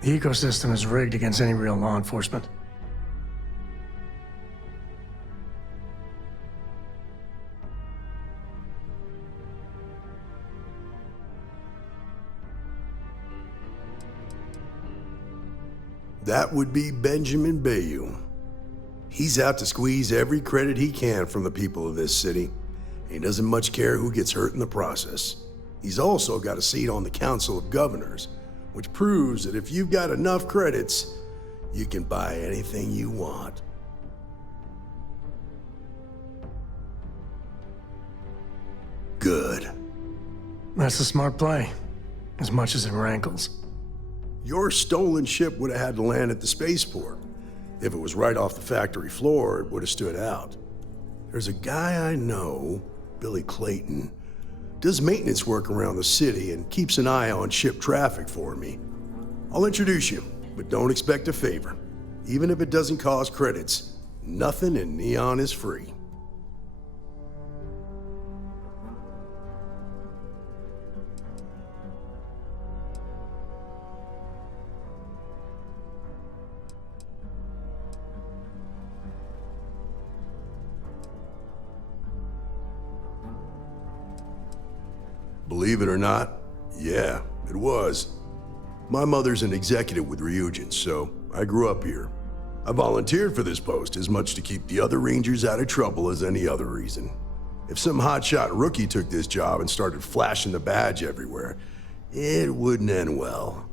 The ecosystem is rigged against any real law enforcement. That would be Benjamin Bayou. He's out to squeeze every credit he can from the people of this city. He doesn't much care who gets hurt in the process. He's also got a seat on the Council of Governors, which proves that if you've got enough credits, you can buy anything you want. Good. That's a smart play, as much as it rankles. Your stolen ship would have had to land at the spaceport. If it was right off the factory floor, it would have stood out. There's a guy I know, Billy Clayton, does maintenance work around the city and keeps an eye on ship traffic for me. I'll introduce you, but don't expect a favor. Even if it doesn't cost credits, nothing in Neon is free. Believe it or not, yeah, it was. My mother's an executive with Ryujin, so I grew up here. I volunteered for this post as much to keep the other Rangers out of trouble as any other reason. If some hotshot rookie took this job and started flashing the badge everywhere, it wouldn't end well.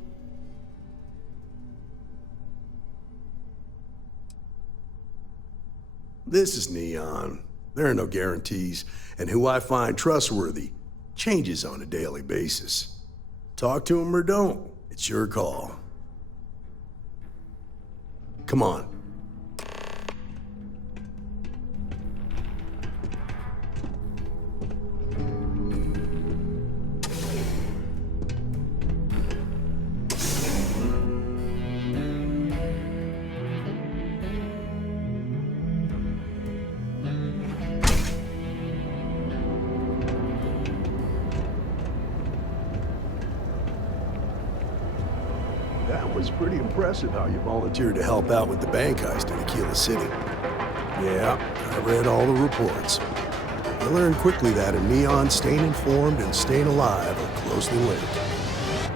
This is Neon. There are no guarantees, and who I find trustworthy changes on a daily basis. Talk to him or don't. It's your call. Come on. That was pretty impressive how you volunteered to help out with the bank heist in Aquila City. Yeah, I read all the reports. I learned quickly that in Neon, staying informed and staying alive are closely linked.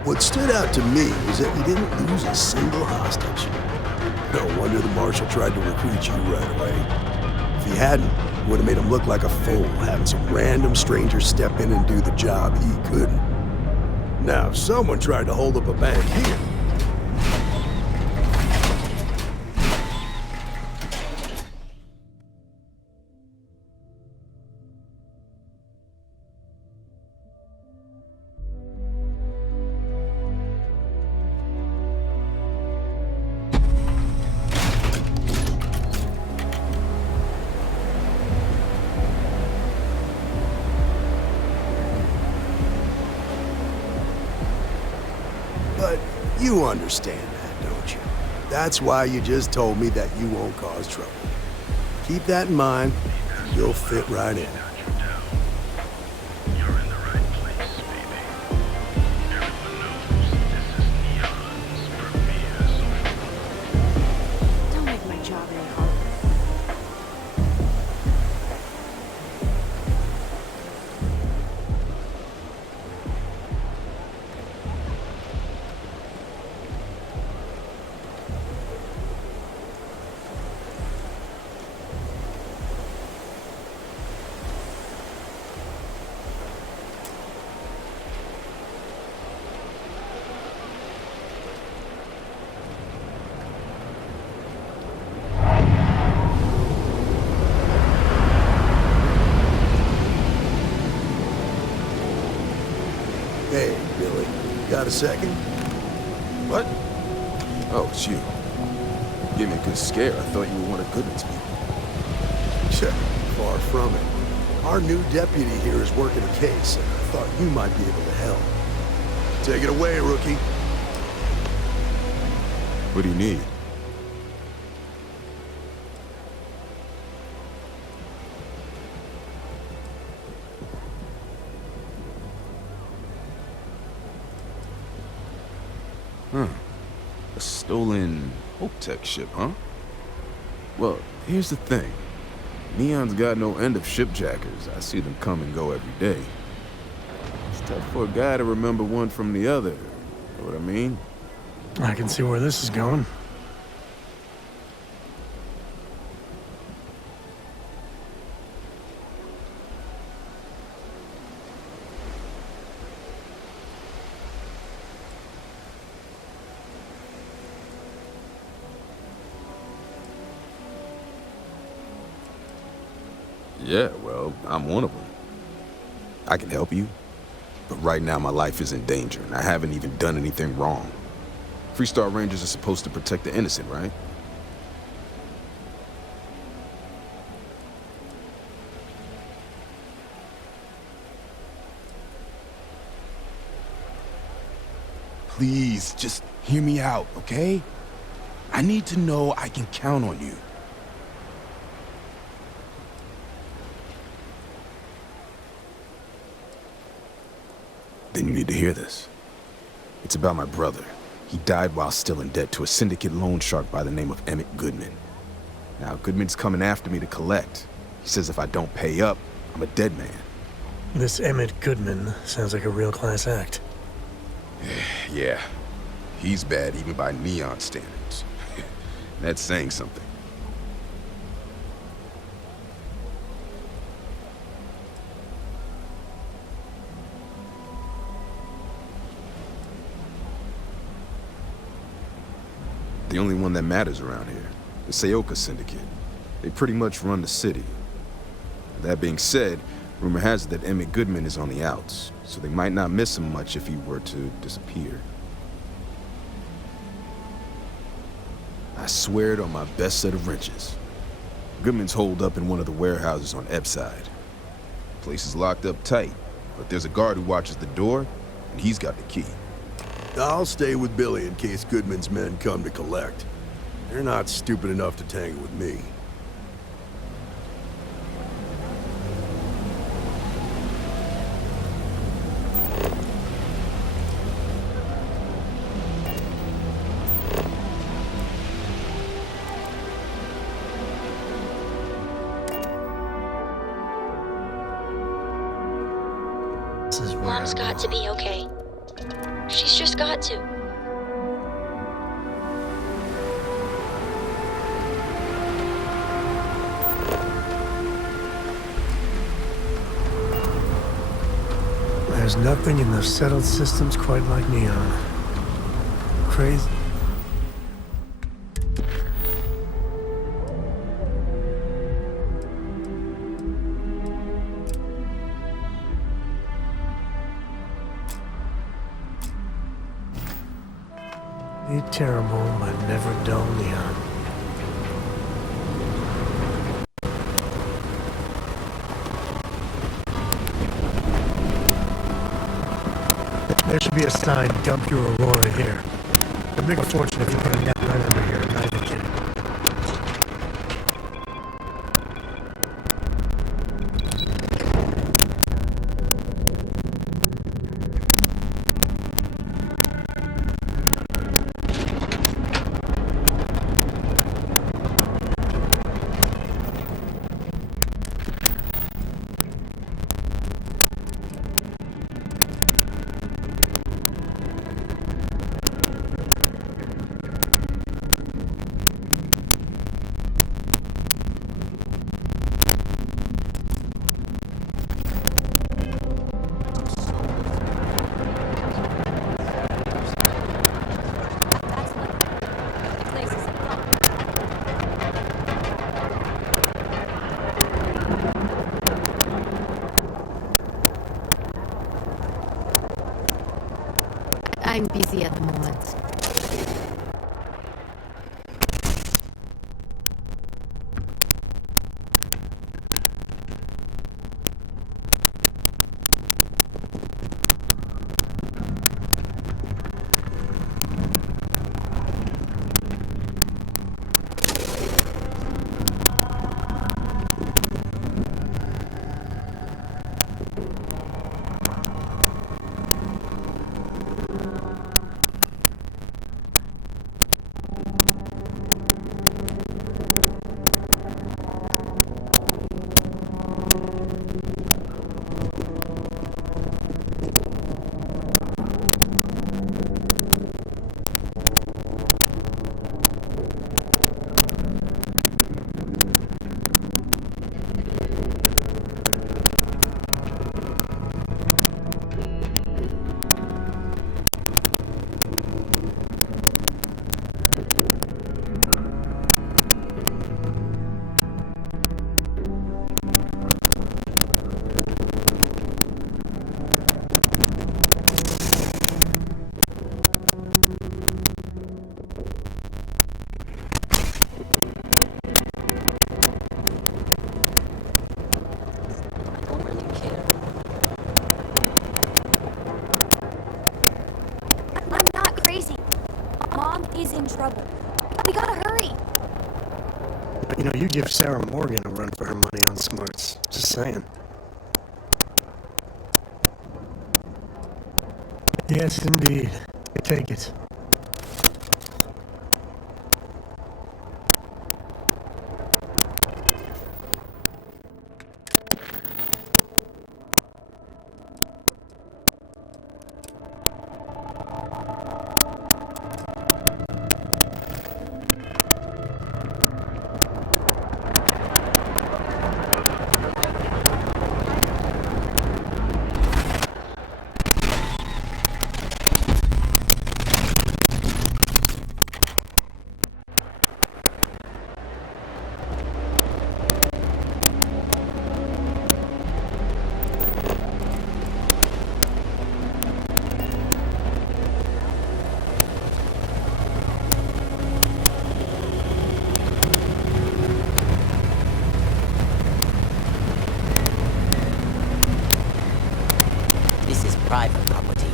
What stood out to me was that you didn't lose a single hostage. No wonder the Marshal tried to recruit you right away. If he hadn't, it would have made him look like a fool, having some random stranger step in and do the job he couldn't. Now, if someone tried to hold up a bank here, but you understand that, don't you? That's why you just told me that you won't cause trouble. Keep that in mind, and you'll fit right in. Don't make my job any harder. Got a second? What? Oh, it's you. You gave me a good scare. I thought you were one of Goodman's people. Far from it. Our new deputy here is working a case, and I thought you might be able to help. Take it away, rookie. What do you need? A stolen Hope-Tech ship, huh? Well, here's the thing. Neon's got no end of shipjackers. I see them come and go every day. It's tough for a guy to remember one from the other. Know what I mean? I can see where this is going. Yeah, well, I'm one of them. I can help you, but right now my life is in danger, and I haven't even done anything wrong. Freestar Rangers are supposed to protect the innocent, right? Please, just hear me out, okay? I need to know I can count on you. Then you need to hear this. It's about my brother. He died while still in debt to a syndicate loan shark by the name of Emmett Goodman. Now, Goodman's coming after me to collect. He says if I don't pay up, I'm a dead man. This Emmett Goodman sounds like a real class act. Yeah, he's bad even by Neon standards. That's saying something. The only one that matters around here, the Seoka Syndicate. They pretty much run the city. That being said, rumor has it that Emmett Goodman is on the outs, so they might not miss him much if he were to disappear. I swear it on my best set of wrenches. Goodman's holed up in one of the warehouses on Epside. The place is locked up tight, but there's a guard who watches the door, and he's got the key. I'll stay with Billy in case Goodman's men come to collect. They're not stupid enough to tangle with me. Mom's got to be okay. She's just got to. There's nothing in the settled systems quite like Neon. Crazy. Be terrible, but never dull Neon. There should be a sign, dump your Aurora here. I'd make a fortune if you put a net right under here, I'm not even kidding. I'm busy at the moment. I'm not crazy. Mom is in trouble. We gotta hurry. You know, you give Sarah Morgan a run for her money on smarts. Just saying. Yes, indeed. Take it. This is private property.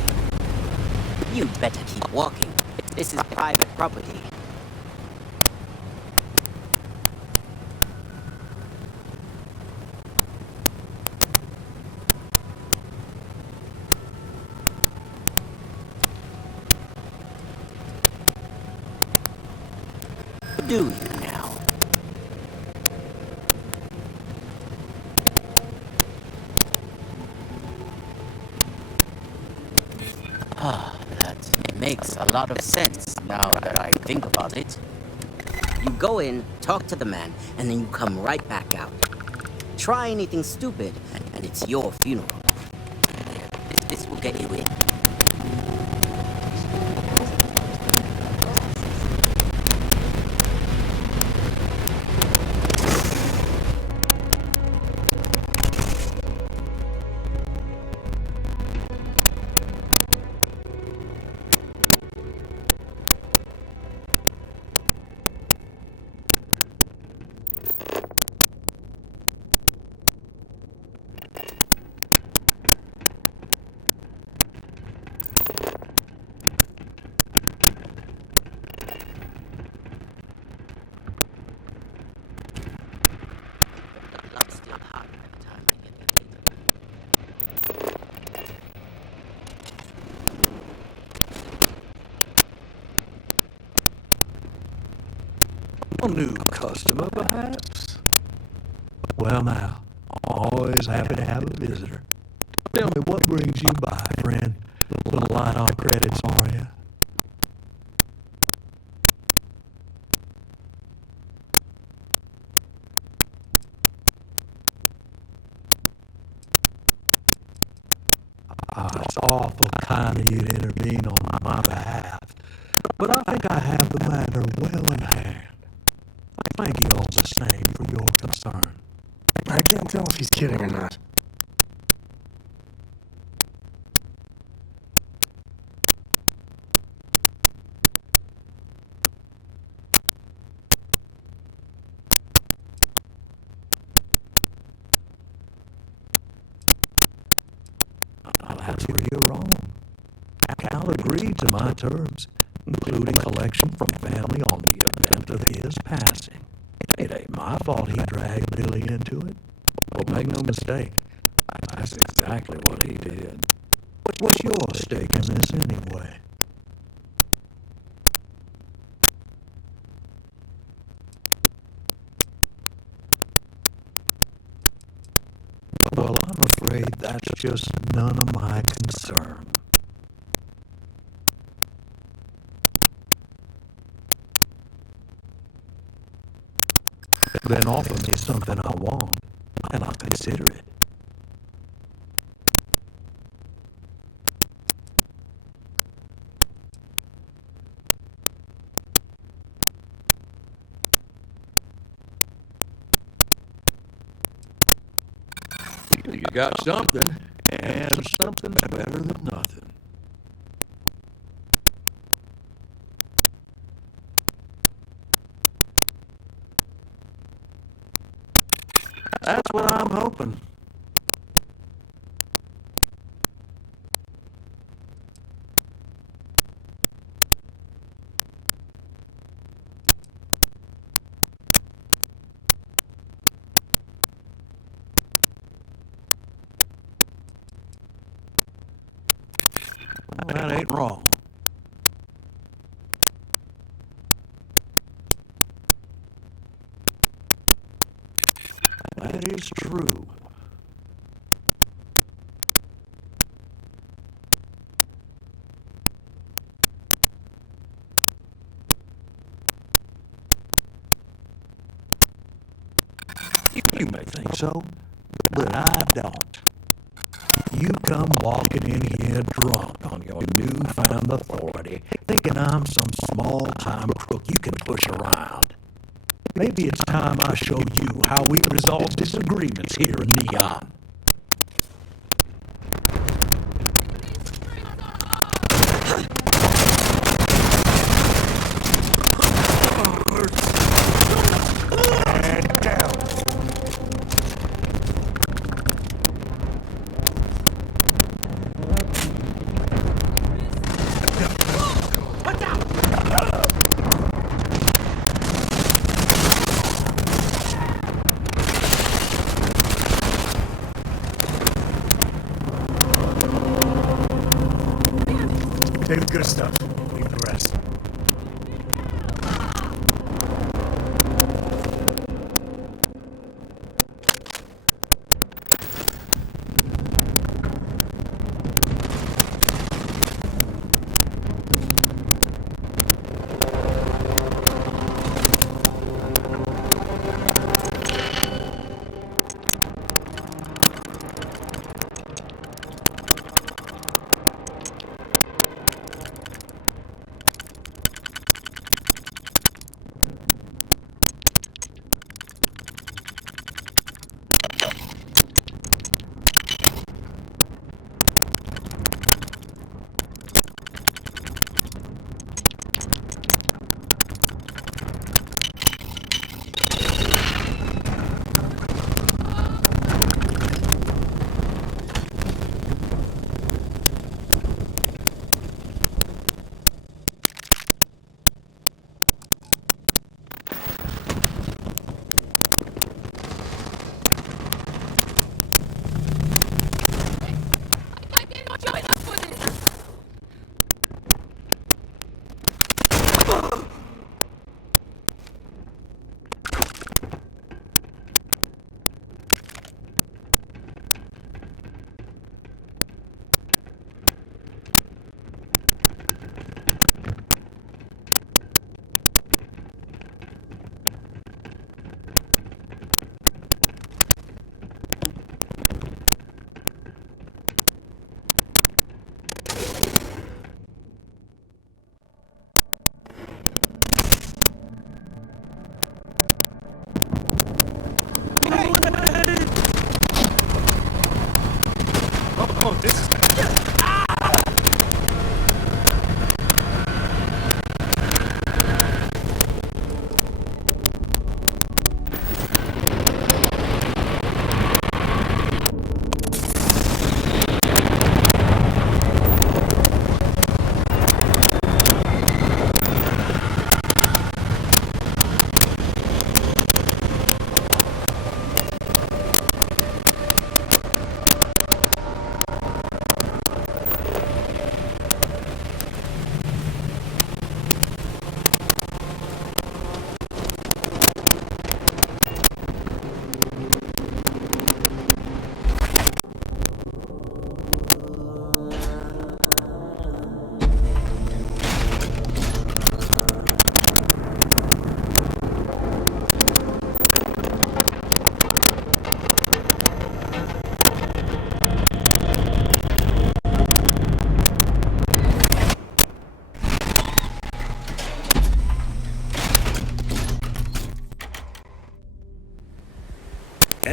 You better keep walking. This is private property. Do you now? Ah, that makes a lot of sense now that I think about it. You go in, talk to the man, and then you come right back out. Try anything stupid, and it's your funeral. This will get you in. A new customer, perhaps? Well, now, always happy to have a visitor. Tell me, what brings you by, friend? A little light on credits for you. It's awful kind of you to intervene on my behalf, but I think I have the matter well in hand. Thank you all the same for your concern. I can't tell if he's kidding or not. to my terms, including collection from family on the event of his passing. It ain't my fault he dragged Billy into it. But make no mistake, that's exactly what he did. What's your stake in this anyway? Well, I'm afraid that's just none of my concern. Then offer me something I want, and I'll consider it. You got something, and something's better than nothing. That's what I'm hoping. Well, that ain't wrong. That is true. You may think so, but I don't. You come walking in here drunk on your newfound authority, thinking I'm some small-time crook you can push around. Maybe it's time I show you how we resolve disagreements here in Neon. And down. Take the good stuff. Leave the rest.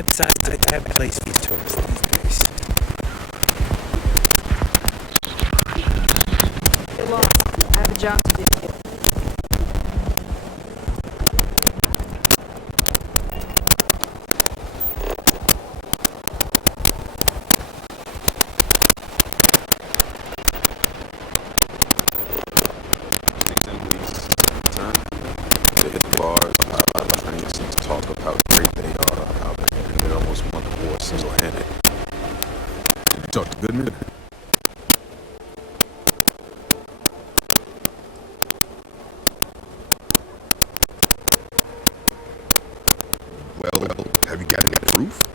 Besides, I have place for these tourists these days. Get lost. I have a job to do. They hit the bars, drinks, and talk of how great they are, how they almost won the war single-handed. You talk to Goodman? Well, have you got any proof?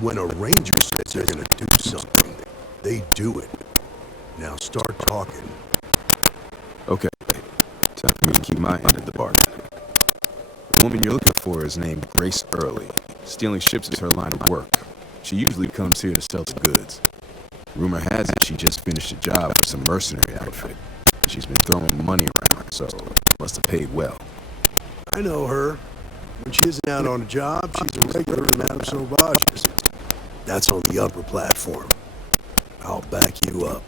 When a ranger says they're gonna do something, they do it. Now start talking. Okay, time for me to keep my end of the bargain. The woman you're looking for is named Grace Early. Stealing ships is her line of work. She usually comes here to sell the goods. Rumor has it she just finished a job for some mercenary outfit. She's been throwing money around, so must have paid well. I know her. When she isn't out on a job, she's a regular in Madame Sauvage's. That's on the upper platform. I'll back you up.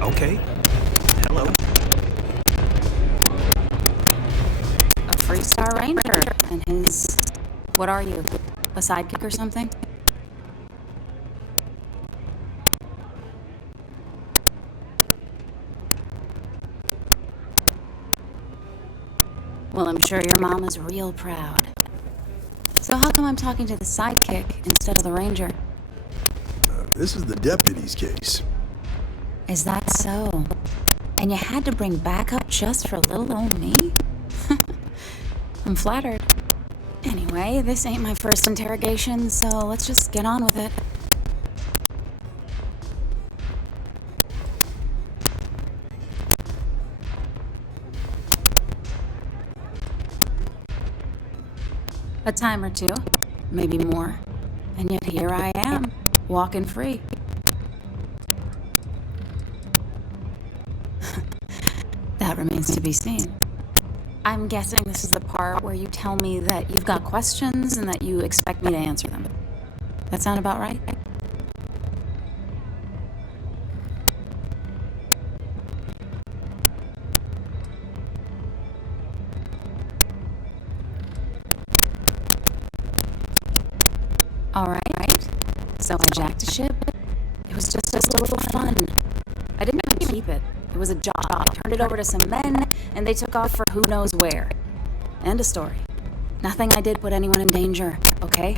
Okay. Hello. A Freestar Ranger. And his... What are you? A sidekick or something? Well, I'm sure your mom is real proud. So how come I'm talking to the sidekick instead of the ranger? This is the deputy's case. Is that so? And you had to bring backup just for little old me? I'm flattered. Anyway, this ain't my first interrogation, so let's just get on with it. A time or two, maybe more. And yet here I am, walking free. That remains to be seen. I'm guessing this is the part where you tell me that you've got questions and that you expect me to answer them. That sound about right? All right. So I jacked a ship. It was just a little fun. I didn't even keep it. It was a job. I turned it over to some men, and they took off for who knows where. End of story. Nothing I did put anyone in danger, okay?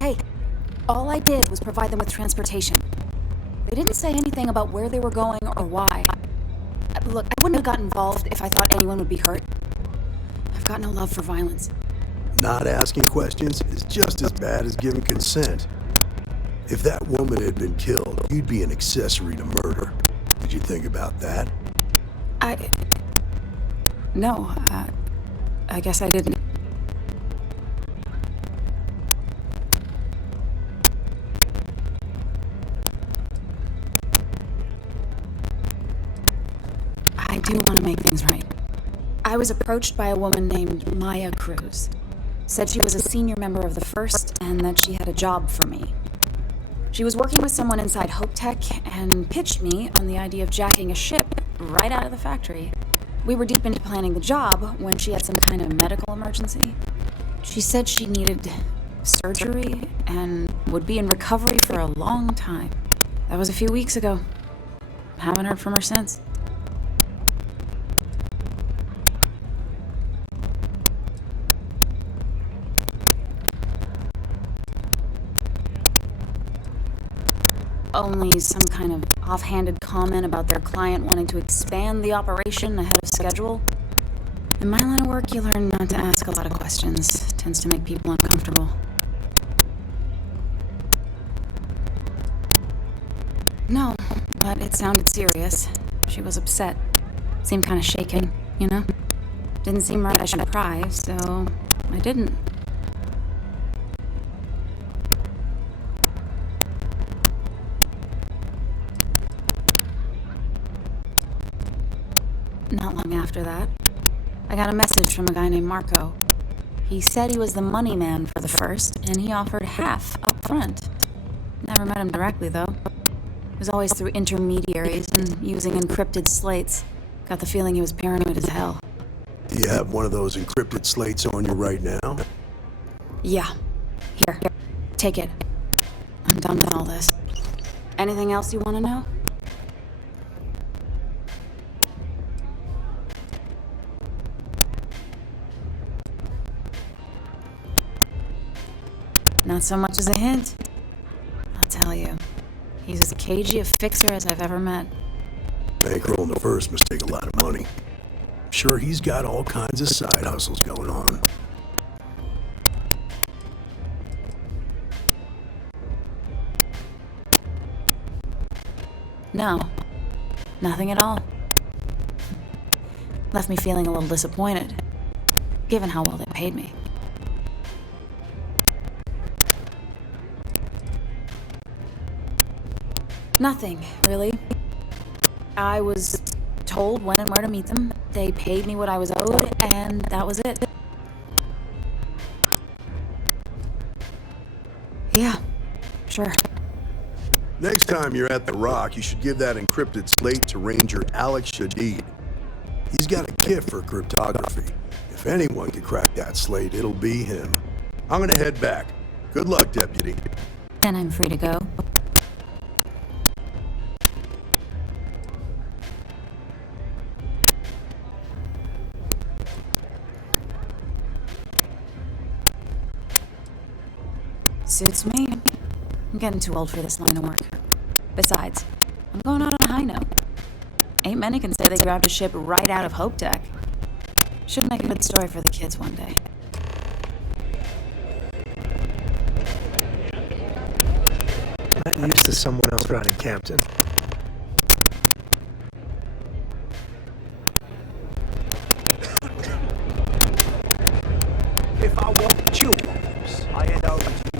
Hey, all I did was provide them with transportation. They didn't say anything about where they were going or why. Look, I wouldn't have got involved if I thought anyone would be hurt. I've got no love for violence. Not asking questions is just as bad as giving consent. If that woman had been killed, you'd be an accessory to murder. Did you think about that? No, I guess I didn't. I do want to make things right. I was approached by a woman named Maya Cruz. Said she was a senior member of the First and that she had a job for me. She was working with someone inside Hope Tech and pitched me on the idea of jacking a ship right out of the factory. We were deep into planning the job when she had some kind of medical emergency. She said she needed surgery and would be in recovery for a long time. That was a few weeks ago. Haven't heard from her since. Only some kind of offhanded comment about their client wanting to expand the operation ahead of schedule. In my line of work, you learn not to ask a lot of questions. Tends to make people uncomfortable. No, but it sounded serious. She was upset. Seemed kind of shaken, you know? Didn't seem right I should pry, so I didn't. Not long after that, I got a message from a guy named Marco. He said he was the money man for the first, and he offered half up front. Never met him directly, though. It was always through intermediaries and using encrypted slates. Got the feeling he was paranoid as hell. Do you have one of those encrypted slates on you right now? Yeah. Here. Take it. I'm done with all this. Anything else you want to know? Not so much as a hint. I'll tell you. He's as cagey a fixer as I've ever met. Bankrolling the first must take a lot of money. Sure, he's got all kinds of side hustles going on. No. Nothing at all. Left me feeling a little disappointed, given how well they paid me. Nothing, really. I was told when and where to meet them. They paid me what I was owed, and that was it. Yeah, sure. Next time you're at the Rock, you should give that encrypted slate to Ranger Alex Shadid. He's got a gift for cryptography. If anyone can crack that slate, it'll be him. I'm gonna head back. Good luck, Deputy. Then I'm free to go. Suits me. I'm getting too old for this line of work. Besides, I'm going out on a high note. Ain't many can say they grabbed a ship right out of Hope Tech. Should make a good story for the kids one day. Not used to someone else riding captain. If I want jewels, I head over to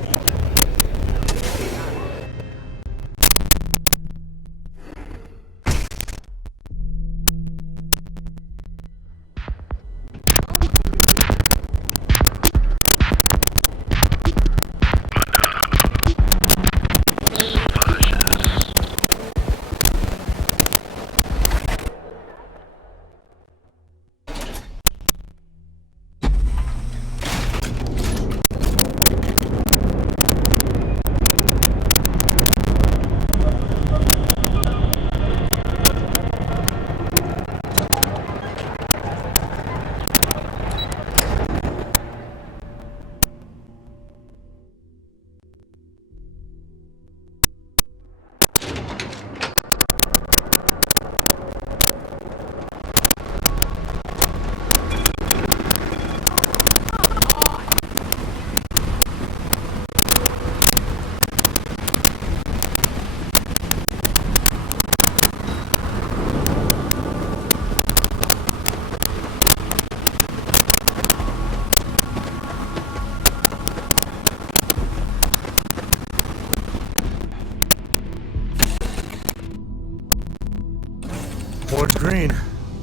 Ward's green.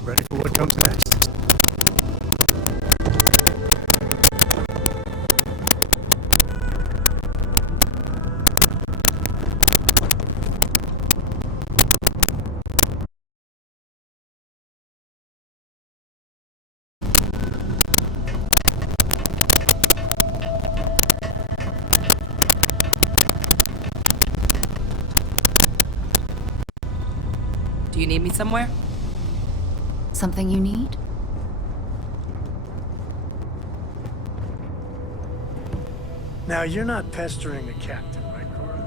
Ready for what comes next. Do you need me somewhere? Something you need? Now, you're not pestering the captain, right, Cora?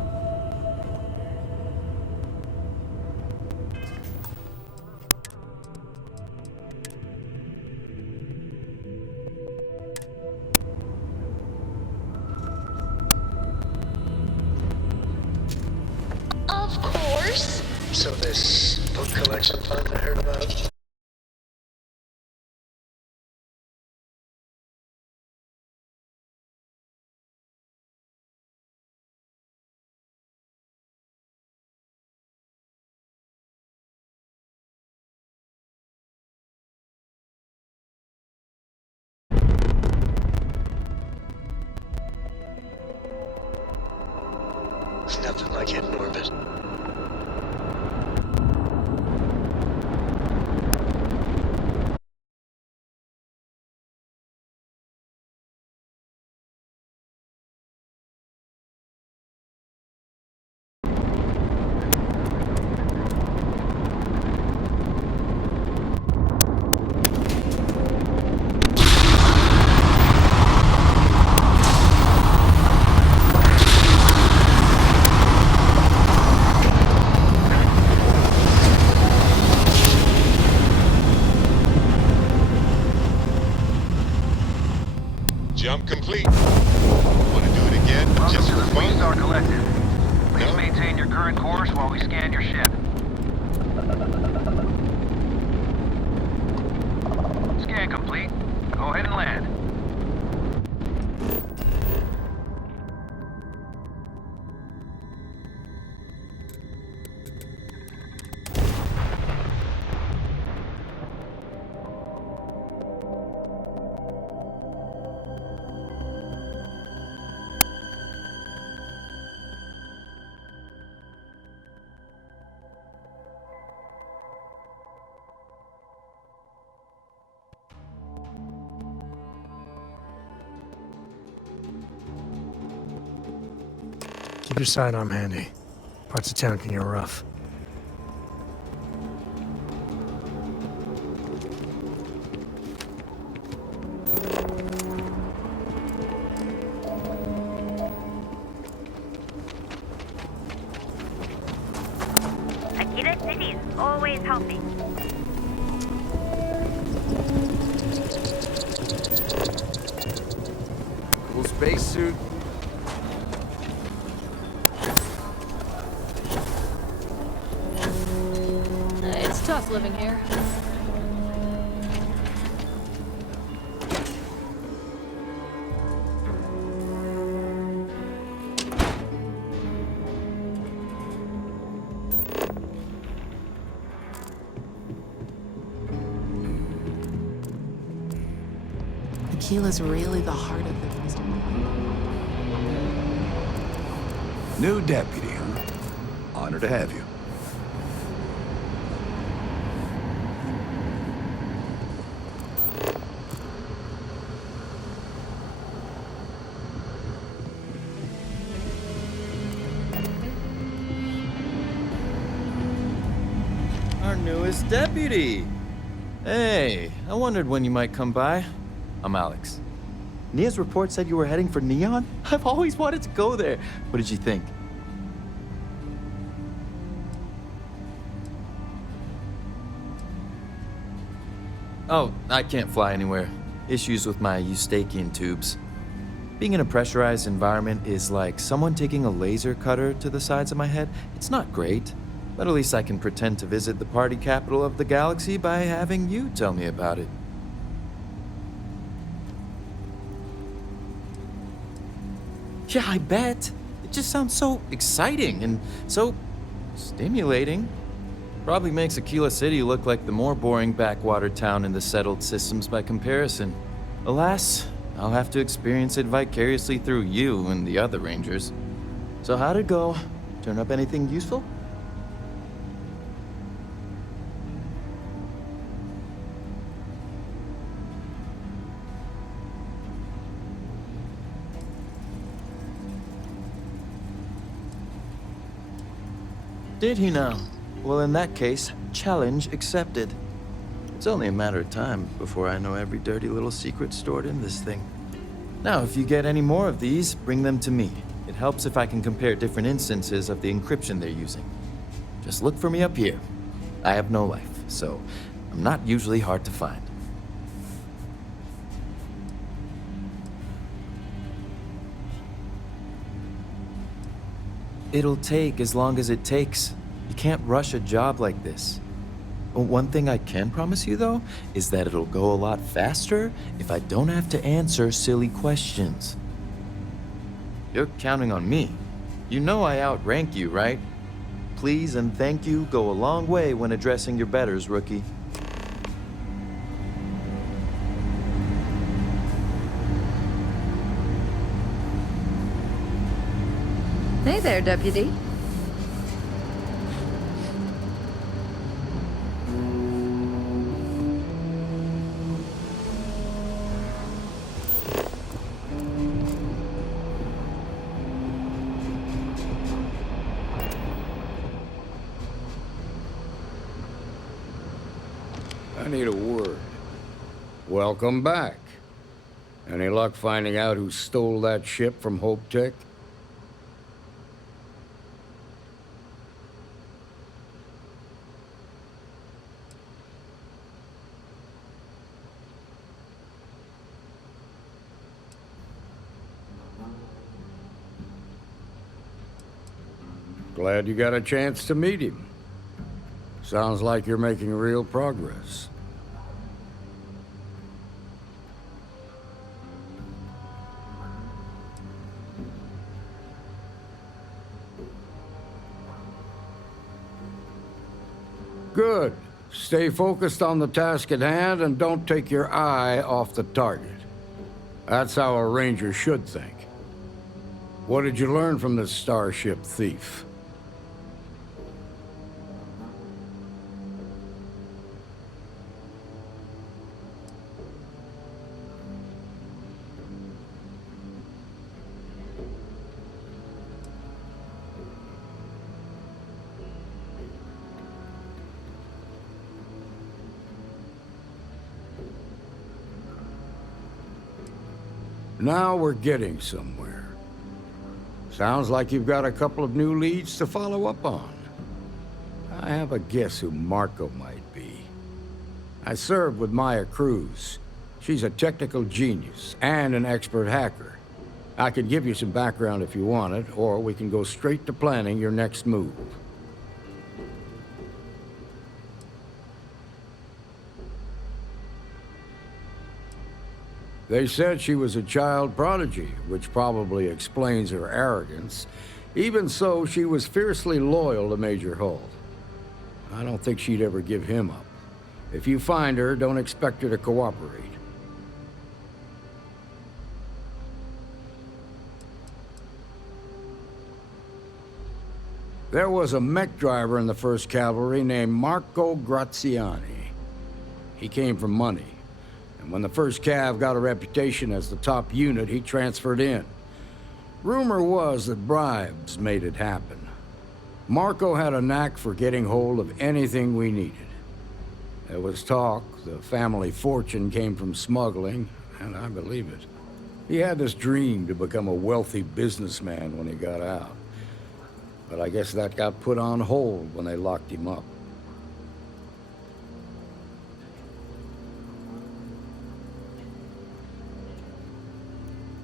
Of course. So this book collection fund I heard about? It's nothing like hitting orbit. Jump complete. Want to do it again? Welcome Just to for the fun? Freestar Collective. Please No? maintain your current course while we scan your ship. Scan complete. Go ahead and land. Keep your sidearm handy. Parts of town can get rough. Akita City's always helping. Cool spacesuit. It's tough living here. Tequila's really the heart of it. New deputy, huh? Honored to have you. Our newest deputy. Hey, I wondered when you might come by. I'm Alex. Nia's report said you were heading for Neon? I've always wanted to go there. What did you think? Oh, I can't fly anywhere. Issues with my Eustachian tubes. Being in a pressurized environment is like someone taking a laser cutter to the sides of my head. It's not great, but at least I can pretend to visit the party capital of the galaxy by having you tell me about it. Yeah, I bet. It just sounds so exciting and so stimulating. Probably makes Aquila City look like the more boring backwater town in the settled systems by comparison. Alas, I'll have to experience it vicariously through you and the other rangers. So how'd it go? Turn up anything useful? Did he now? Well, in that case, challenge accepted. It's only a matter of time before I know every dirty little secret stored in this thing. Now, if you get any more of these, bring them to me. It helps if I can compare different instances of the encryption they're using. Just look for me up here. I have no life, so I'm not usually hard to find. It'll take as long as it takes. You can't rush a job like this. One thing I can promise you, though, is that it'll go a lot faster if I don't have to answer silly questions. You're counting on me. You know I outrank you, right? Please and thank you go a long way when addressing your betters, rookie. Hey there, Deputy. I need a word. Welcome back. Any luck finding out who stole that ship from Hope Tech? Glad you got a chance to meet him. Sounds like you're making real progress. Good. Stay focused on the task at hand and don't take your eye off the target. That's how a ranger should think. What did you learn from this starship thief? Now we're getting somewhere. Sounds like you've got a couple of new leads to follow up on. I have a guess who Marco might be. I served with Maya Cruz. She's a technical genius and an expert hacker. I could give you some background if you want it, or we can go straight to planning your next move. They said she was a child prodigy, which probably explains her arrogance. Even so, she was fiercely loyal to Major Hull. I don't think she'd ever give him up. If you find her, don't expect her to cooperate. There was a mech driver in the 1st Cavalry named Marco Graziani. He came from money. And when the 1st Cav got a reputation as the top unit, he transferred in. Rumor was that bribes made it happen. Marco had a knack for getting hold of anything we needed. There was talk the family fortune came from smuggling, and I believe it. He had this dream to become a wealthy businessman when he got out. But I guess that got put on hold when they locked him up.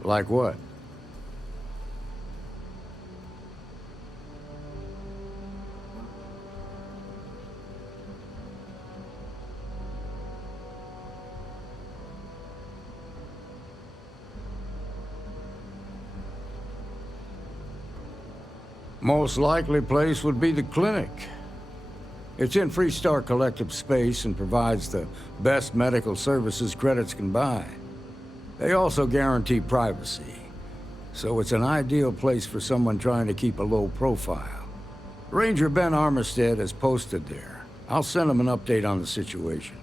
Like what? Most likely place would be the clinic. It's in Freestar Collective space and provides the best medical services credits can buy. They also guarantee privacy, so it's an ideal place for someone trying to keep a low profile. Ranger Ben Armistead is posted there. I'll send him an update on the situation.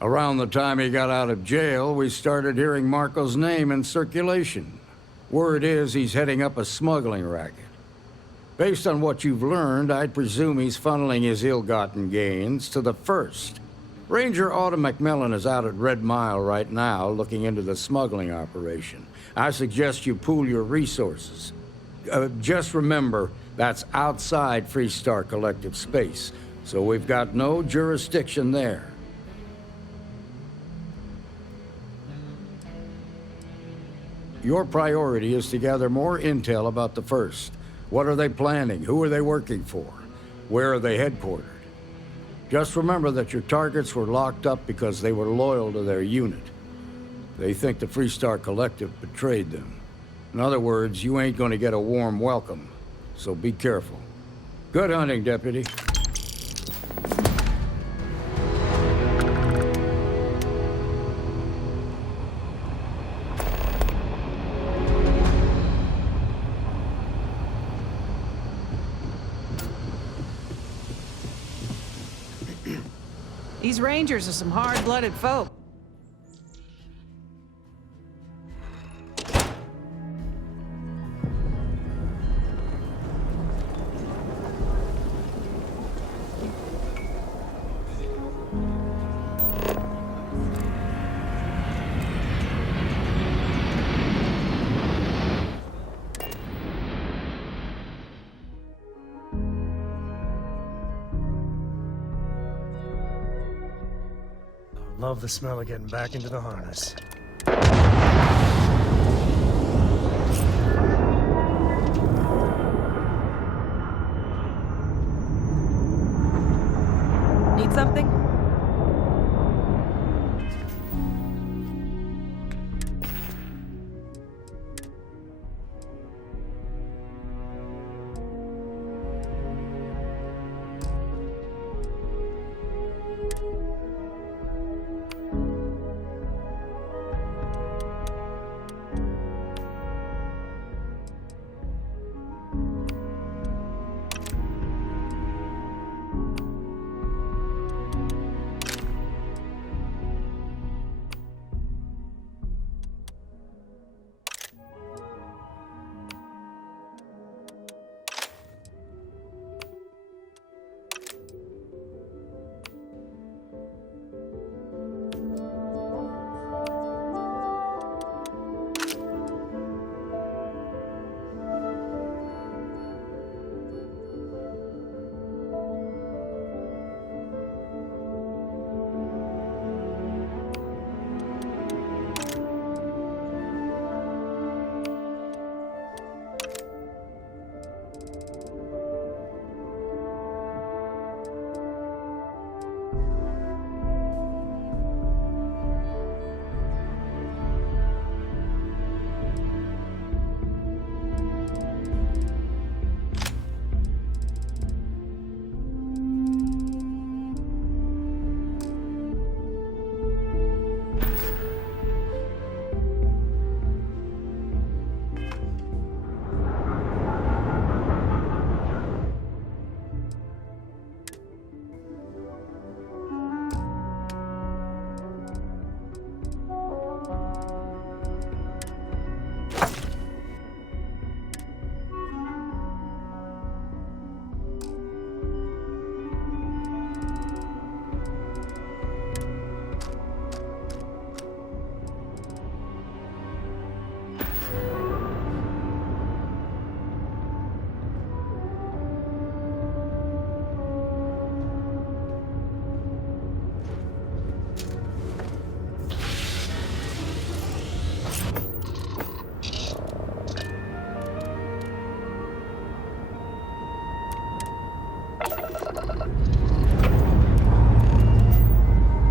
Around the time he got out of jail, we started hearing Marco's name in circulation. Word is he's heading up a smuggling racket. Based on what you've learned, I'd presume he's funneling his ill-gotten gains to the First. Ranger Autumn McMillan is out at Red Mile right now looking into the smuggling operation. I suggest you pool your resources. Just remember, that's outside Freestar Collective space, so we've got no jurisdiction there. Your priority is to gather more intel about the First. What are they planning? Who are they working for? Where are they headquartered? Just remember that your targets were locked up because they were loyal to their unit. They think the Freestar Collective betrayed them. In other words, you ain't gonna get a warm welcome, so be careful. Good hunting, Deputy. These Rangers are some hard-blooded folk. Love the smell of getting back into the harness. Need something?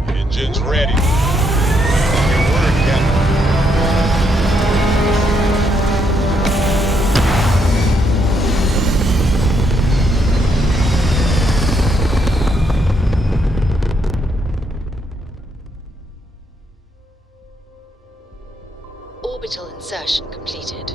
Engines ready. Your word, Captain. Orbital insertion completed.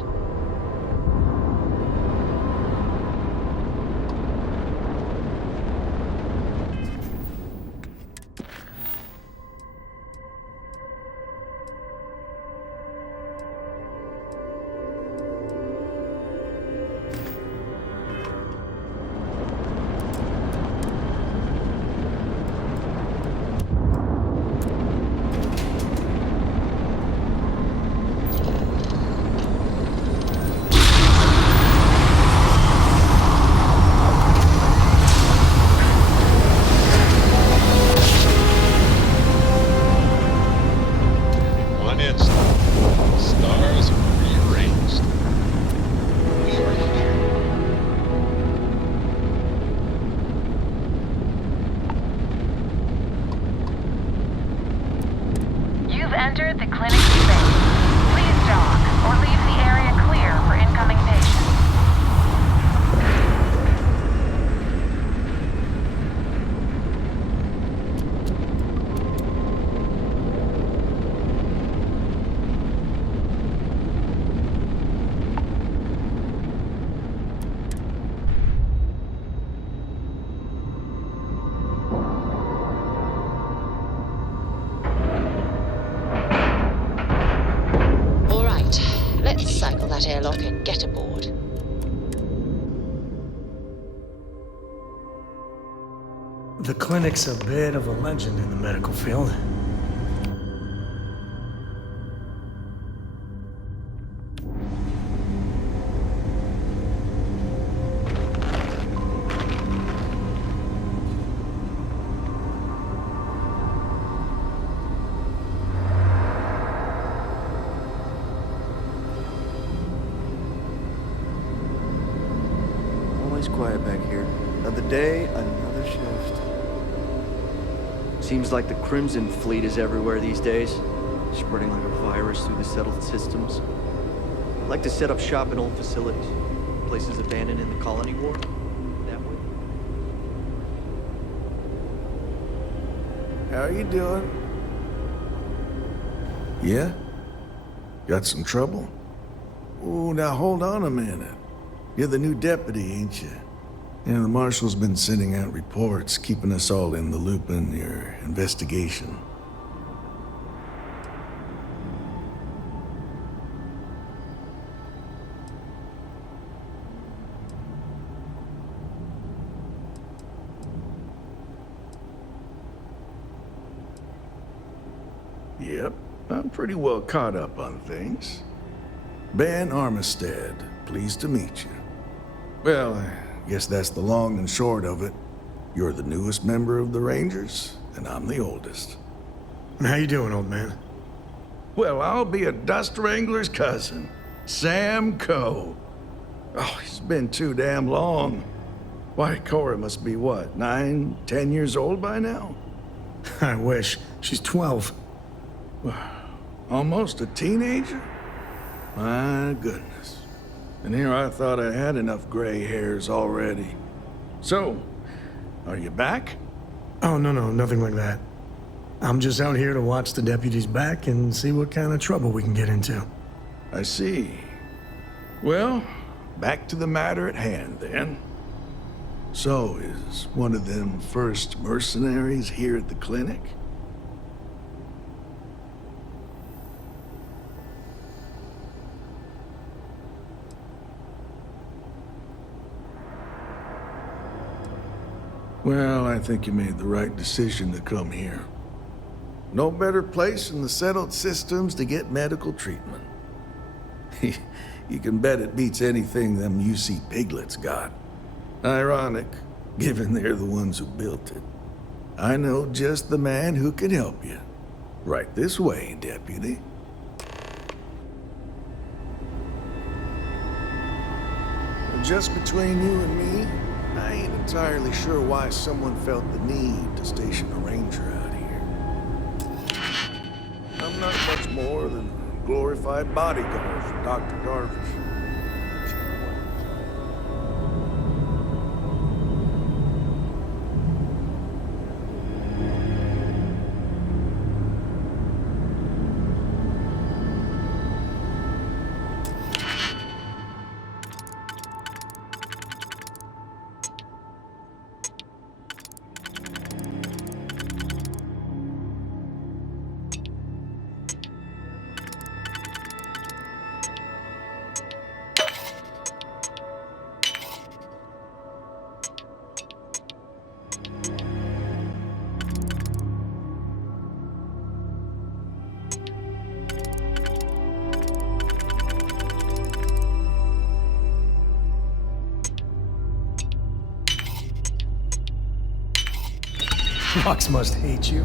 commenced. The stars rearranged. We are here. You've entered the clinic space. Please dock or leave the area clear for incoming patients. All right, let's cycle that airlock and get aboard. The clinic's a bit of a legend in the medical field. Always quiet back here. Another day, another shift. Seems like the Crimson Fleet is everywhere these days, spreading like a virus through the settled systems. I'd like to set up shop in old facilities, places abandoned in the colony war. That way. How you doing? Yeah? Got some trouble? Oh, now hold on a minute. You're the new deputy, ain't you? Yeah, the marshal's been sending out reports, keeping us all in the loop in your investigation. Yep, I'm pretty well caught up on things. Ben Armistead, pleased to meet you. Well, I guess that's the long and short of it. You're the newest member of the Rangers, and I'm the oldest. How you doing, old man? Well, I'll be a dust wrangler's cousin, Sam Coe. Oh, it's been too damn long. Why, Cora must be what, 9, 10 years old by now? I wish. She's 12. Almost a teenager? My goodness. And here I thought I had enough gray hairs already. So, are you back? Oh, no, nothing like that. I'm just out here to watch the deputies back and see what kind of trouble we can get into. I see. Well, back to the matter at hand, then. So, is one of them first mercenaries here at the clinic? Well, I think you made the right decision to come here. No better place in the settled systems to get medical treatment. You can bet it beats anything them UC piglets got. Ironic, given they're the ones who built it. I know just the man who can help you. Right this way, deputy. Just between you and me, I ain't entirely sure why someone felt the need to station a ranger out here. I'm not much more than a glorified bodyguard for Dr. Darvish. Fox must hate you.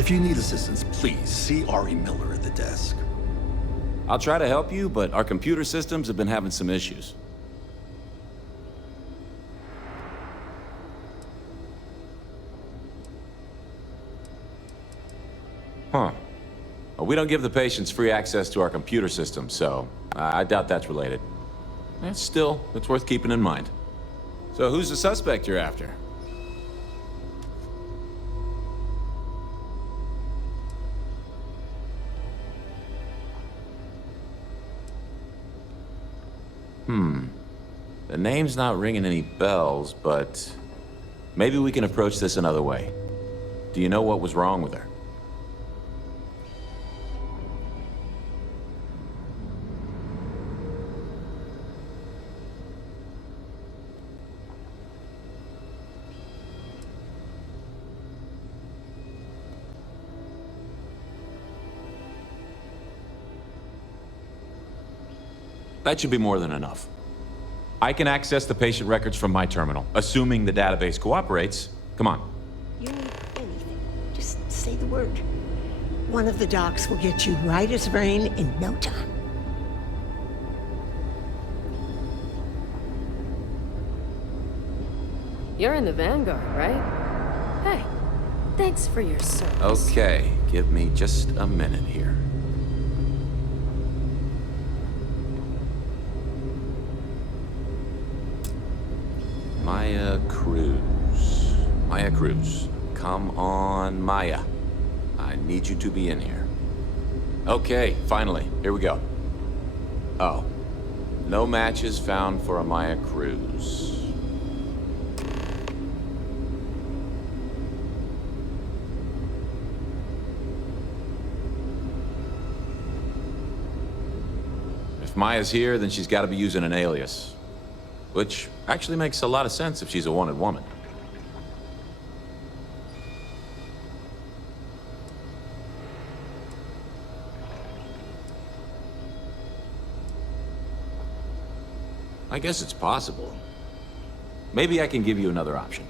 If you need assistance, please see Ari Miller at the desk. I'll try to help you, but our computer systems have been having some issues. Huh. Well, we don't give the patients free access to our computer system, so I doubt that's related. Still, it's worth keeping in mind. So who's the suspect you're after? The name's not ringing any bells, but maybe we can approach this another way. Do you know what was wrong with her? That should be more than enough. I can access the patient records from my terminal, assuming the database cooperates. Come on. You need anything, just say the word. One of the docs will get you right as rain in no time. You're in the Vanguard, right? Hey, thanks for your service. Okay, give me just a minute here. Maya Cruz. Maya Cruz. Come on, Maya. I need you to be in here. Okay, finally. Here we go. Oh. No matches found for a Maya Cruz. If Maya's here, then she's got to be using an alias. Which actually makes a lot of sense if she's a wanted woman. I guess it's possible. Maybe I can give you another option.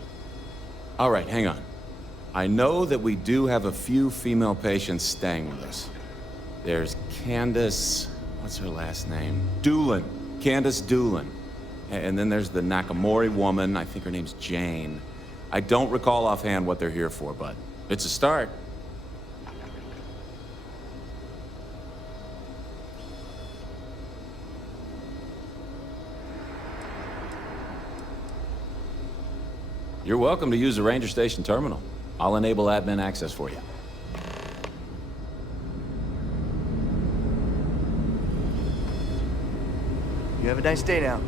All right, hang on. I know that we do have a few female patients staying with us. There's Candace... what's her last name? Doolin. Candace Doolin. And then there's the Nakamori woman. I think her name's Jane. I don't recall offhand what they're here for, but it's a start. You're welcome to use the Ranger Station terminal. I'll enable admin access for you. You have a nice day now.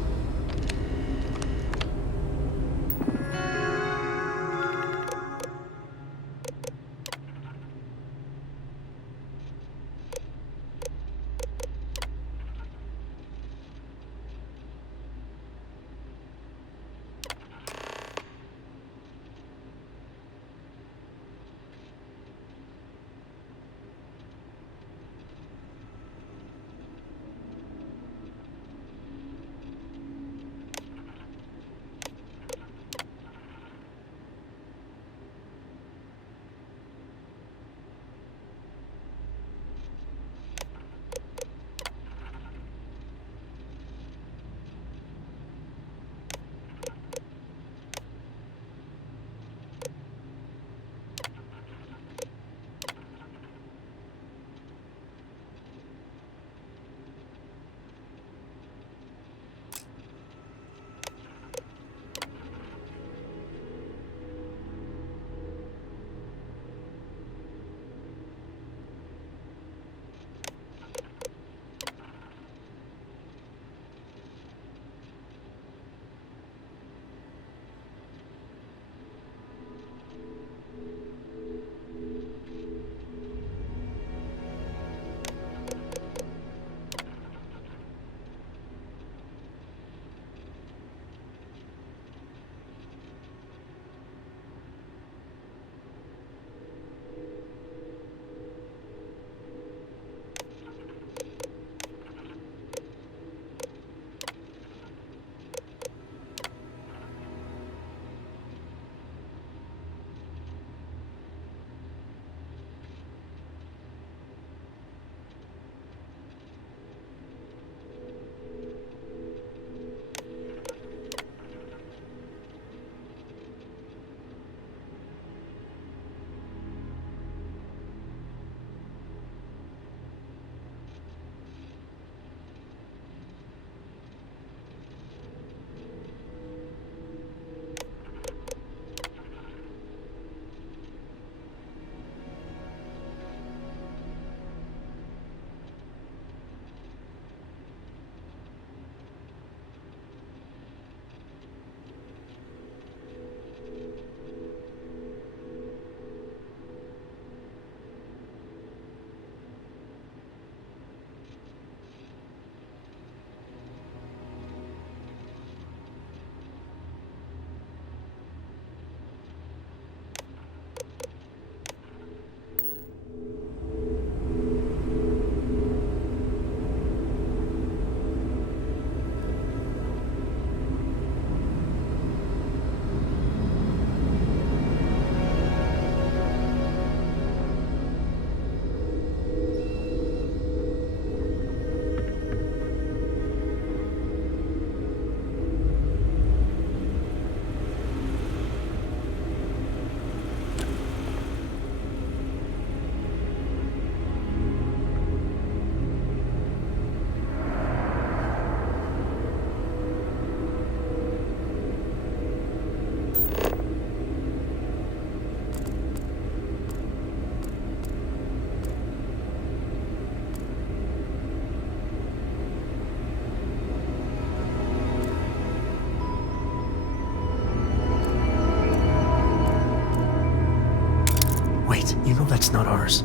Wait, you know that's not ours.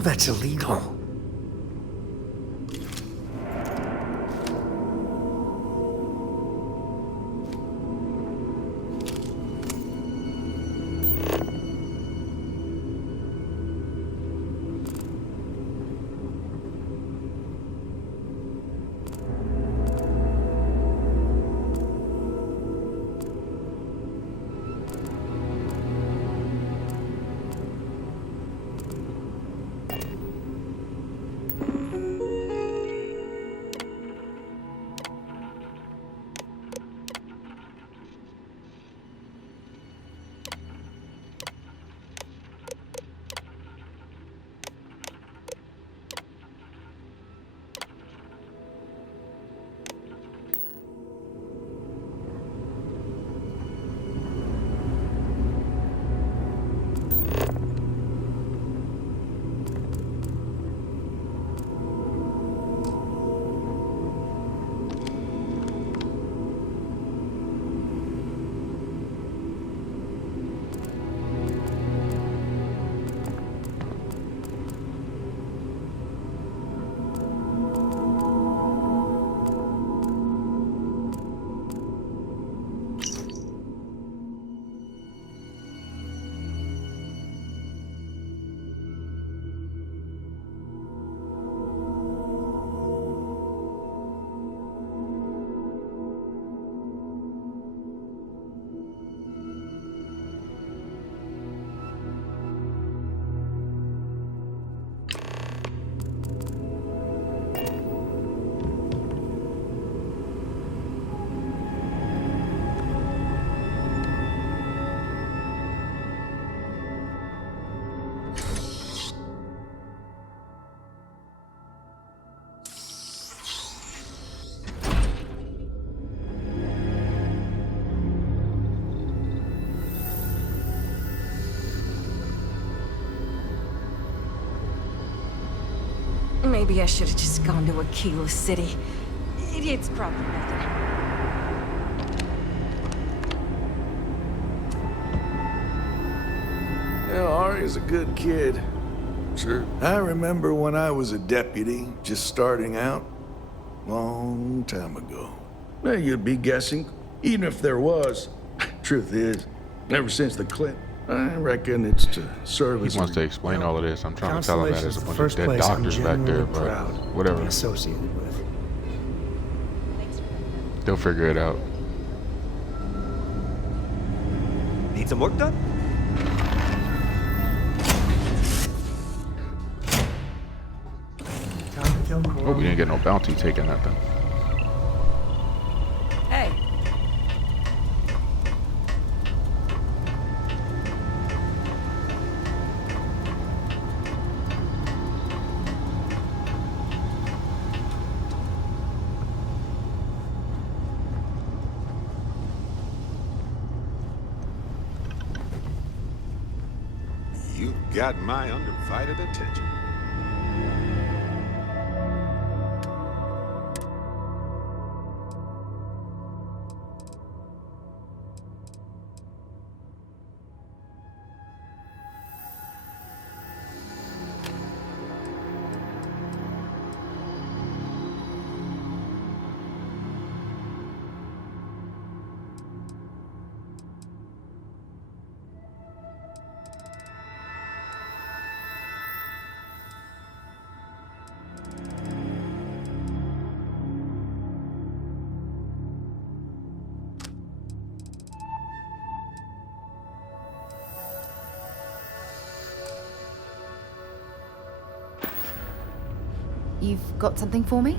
know that's illegal. Maybe I should have just gone to Aquila City. It's probably nothing. Yeah, Ari's a good kid. Sure. I remember when I was a deputy, just starting out, long time ago. Well, you'd be guessing, even if there was. Truth is, ever since the Clinton, I reckon it's to serve as. He wants to explain all of this. I'm trying to tell him that there's a bunch of dead place doctors I'm back there, genuinely but proud to whatever. be associated with. They'll figure it out. Need some work done? Hope we didn't get no bounty taking nothing. Hey. You got my undivided attention. You've got something for me?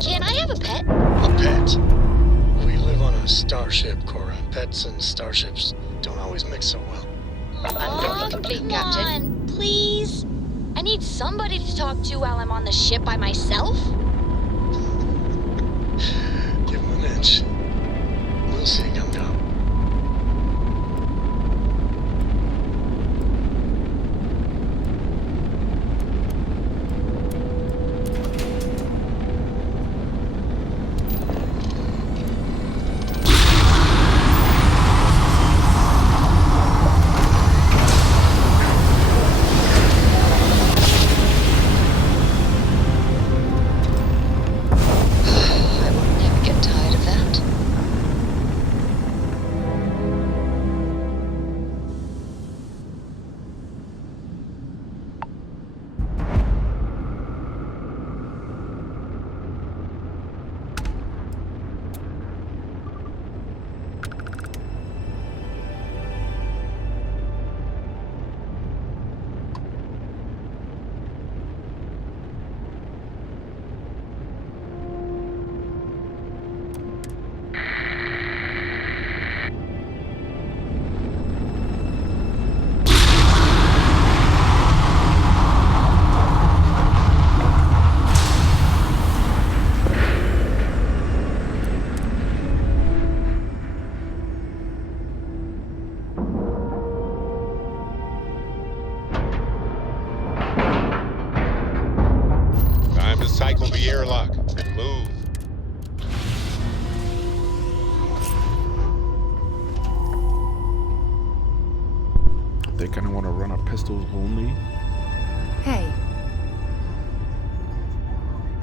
Can I have a pet? A pet? We live on a starship, Cora. Pets and starships don't always mix so well. Oh, come on, please. I need somebody to talk to while I'm on the ship by myself. Give him an inch. We'll see, Gum-Gum. Cycle the airlock and move. They kind of want to run a pistols only. Hey.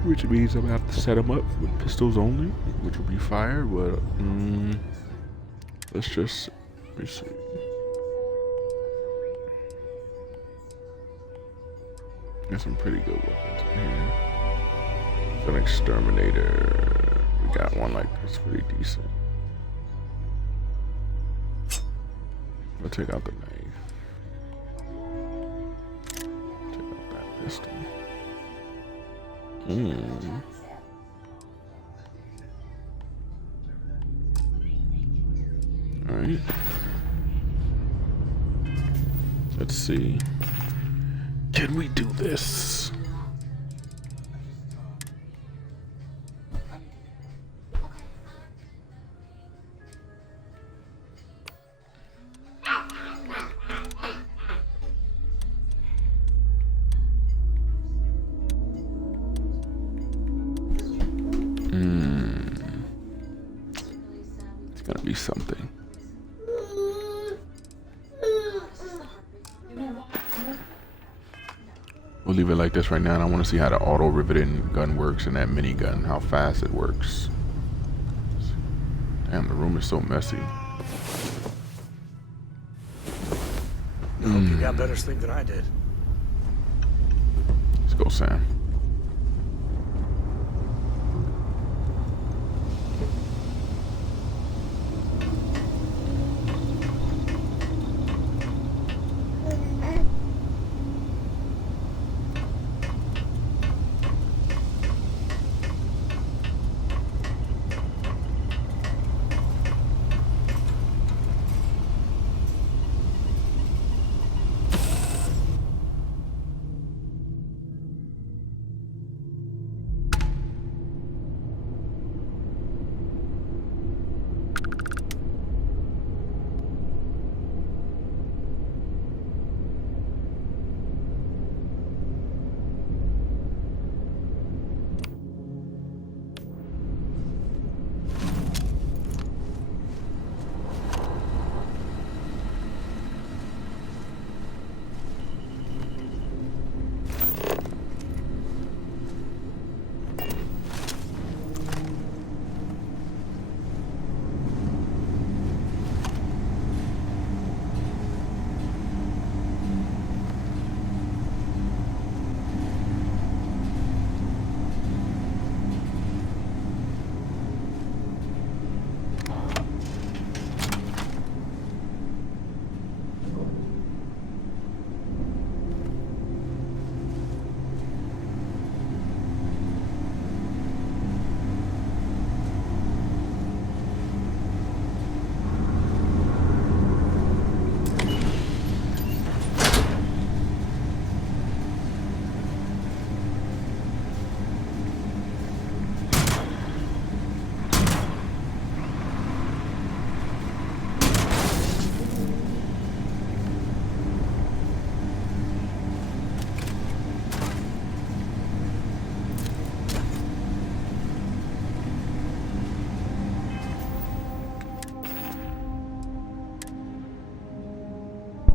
Which means I'm gonna have to set them up with pistols only, which will be fire, but let me see. Got some pretty good weapons in here. An exterminator. We got one like that's pretty decent. I'll take out the knife. Take out that pistol. Alright. Let's see. Can we do this? It's gonna be something. We'll leave it like this right now, and I want to see how the auto riveting gun works and that minigun, how fast it works. Damn, the room is so messy. I hope you got better sleep than I did. Let's go, Sam.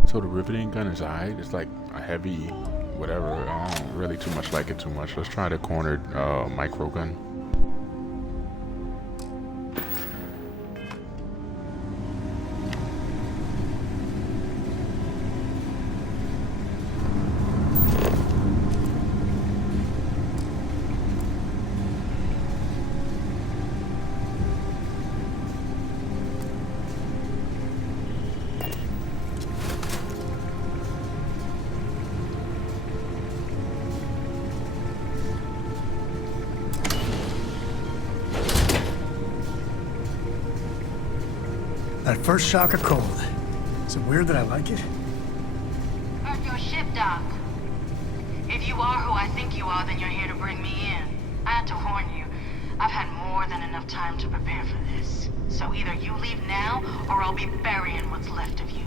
So the riveting gun is alright. It's like a heavy, whatever. I don't really too much like it too much. Let's try the cornered micro gun. That first shock of cold. Is it weird that I like it? Heard your ship, Doc. If you are who I think you are, then you're here to bring me in. I had to warn you. I've had more than enough time to prepare for this. So either you leave now, or I'll be burying what's left of you.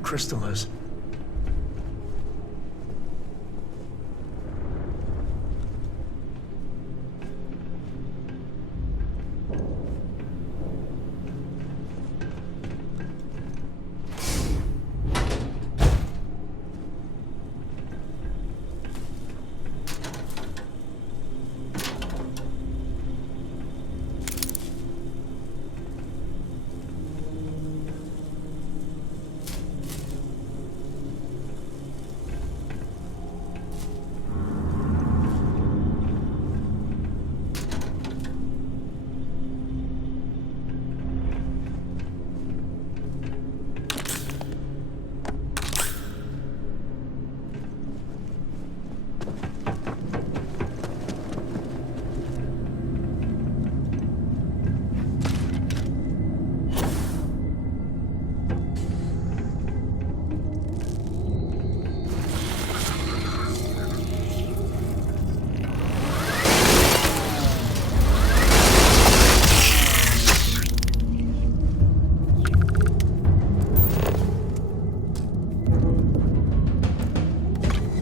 the crystal is.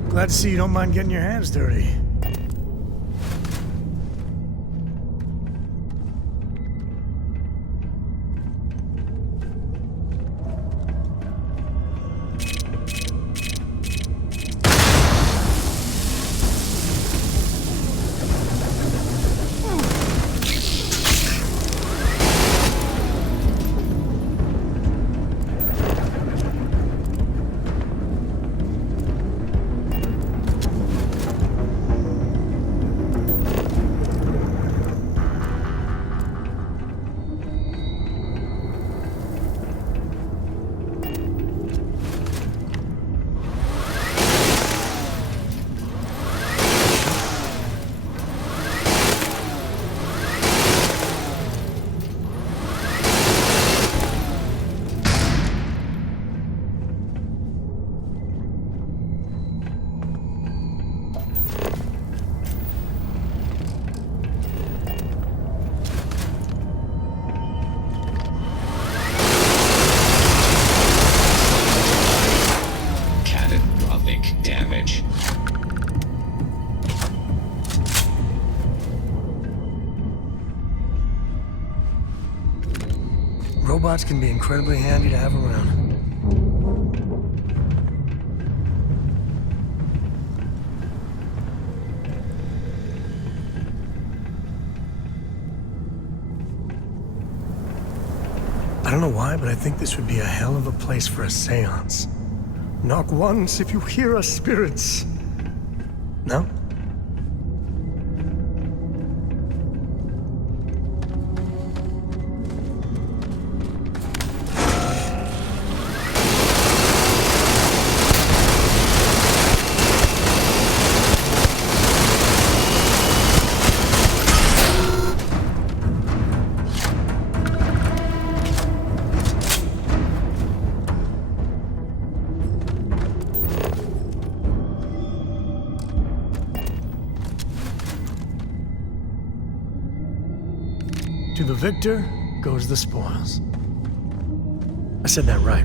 Glad to see you don't mind getting your hands dirty. Catastrophic damage. Robots can be incredibly handy to have around. I don't know why, but I think this would be a hell of a place for a seance. Knock once if you hear us, spirits. No? To the victor goes the spoils. I said that right?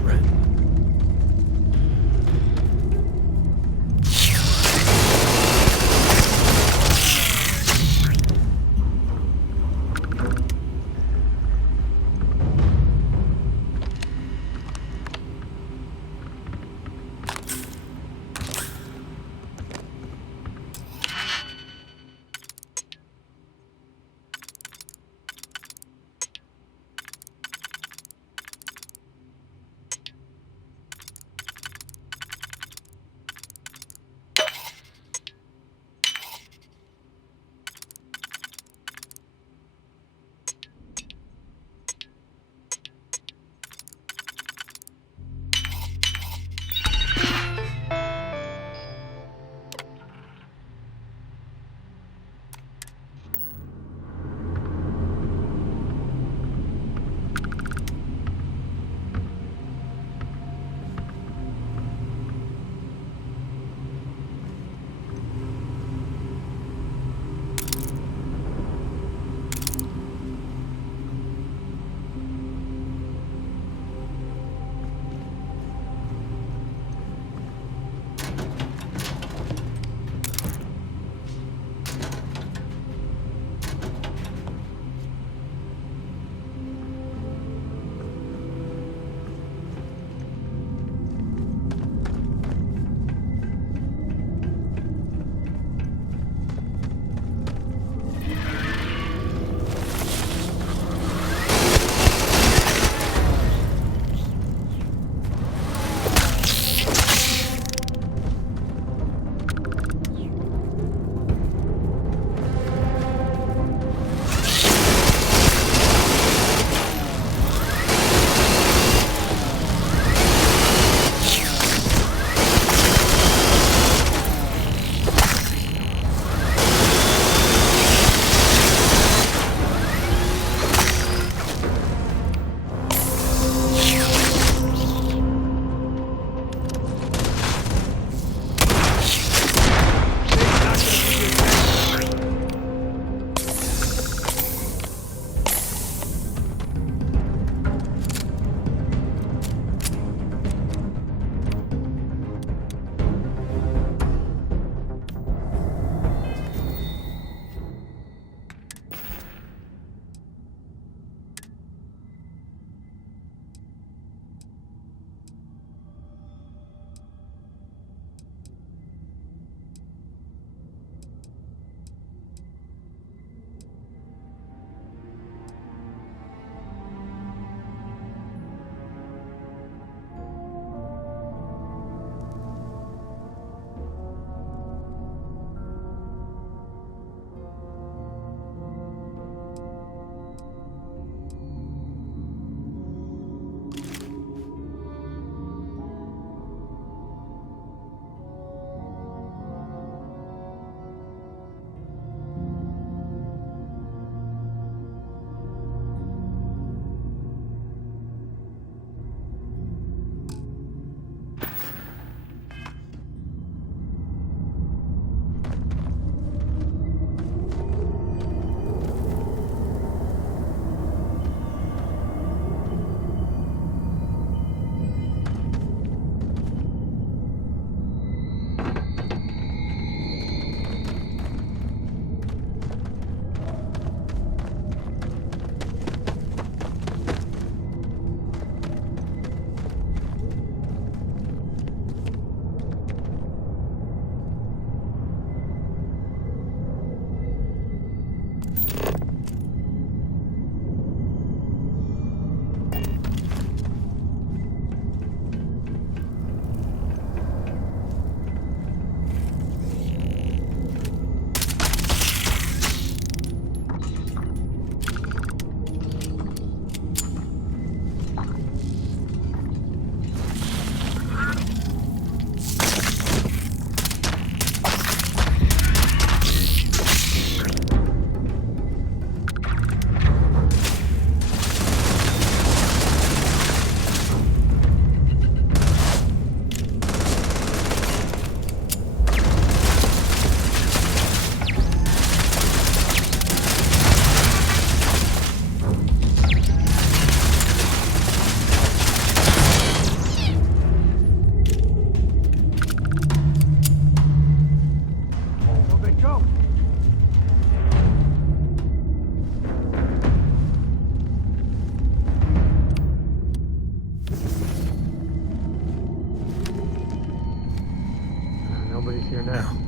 nobody's here now.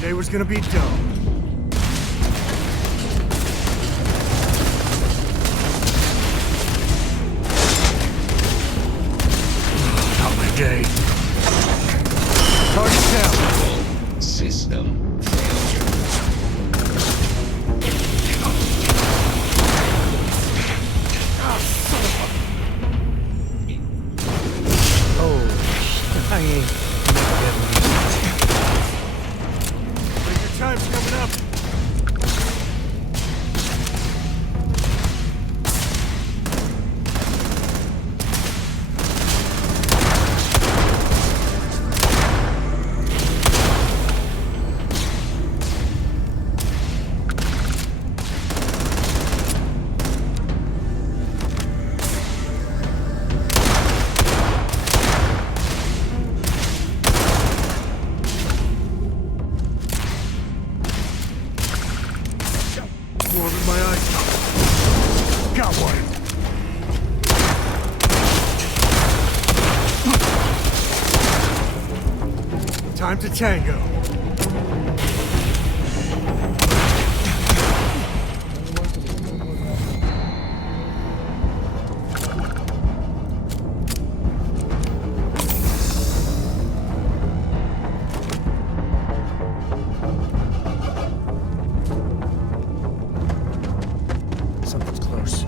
Today was gonna be dope. Not my day. Target down. System failure. Oh, I ain't. Your time's coming up. Warming my eyes. Got one. Time to tango. Something's close.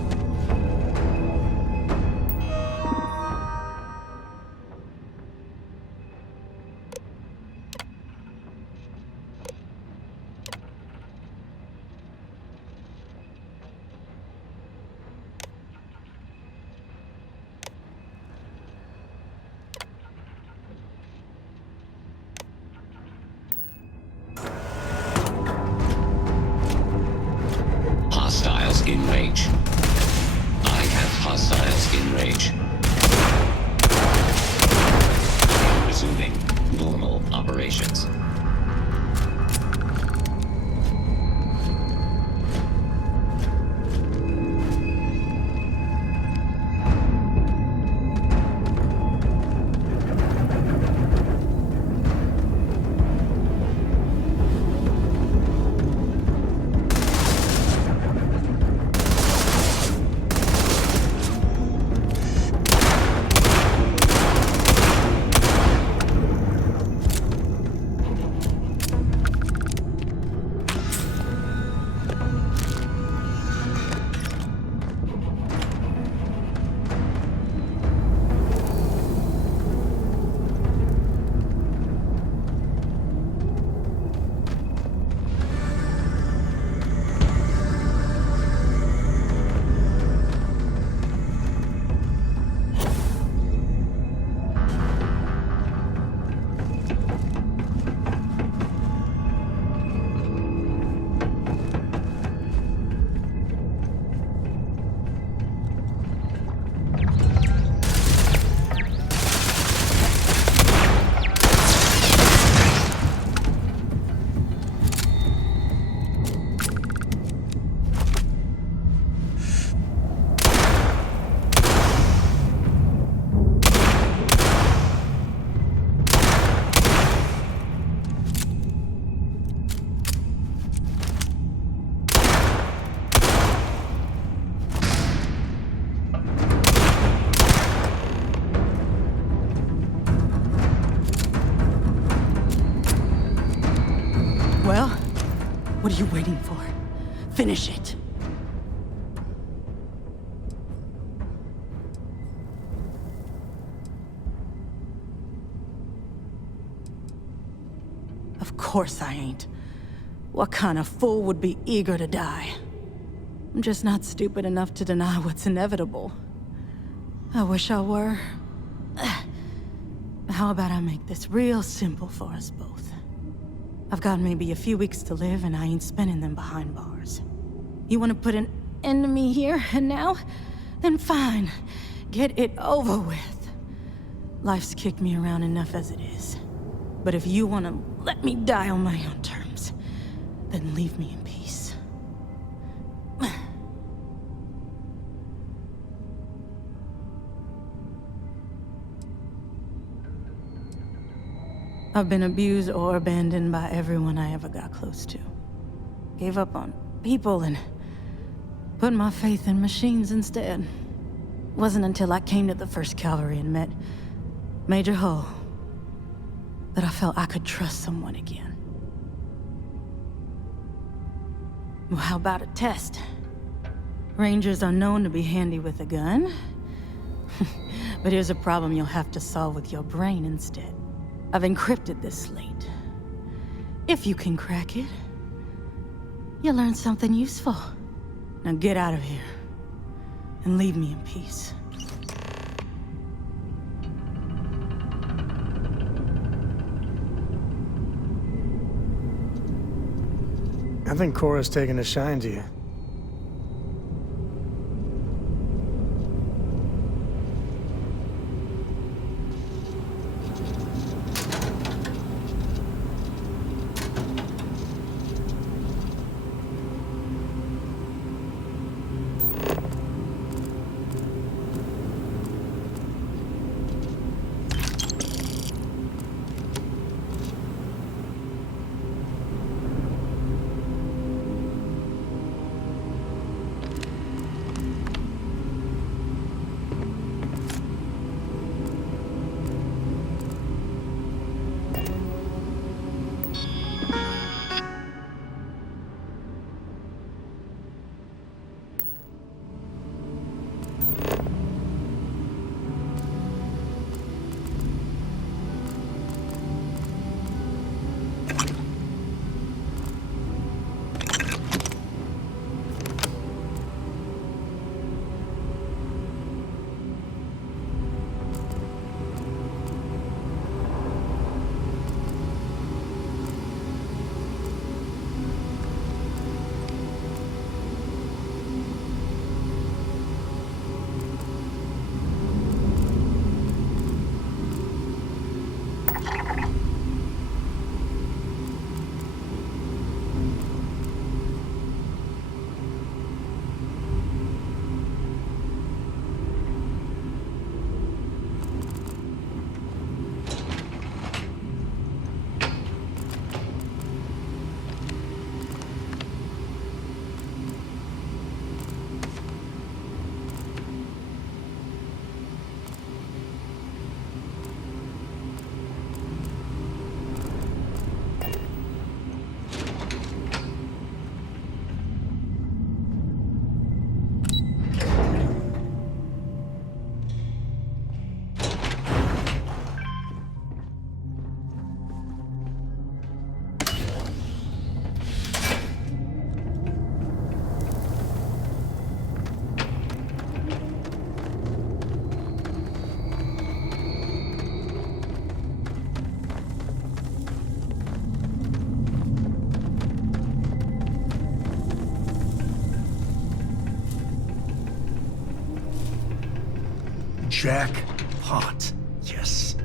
Hostiles in range. I have hostiles in range. I am resuming normal operations. Well, what are you waiting for? Finish it. Of course I ain't. What kind of fool would be eager to die? I'm just not stupid enough to deny what's inevitable. I wish I were. How about I make this real simple for us both? I've got maybe a few weeks to live, and I ain't spending them behind bars. You want to put an end to me here and now? Then fine. Get it over with. Life's kicked me around enough as it is. But if you want to let me die on my own terms, then leave me in peace. I've been abused or abandoned by everyone I ever got close to. Gave up on people and put my faith in machines instead. Wasn't until I came to the 1st Cavalry and met Major Hull that I felt I could trust someone again. Well, how about a test? Rangers are known to be handy with a gun. But here's a problem you'll have to solve with your brain instead. I've encrypted this slate. If you can crack it, you'll learn something useful. Now get out of here, and leave me in peace. I think Cora's taking a shine to you. Jackpot. Yes.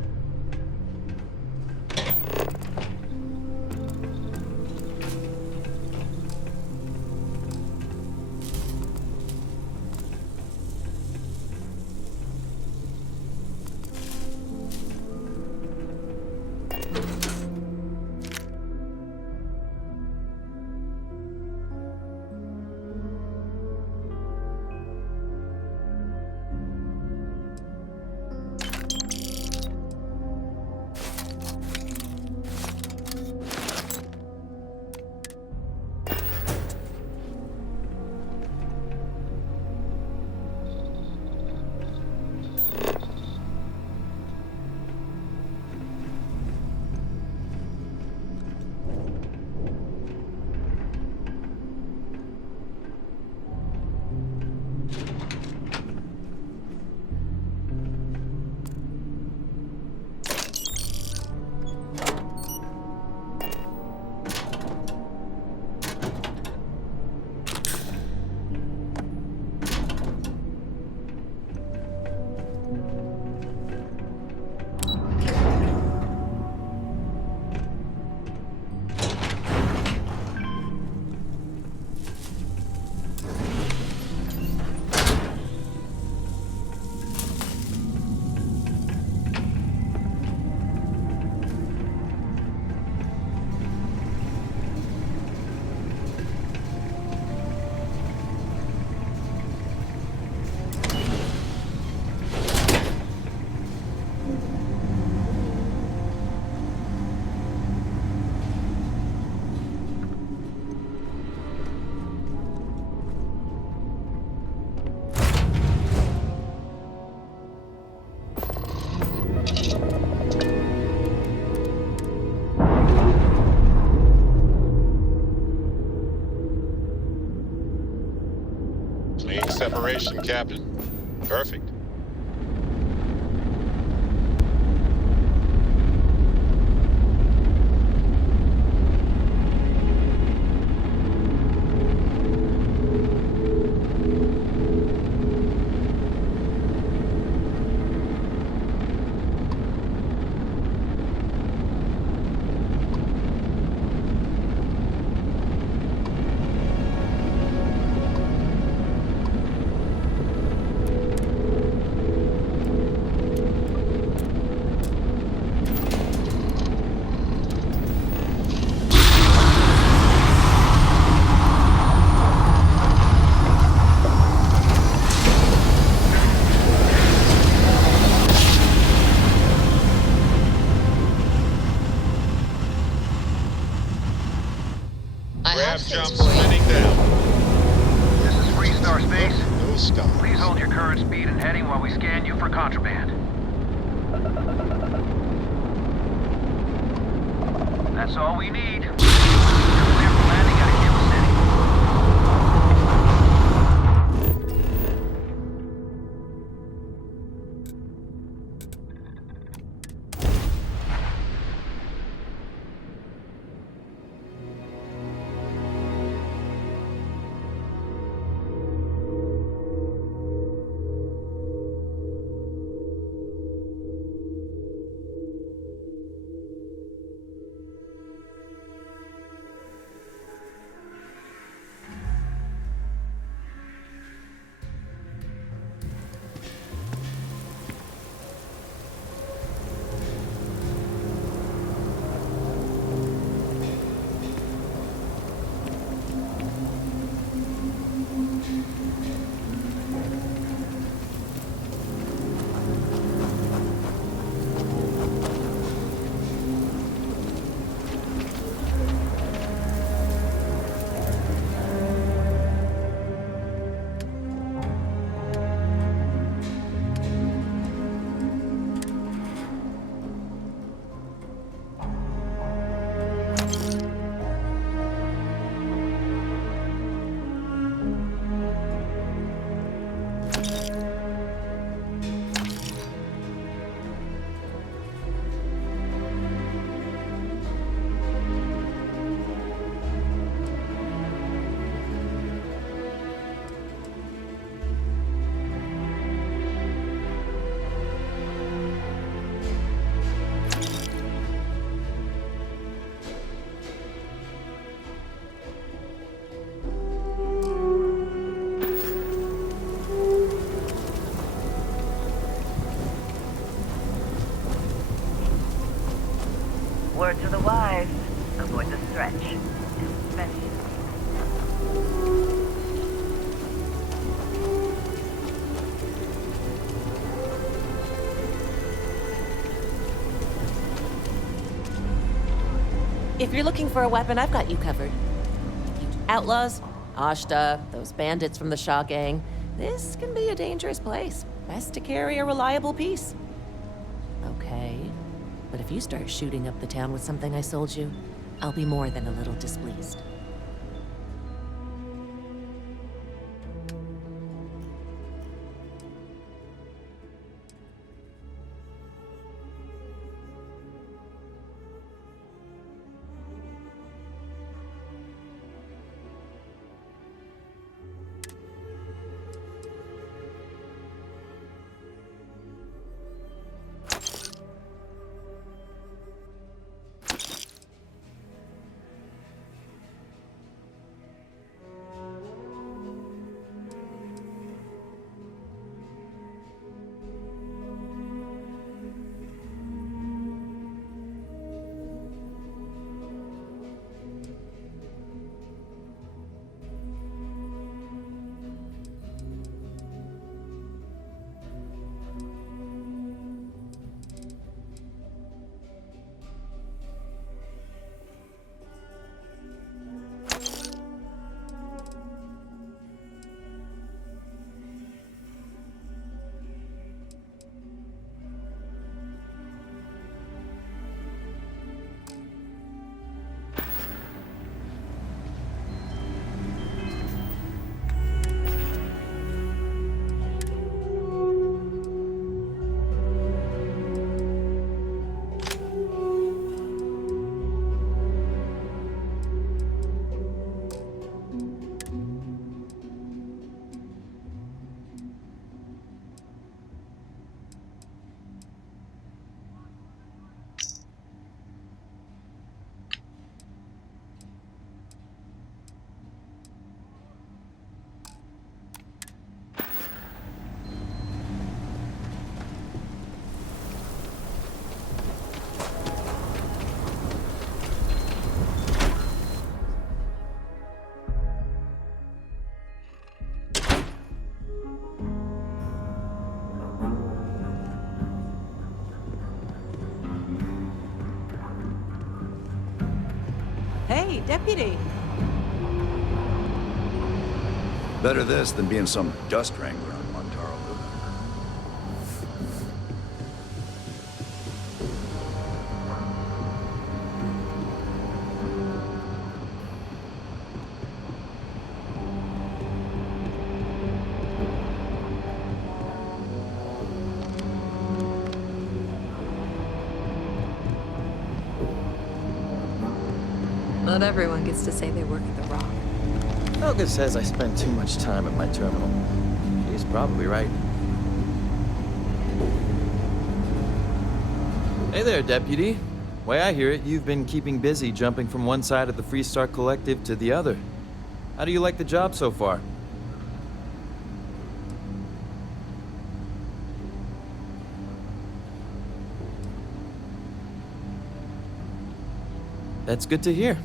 operation, Captain. Perfect. Grab jump spinning down. This is Freestar Space. No stop. Please hold your current speed and heading while we scan you for contraband. That's all we need. You're clear for landing at Aquila City. Word to the wise, avoid the stretch. Especially. If you're looking for a weapon, I've got you covered. Outlaws, Ashta, those bandits from the Shaw gang. This can be a dangerous place. Best to carry a reliable piece. Okay, but if you start shooting up the town with something I sold you, I'll be more than a little displeased. Hey, Deputy. Better this than being some dust wrangler on Montaro. Not everyone gets to say they work at the Rock. Helga says I spend too much time at my terminal. She's probably right. Hey there, Deputy. Way I hear it, you've been keeping busy jumping from one side of the Freestar Collective to the other. How do you like the job so far? That's good to hear.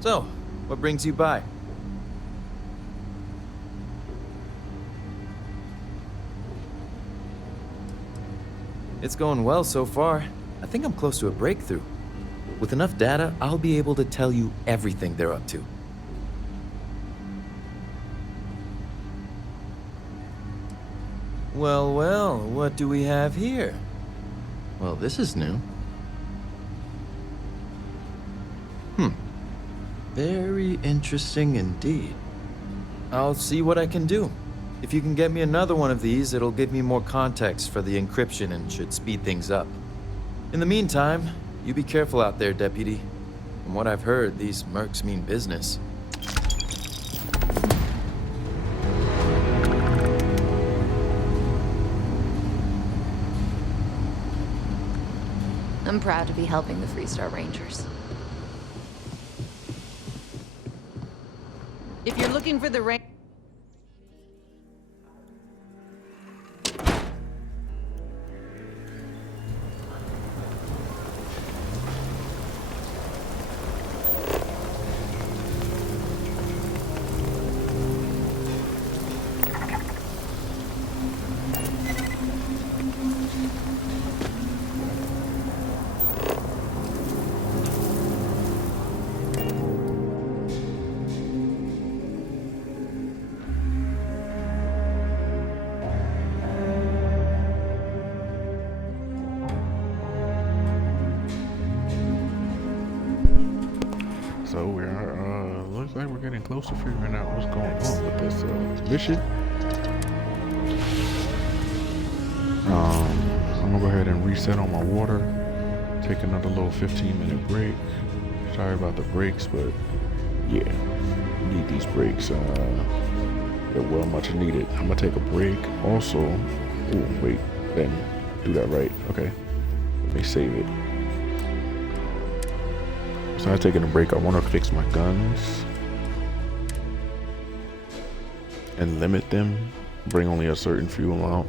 So, what brings you by? It's going well so far. I think I'm close to a breakthrough. With enough data, I'll be able to tell you everything they're up to. Well, well, what do we have here? Well, this is new. Very interesting indeed. I'll see what I can do. If you can get me another one of these, it'll give me more context for the encryption and should speed things up. In the meantime, you be careful out there, Deputy. From what I've heard, these mercs mean business. I'm proud to be helping the Freestar Rangers. If you're looking for the rain... So looks like we're getting close to figuring out what's going on with this mission. I'm gonna go ahead and reset on my water, take another little 15-minute break. Sorry about the breaks, but yeah, need these breaks. They're well much needed. I'm gonna take a break. Also, oh wait, then do that right. Okay, let me save it. Besides taking a break, I want to fix my guns and limit them. Bring only a certain fuel amount.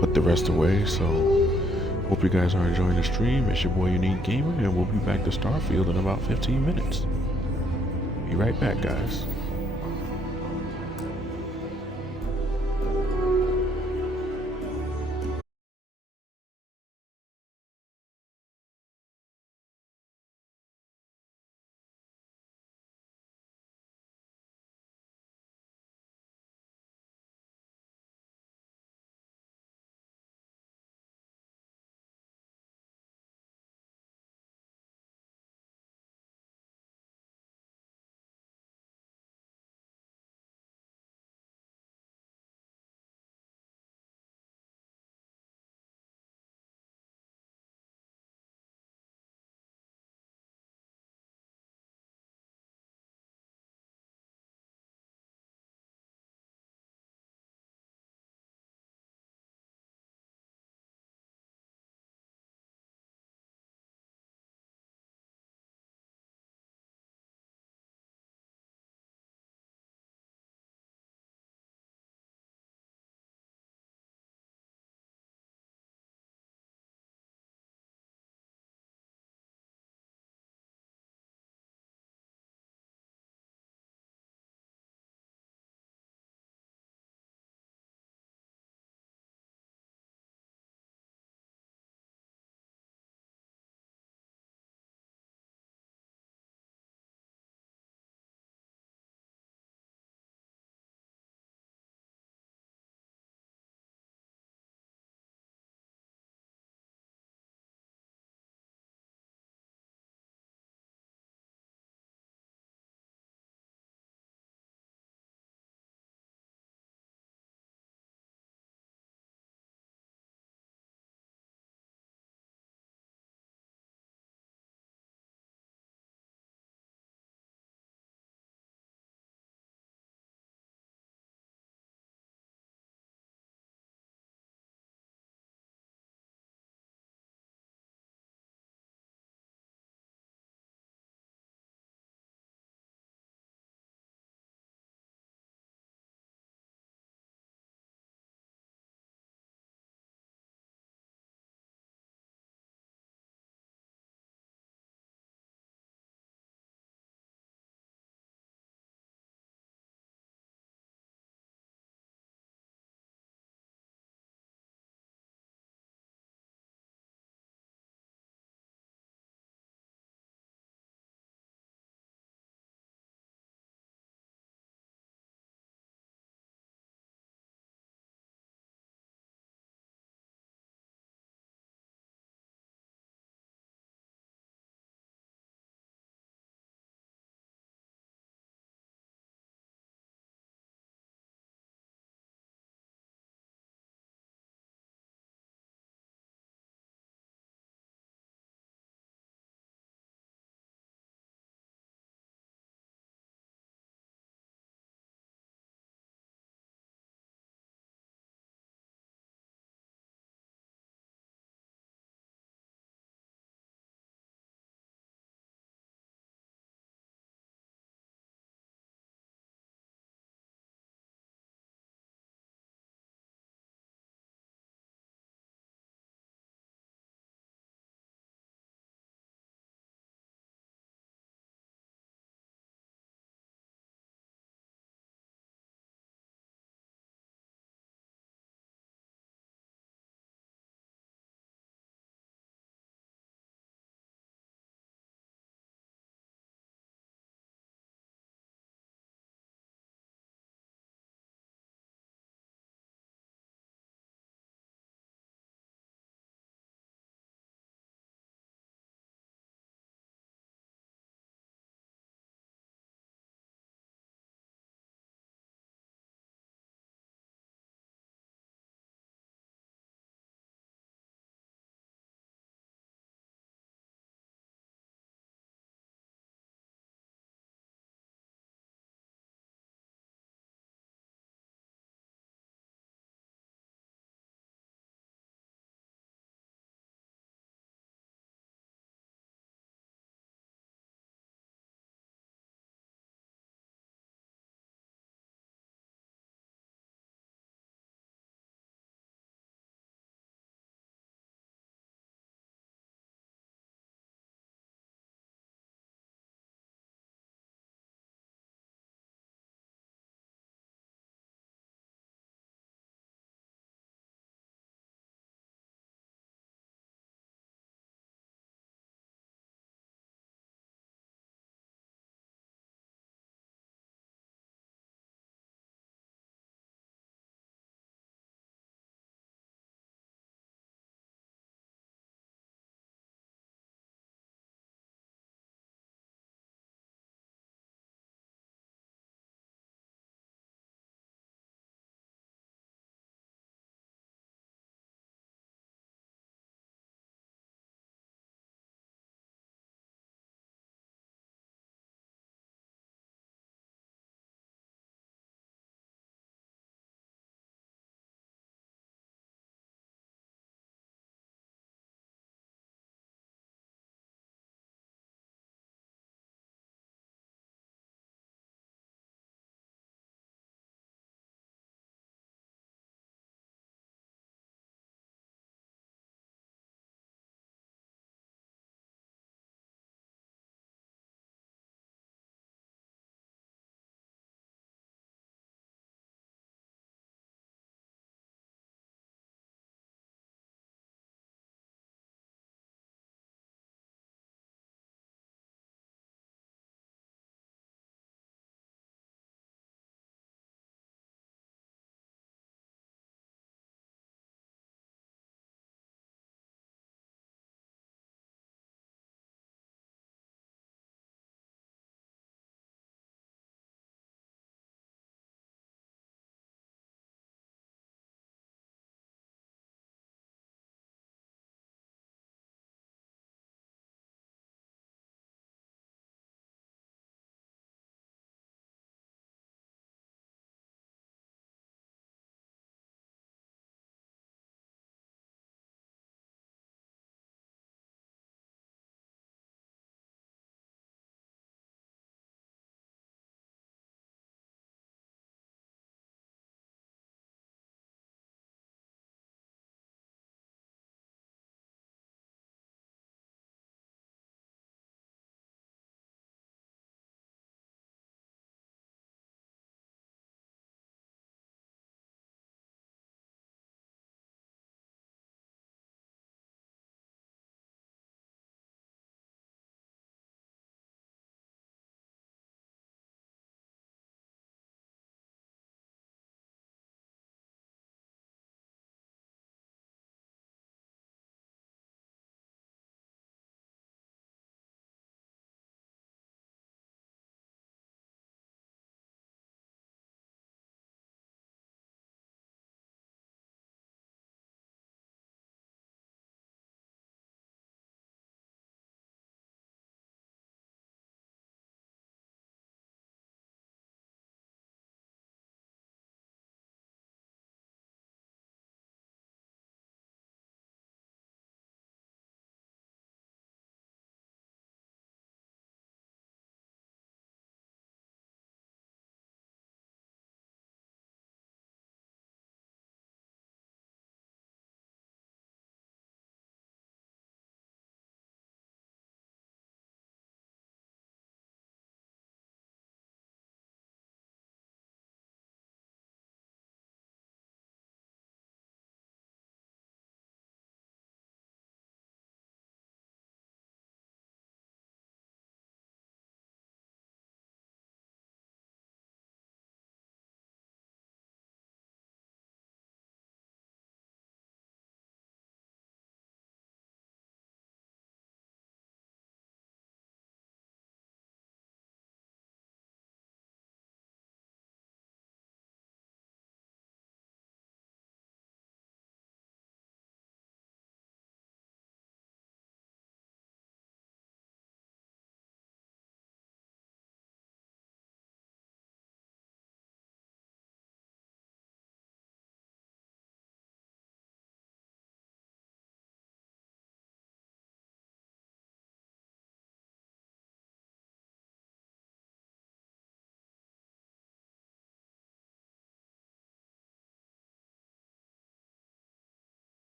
Put the rest away. So, hope you guys are enjoying the stream. It's your boy Unique Gamer, and we'll be back to Starfield in about 15 minutes. Be right back, guys.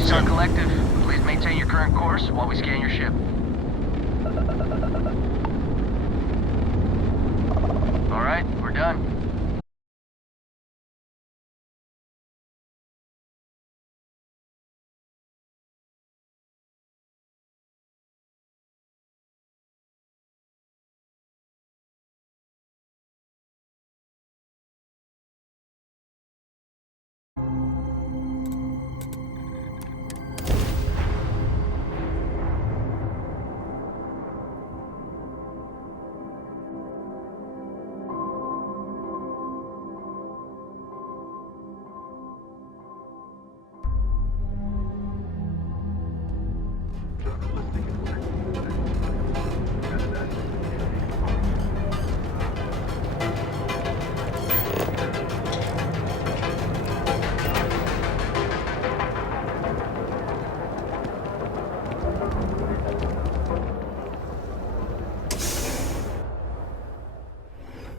Freestar Collective, please maintain your current course while we scan your ship. All right, we're done.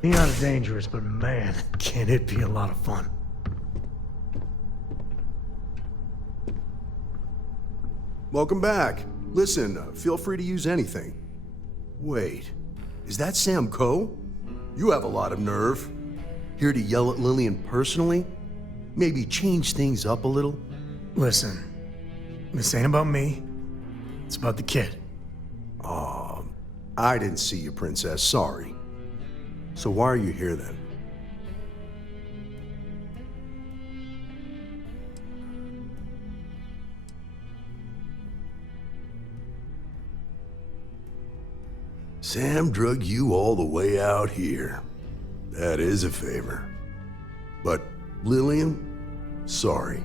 Neon is dangerous, but man, can it be a lot of fun. Welcome back. Listen, feel free to use anything. Wait, is that Sam Coe? You have a lot of nerve. Here to yell at Lillian personally? Maybe change things up a little? Listen, this ain't about me. It's about the kid. I didn't see you, Princess. Sorry. So why are you here then? Sam drug you all the way out here. That is a favor. But Lillian, sorry.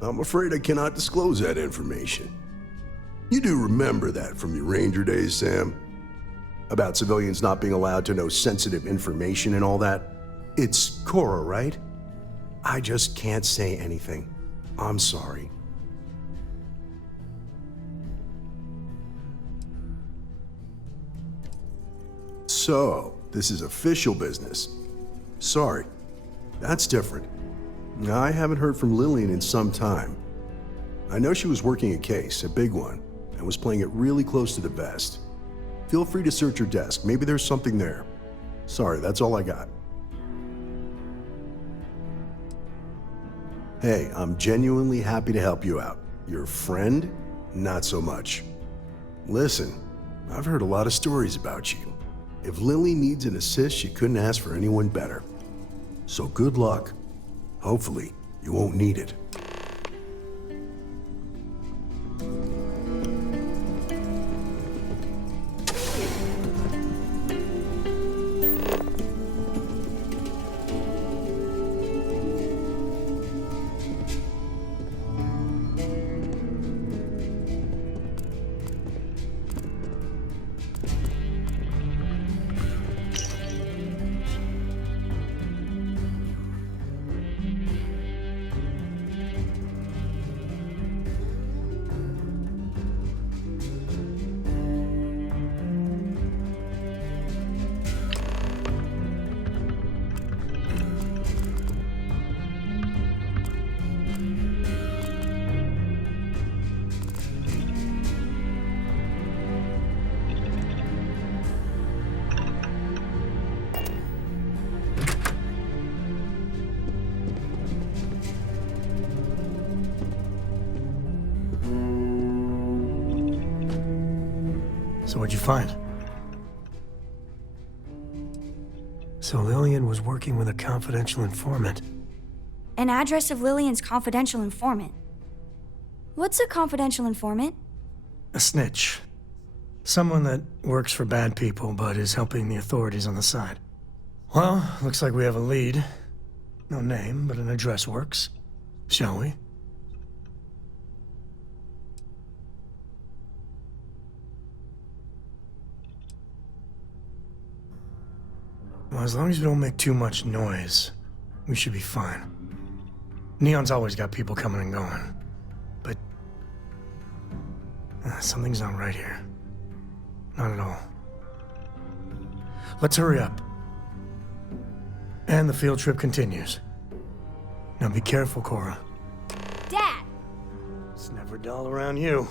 I'm afraid I cannot disclose that information. You do remember that from your Ranger days, Sam? About civilians not being allowed to know sensitive information and all that? It's Cora, right? I just can't say anything. I'm sorry. So, this is official business. Sorry. That's different. I haven't heard from Lillian in some time. I know she was working a case, a big one, and was playing it really close to the vest. Feel free to search her desk. Maybe there's something there. Sorry, that's all I got. Hey, I'm genuinely happy to help you out. Your friend? Not so much. Listen, I've heard a lot of stories about you. If Lily needs an assist, she couldn't ask for anyone better. So good luck. Hopefully, you won't need it. So what'd you find? So Lillian was working with a confidential informant. An address of Lillian's confidential informant. What's a confidential informant? A snitch. Someone that works for bad people but is helping the authorities on the side. Well, looks like we have a lead. No name, but an address works. Shall we? Well, as long as we don't make too much noise, we should be fine. Neon's always got people coming and going. But something's not right here. Not at all. Let's hurry up. And the field trip continues. Now be careful, Cora. Dad! It's never dull around you.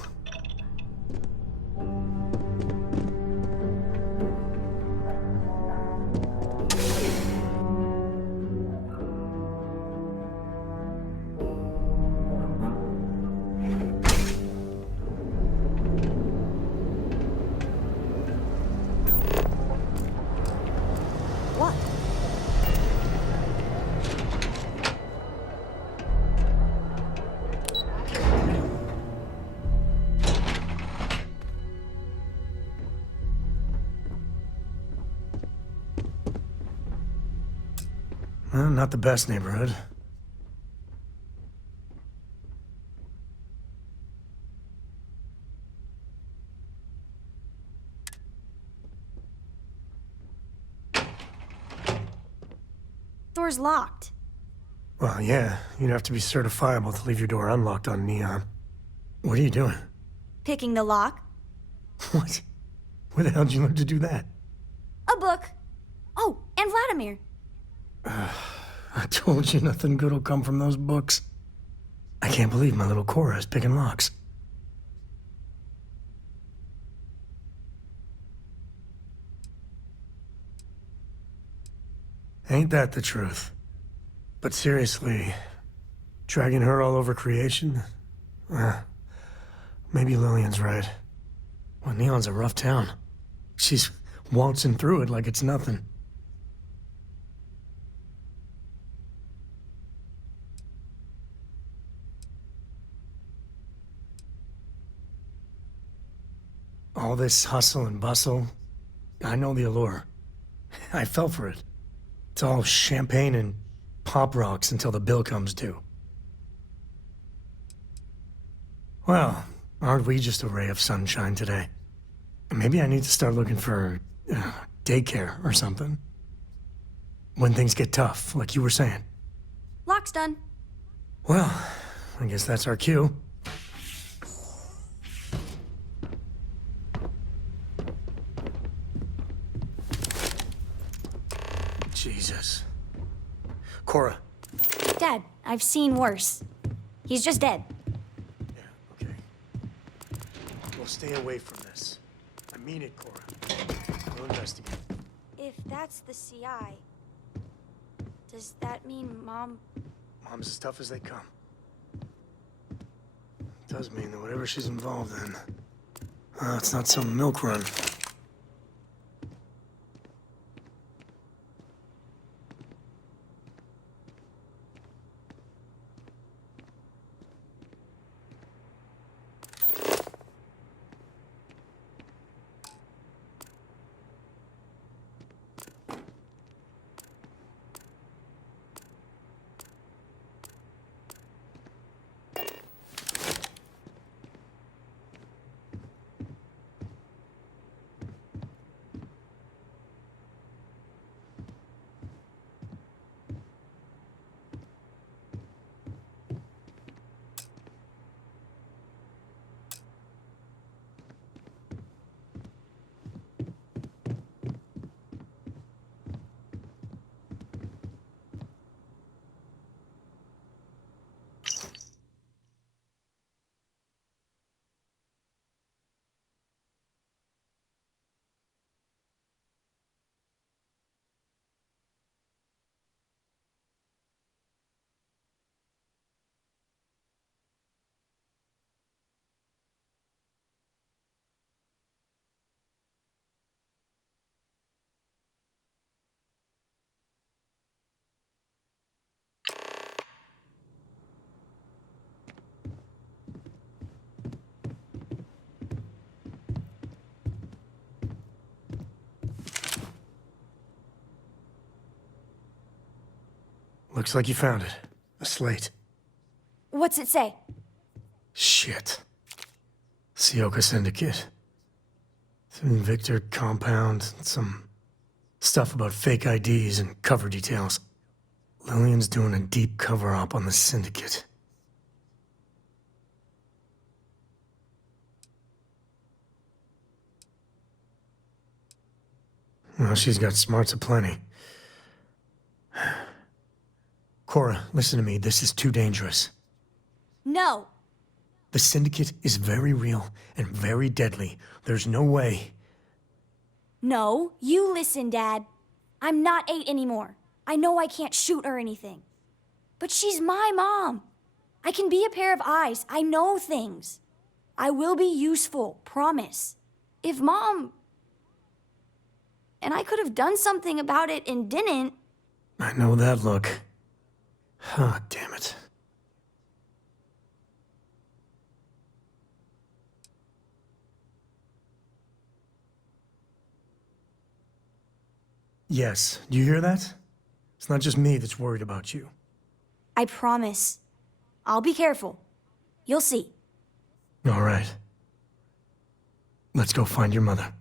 What? Well, not the best neighborhood. Door's locked. Well, yeah, you'd have to be certifiable to leave your door unlocked on Neon. What are you doing? Picking the lock. What? Where the hell did you learn to do that? A book. Oh, and Vladimir. I told you nothing good will come from those books. I can't believe my little Cora is picking locks. Ain't that the truth? But seriously, dragging her all over creation? Maybe Lillian's right. Well, Neon's a rough town. She's waltzing through it like it's nothing. All this hustle and bustle, I know the allure. I fell for it. It's all champagne and pop rocks until the bill comes due. Well, aren't we just a ray of sunshine today? Maybe I need to start looking for daycare or something. When things get tough, like you were saying. Lock's done. Well, I guess that's our cue. Jesus. Cora. Dad, I've seen worse. He's just dead. Okay. We'll stay away from this. I mean it, Cora. We'll investigate. If that's the CI, does that mean Mom... Mom's as tough as they come. Does mean that whatever she's involved in, it's not some milk run. Looks like you found it. A slate. What's it say? Shit. Sioka Syndicate. Victor compound, some stuff about fake IDs and cover details. Lillian's doing a deep cover-up on the Syndicate. Well, she's got smarts aplenty. Cora, listen to me. This is too dangerous. No. The Syndicate is very real and very deadly. There's no way. No, you listen, Dad. I'm not 8 anymore. I know I can't shoot or anything. But she's my mom. I can be a pair of eyes. I know things. I will be useful, promise. If Mom... And I could have done something about it and didn't. I know that look. Ah, damn it. Yes, do you hear that? It's not just me that's worried about you. I promise. I'll be careful. You'll see. All right. Let's go find your mother.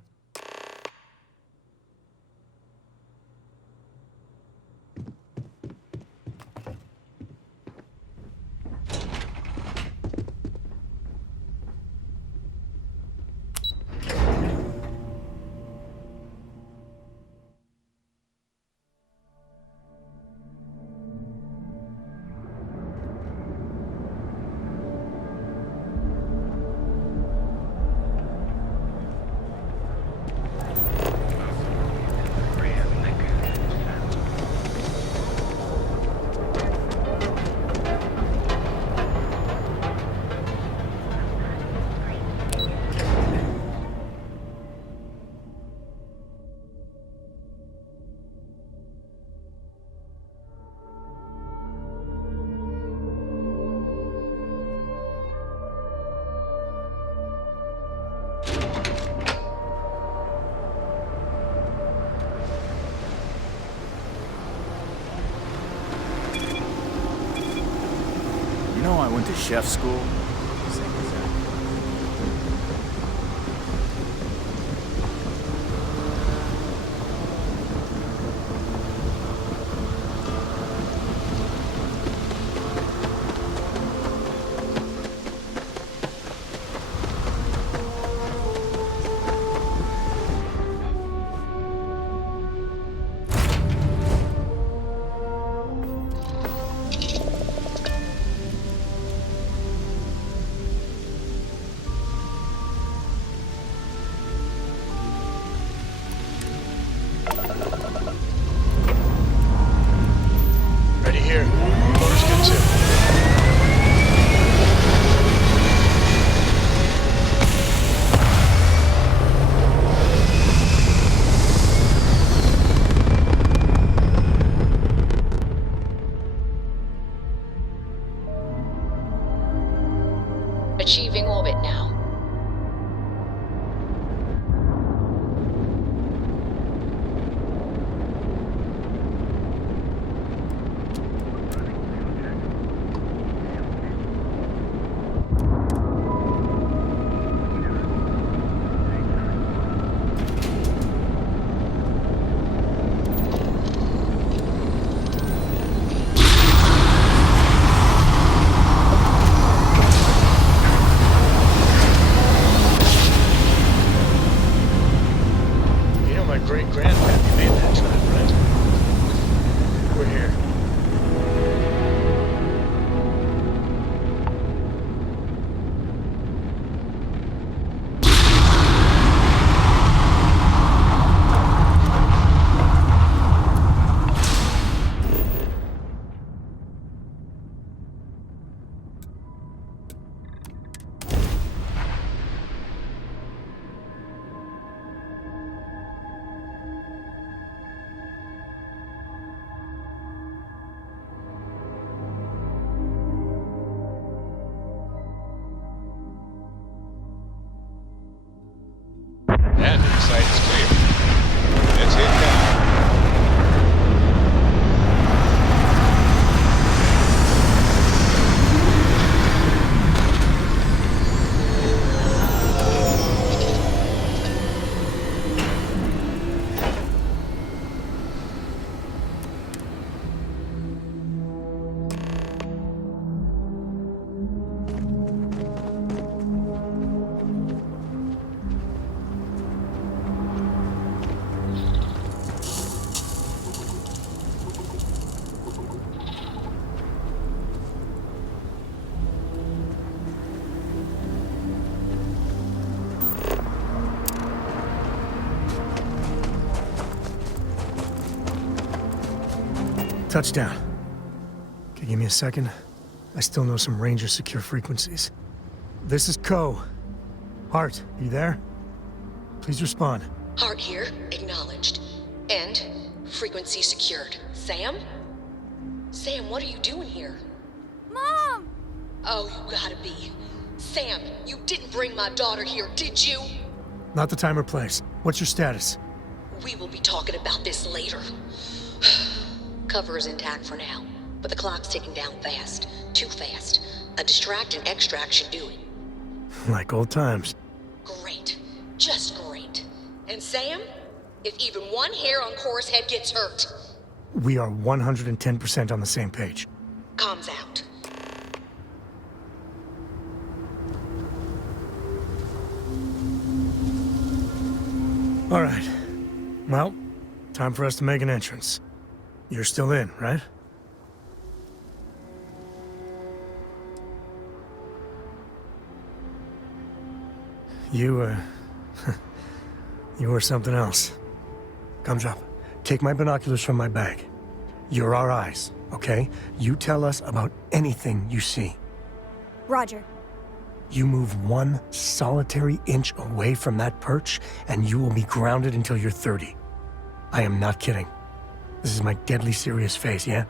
You know I went to chef school? Ready here. Motor's good too. Achieving orbit now. Touchdown. Okay, give me a second. I still know some Ranger secure frequencies. This is Co. Hart, you there? Please respond. Hart here, acknowledged. And frequency secured. Sam? Sam, what are you doing here? Mom! Oh, you gotta be. Sam, you didn't bring my daughter here, did you? Not the time or place. What's your status? We will be talking about this later. Cover is intact for now, but the clock's ticking down fast. Too fast. A distract and extract should do it. Like old times. Great. Just great. And Sam, if even one hair on Cora's head gets hurt... We are 110% on the same page. Comms out. All right. Well, time for us to make an entrance. You're still in, right? You, you were something else. Come, drop. Take my binoculars from my bag. You're our eyes, okay? You tell us about anything you see. Roger. You move one solitary inch away from that perch, and you will be grounded until you're 30. I am not kidding. This is my deadly serious face, yeah?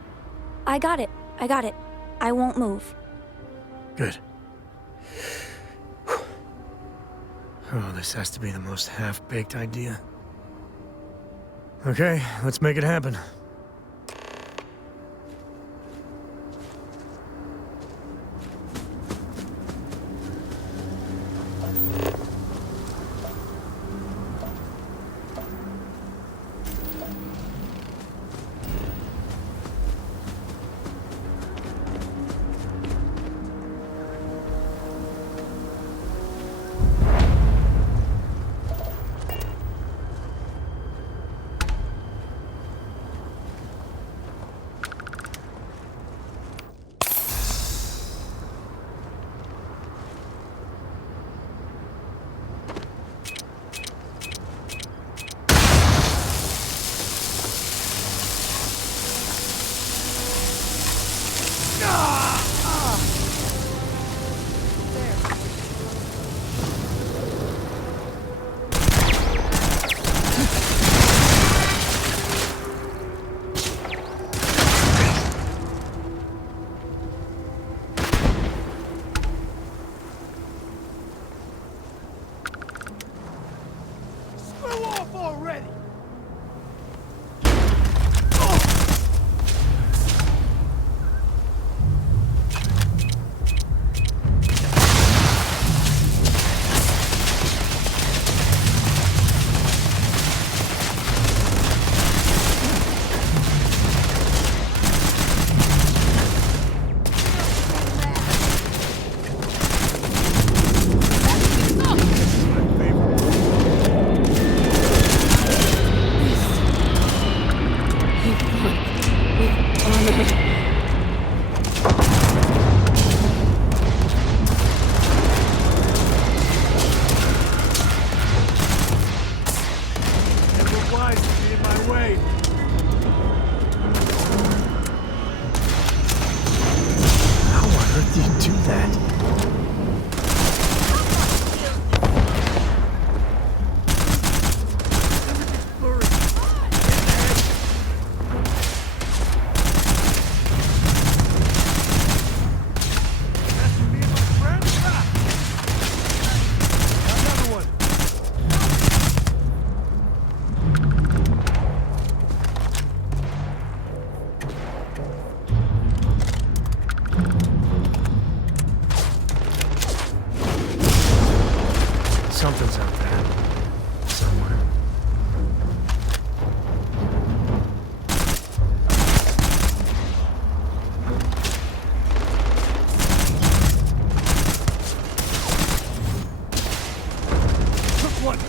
I got it. I got it. I won't move. Good. Oh, this has to be the most half-baked idea. Okay, let's make it happen. Something's out there. Somewhere. Took one!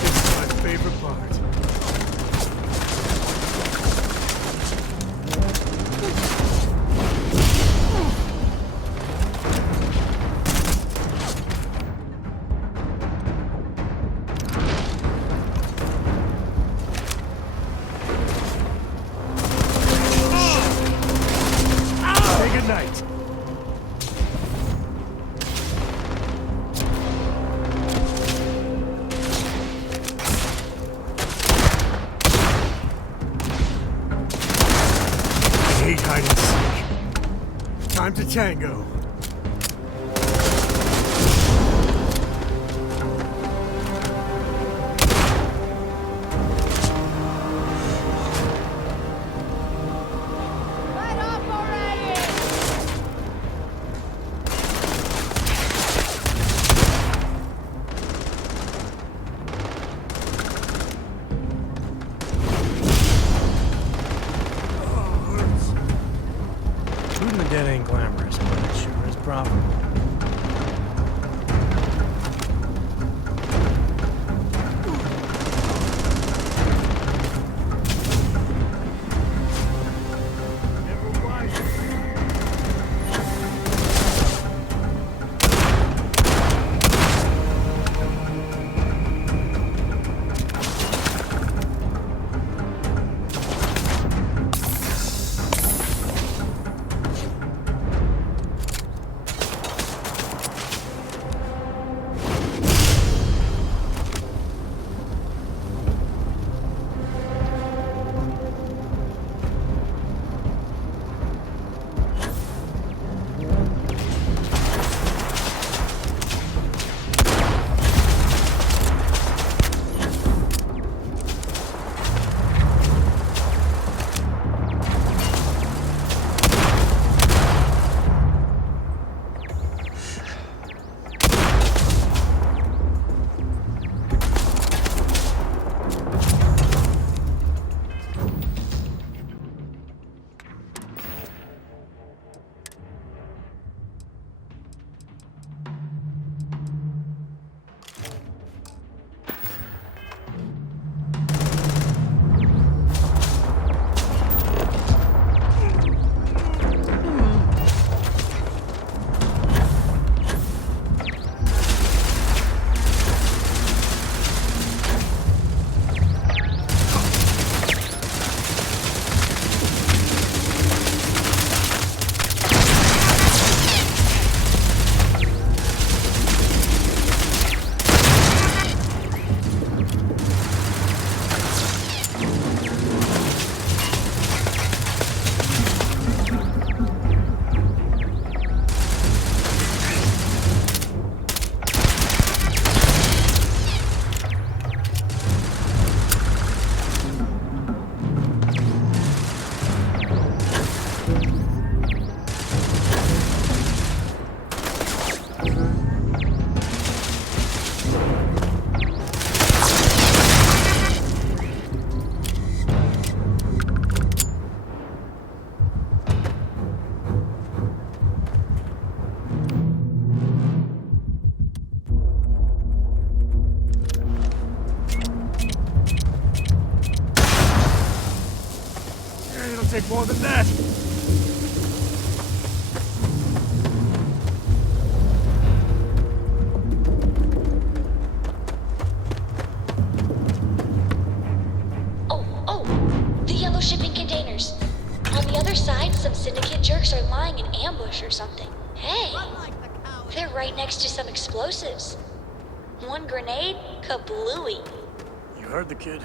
This is my favorite part. Time to tango. Shooting the dead ain't glamorous, but it sure is profitable. Take more than that. The yellow shipping containers. On the other side, some syndicate jerks are lying in ambush or something. Hey, they're right next to some explosives. One grenade, kablooey. You heard the kid.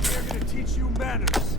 friend here gonna teach you manners.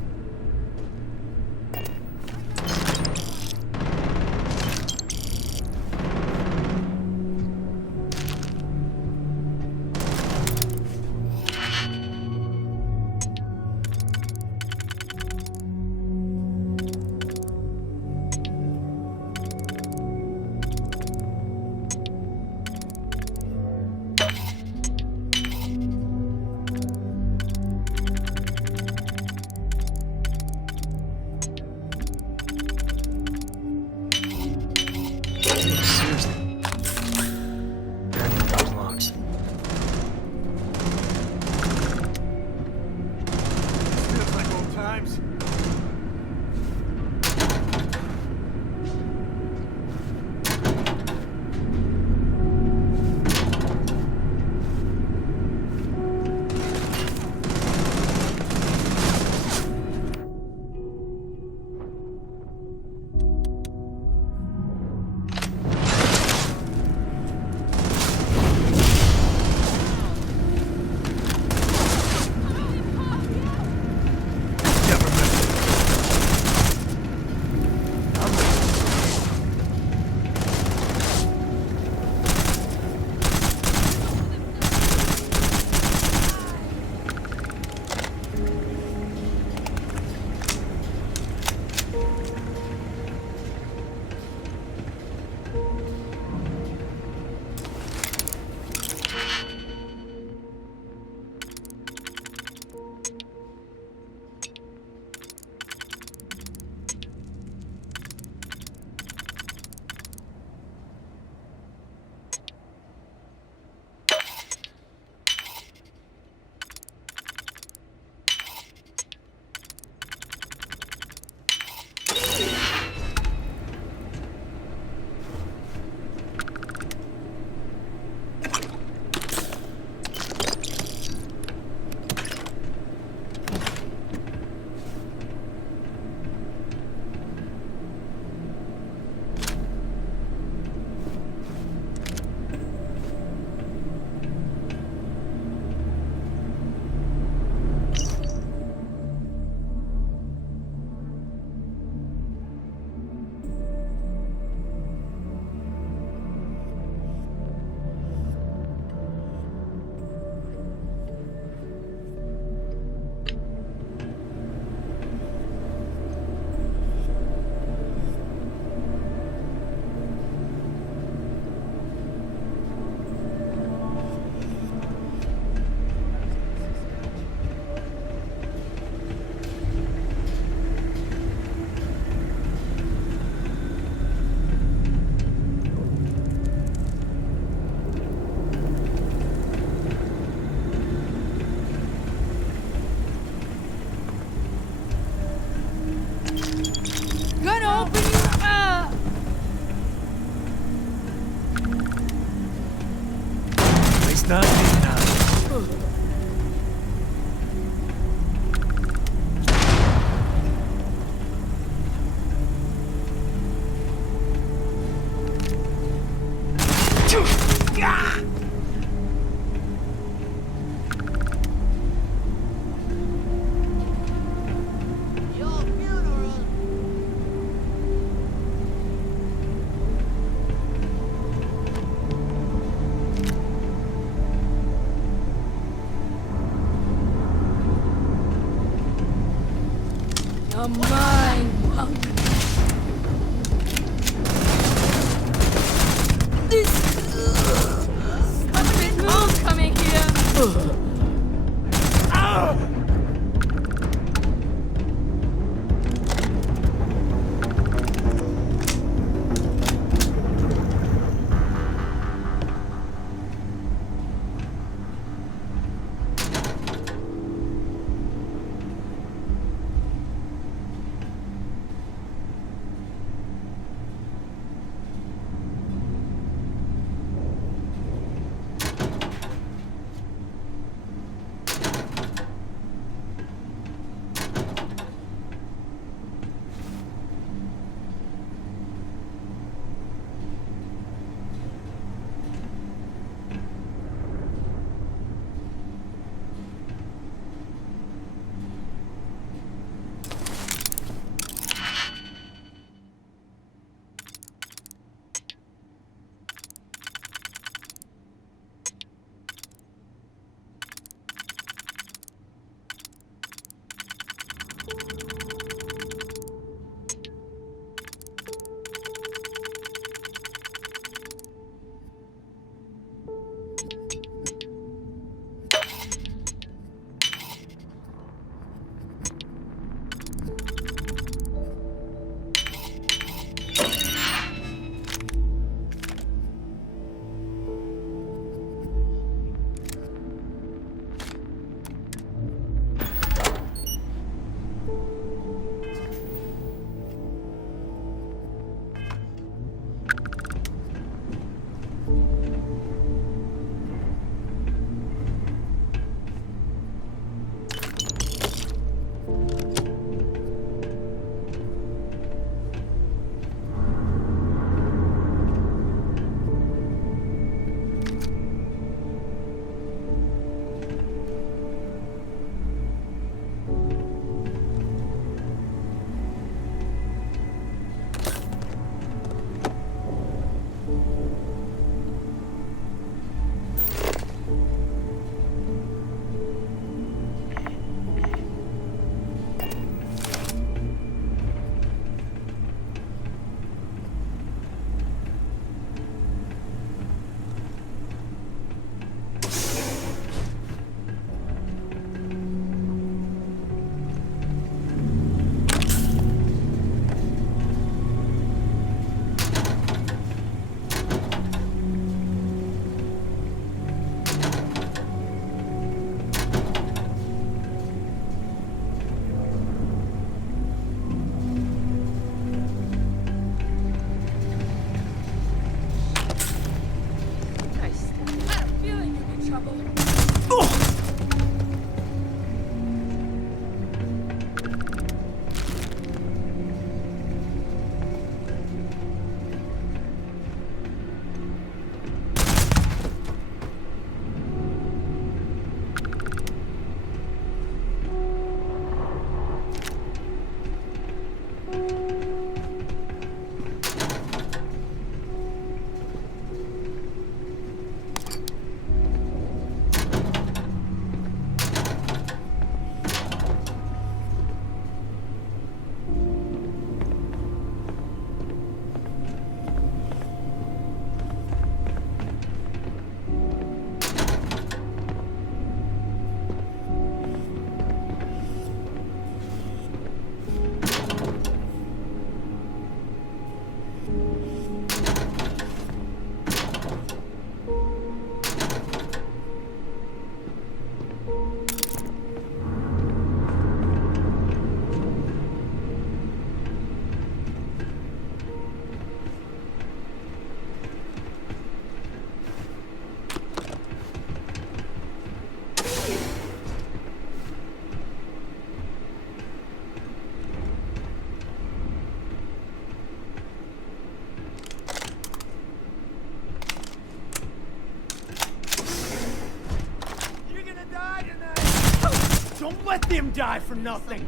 Don't let them die for nothing!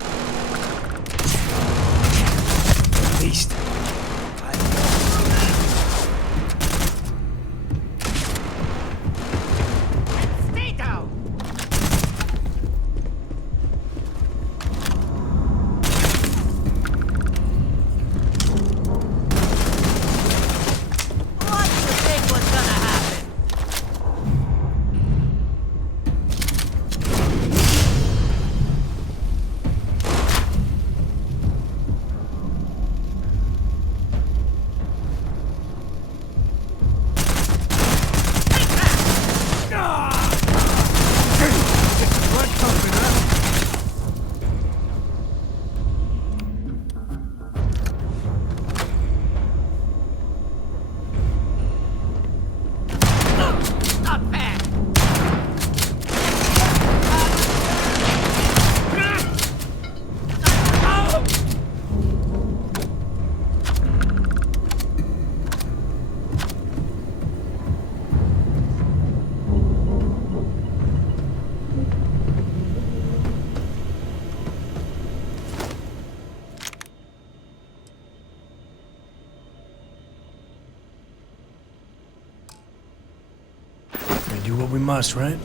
At least... Stay down! What do you think was gonna happen? We do what we must, right?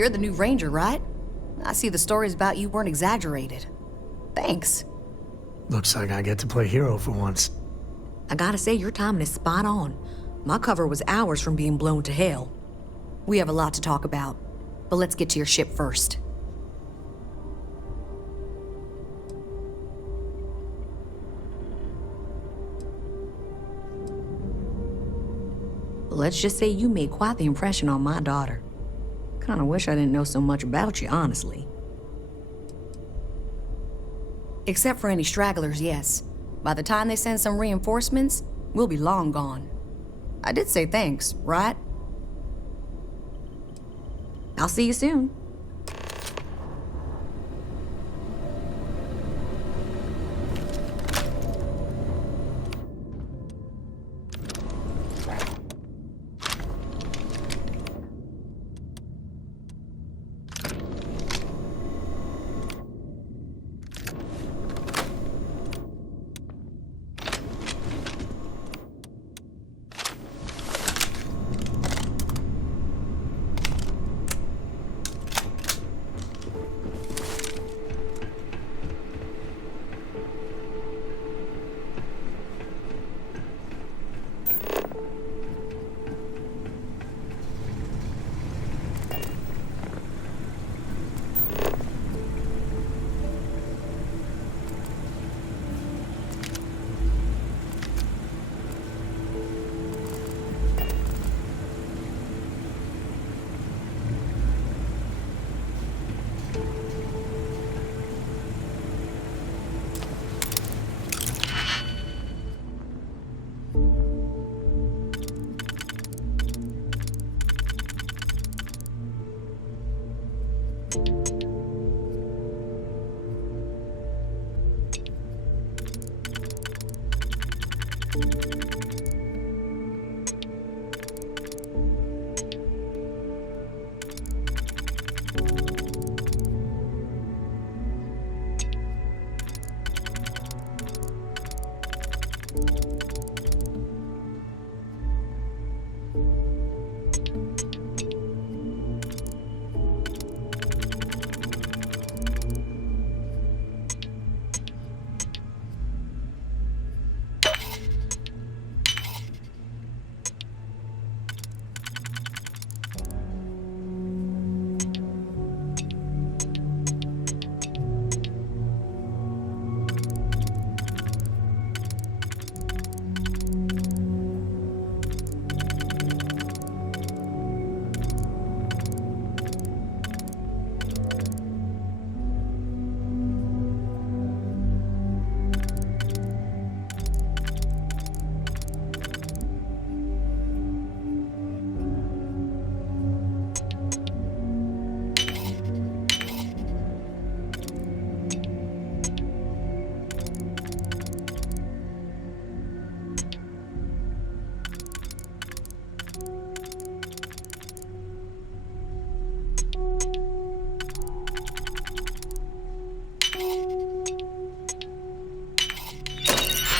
you're the new ranger, right? I see the stories about you weren't exaggerated. Thanks. Looks like I get to play hero for once. I gotta say, your timing is spot on. My cover was hours from being blown to hell. We have a lot to talk about, but let's get to your ship first. Let's just say you made quite the impression on my daughter. Kinda wish I didn't know so much about you, honestly. Except for any stragglers, yes. By the time they send some reinforcements, we'll be long gone. I did say thanks, right? I'll see you soon.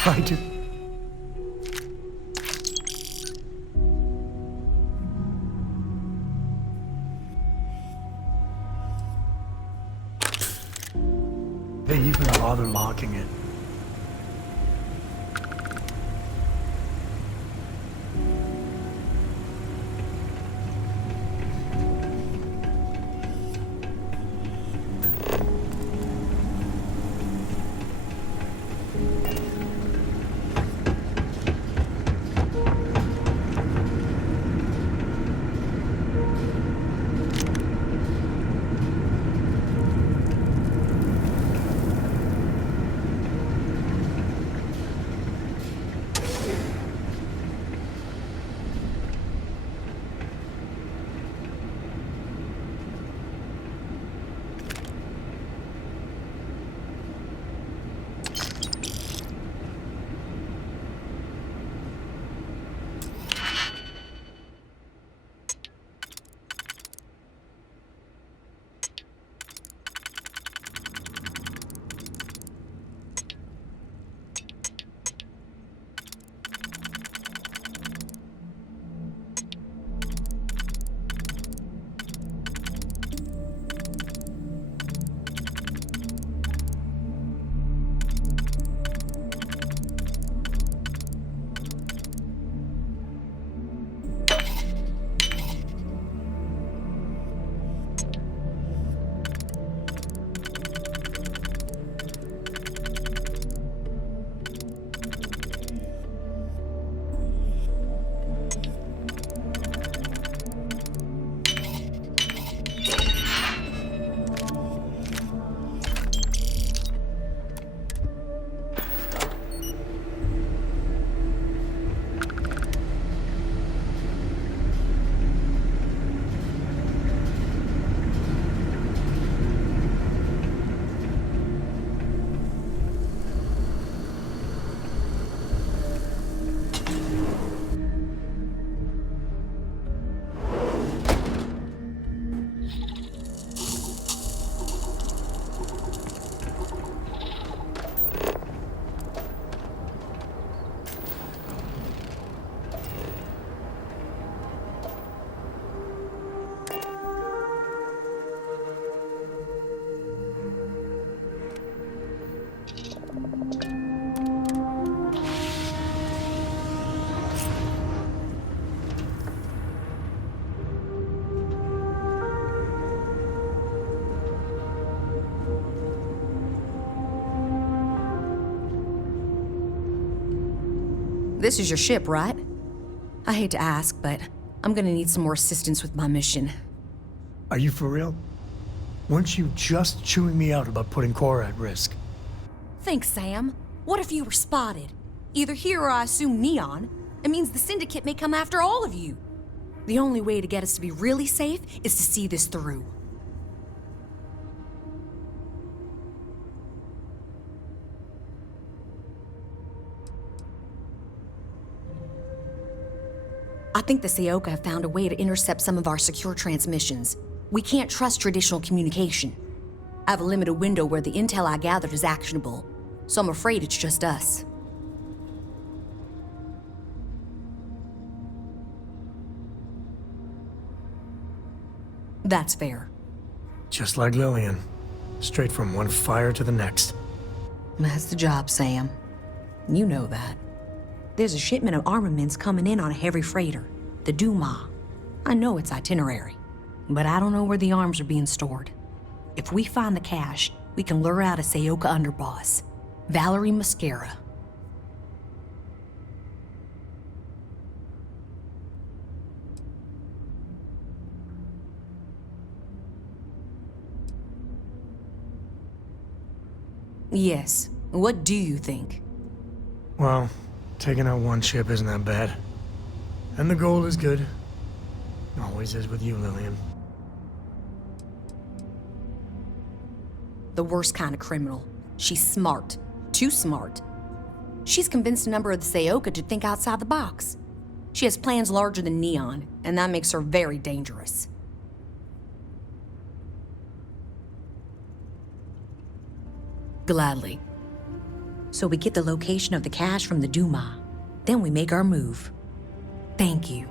I do. They even bother locking it. This is your ship, right? I hate to ask, but I'm gonna need some more assistance with my mission. Are you for real? Weren't you just chewing me out about putting Cora at risk? Thanks, Sam. What if you were spotted? Either here or I assume Neon. It means the Syndicate may come after all of you. The only way to get us to be really safe is to see this through. I think the Seoka have found a way to intercept some of our secure transmissions. We can't trust traditional communication. I have a limited window where the intel I gathered is actionable, so I'm afraid it's just us. That's fair. Just like Lillian. Straight from one fire to the next. That's the job, Sam. You know that. There's a shipment of armaments coming in on a heavy freighter, the Duma. I know its itinerary, but I don't know where the arms are being stored. If we find the cache, we can lure out a Seoka underboss, Valerie Mascara. Yes. What do you think? Well, taking out one ship isn't that bad. And the goal is good. Always is with you, Lillian. The worst kind of criminal. She's smart. Too smart. She's convinced a number of the Seoka to think outside the box. She has plans larger than Neon, and that makes her very dangerous. Gladly. So we get the location of the cache from the Duma. Then we make our move. Thank you.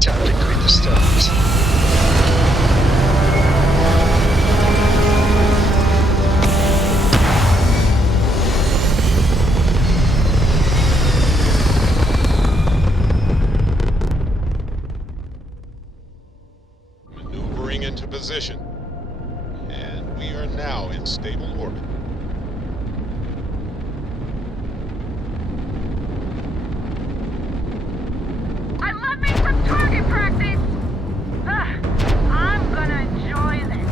Time to greet the stars. Maneuvering into position. And we are now in stable orbit. I love me some target practice! Ugh, I'm gonna enjoy this.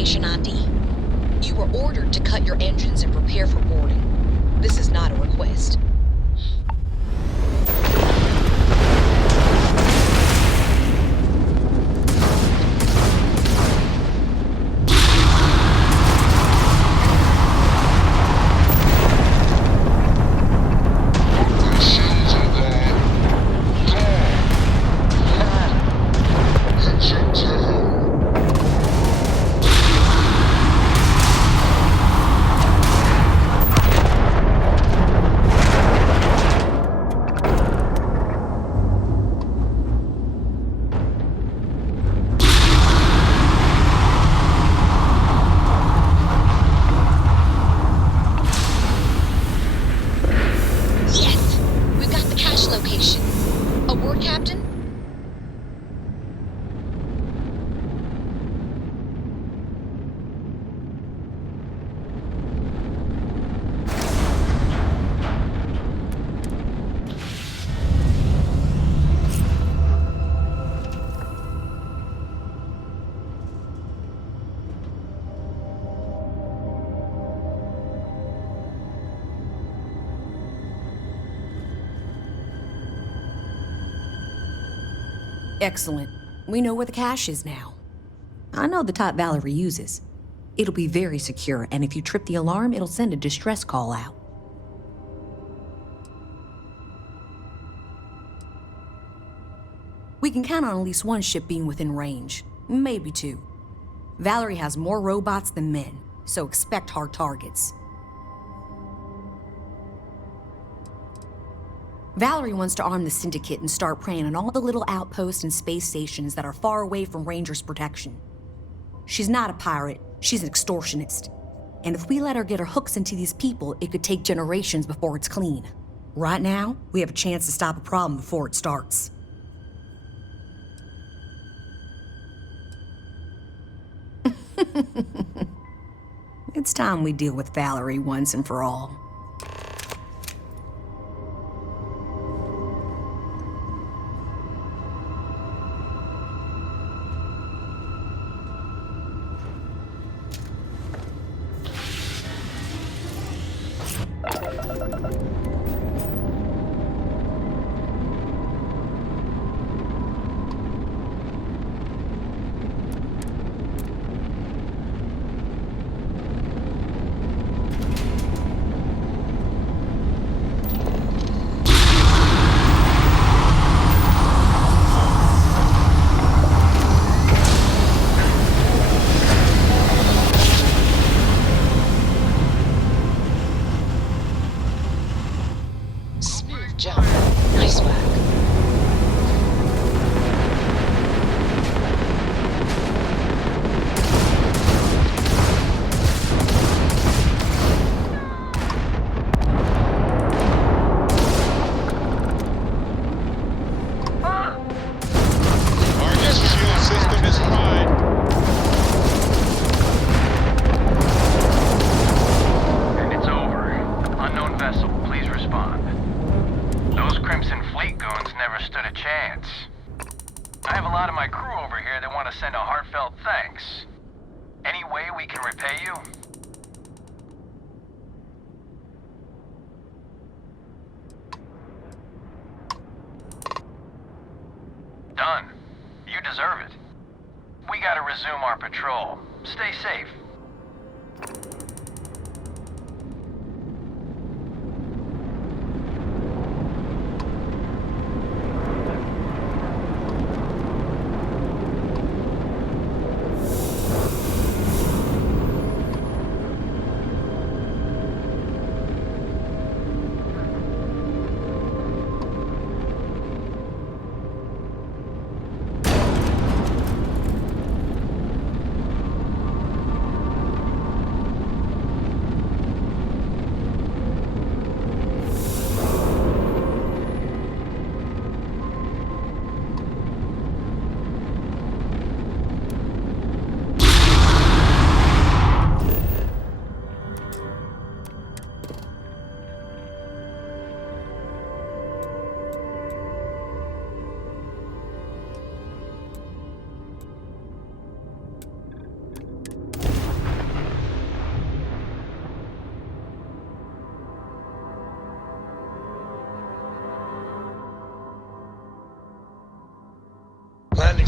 location ID. You were ordered to cut your engines and prepare for boarding. This is not a request. Location. A word, Captain? Excellent. We know where the cache is now. I know the type Valerie uses. It'll be very secure, and if you trip the alarm, it'll send a distress call out. We can count on at least one ship being within range, maybe two. Valerie has more robots than men, so expect hard targets. Valerie wants to arm the Syndicate and start preying on all the little outposts and space stations that are far away from Rangers' protection. She's not a pirate, she's an extortionist. And if we let her get her hooks into these people, it could take generations before it's clean. Right now, we have a chance to stop a problem before it starts. It's time we deal with Valerie once and for all. Done. You deserve it. We gotta resume our patrol. Stay safe.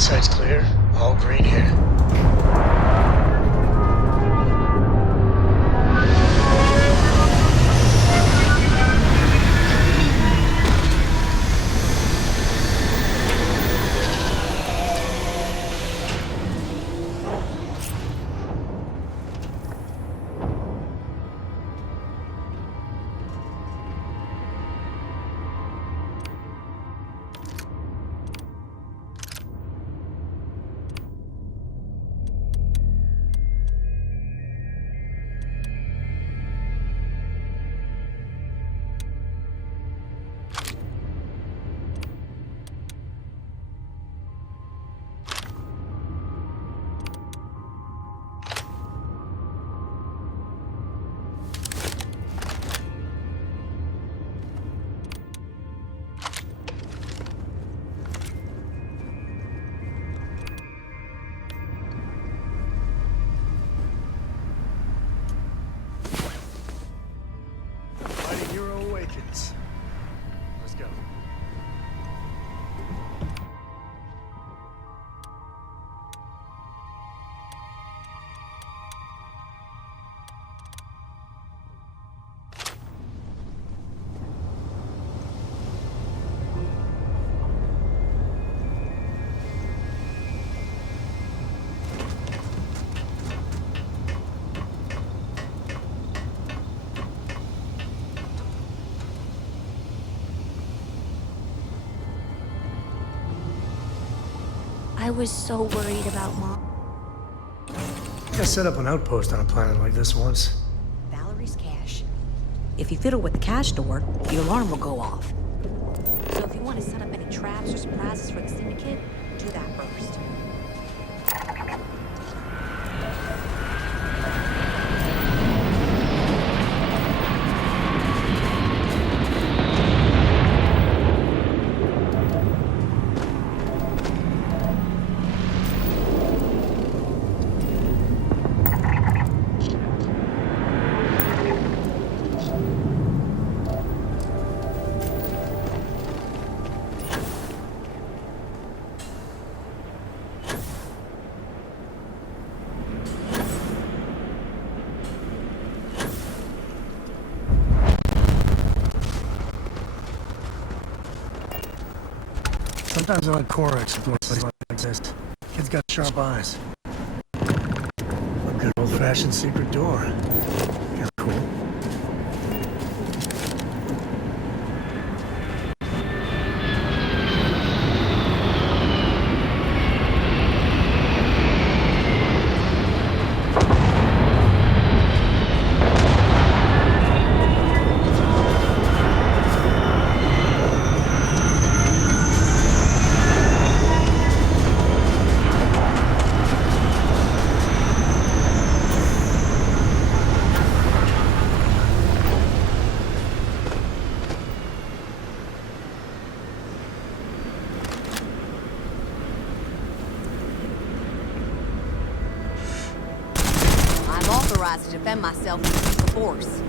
Inside's clear. All green here. Mighty hero awakens. Let's go. I was so worried about Mom. I set up an outpost on a planet like this once. Valerie's cache. If you fiddle with the cache door, the alarm will go off. So if you want to set up any traps or surprises for the Syndicate, do that first. Sometimes I like Korax in places like this. Kid's got sharp eyes. A good old-fashioned secret door. Kind of cool. To defend myself with the force.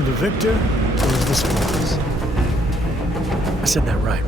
To the victor, goes the spoils. I said that right?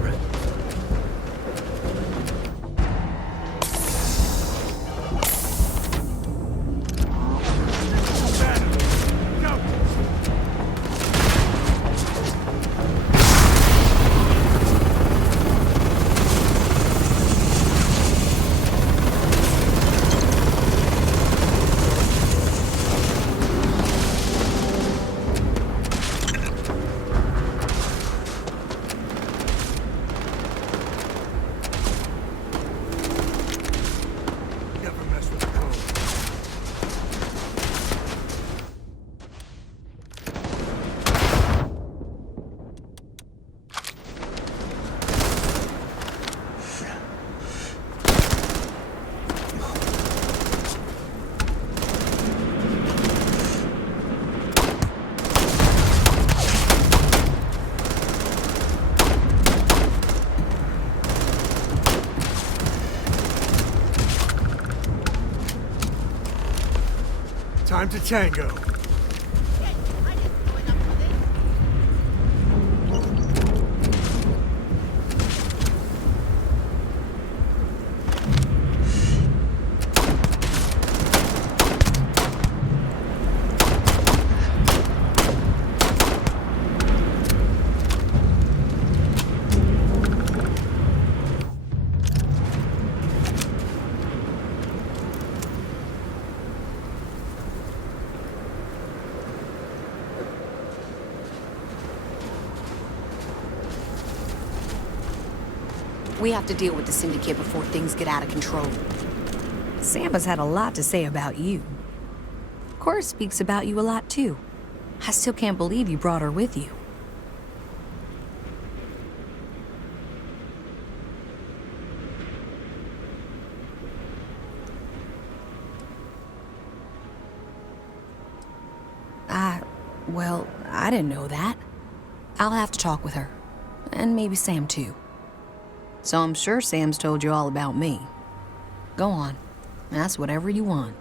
Time to tango. We have to deal with the Syndicate before things get out of control. Sam has had a lot to say about you. Cora speaks about you a lot, too. I still can't believe you brought her with you. Well, I didn't know that. I'll have to talk with her. And maybe Sam, too. So I'm sure Sam's told you all about me. Go on. Ask whatever you want.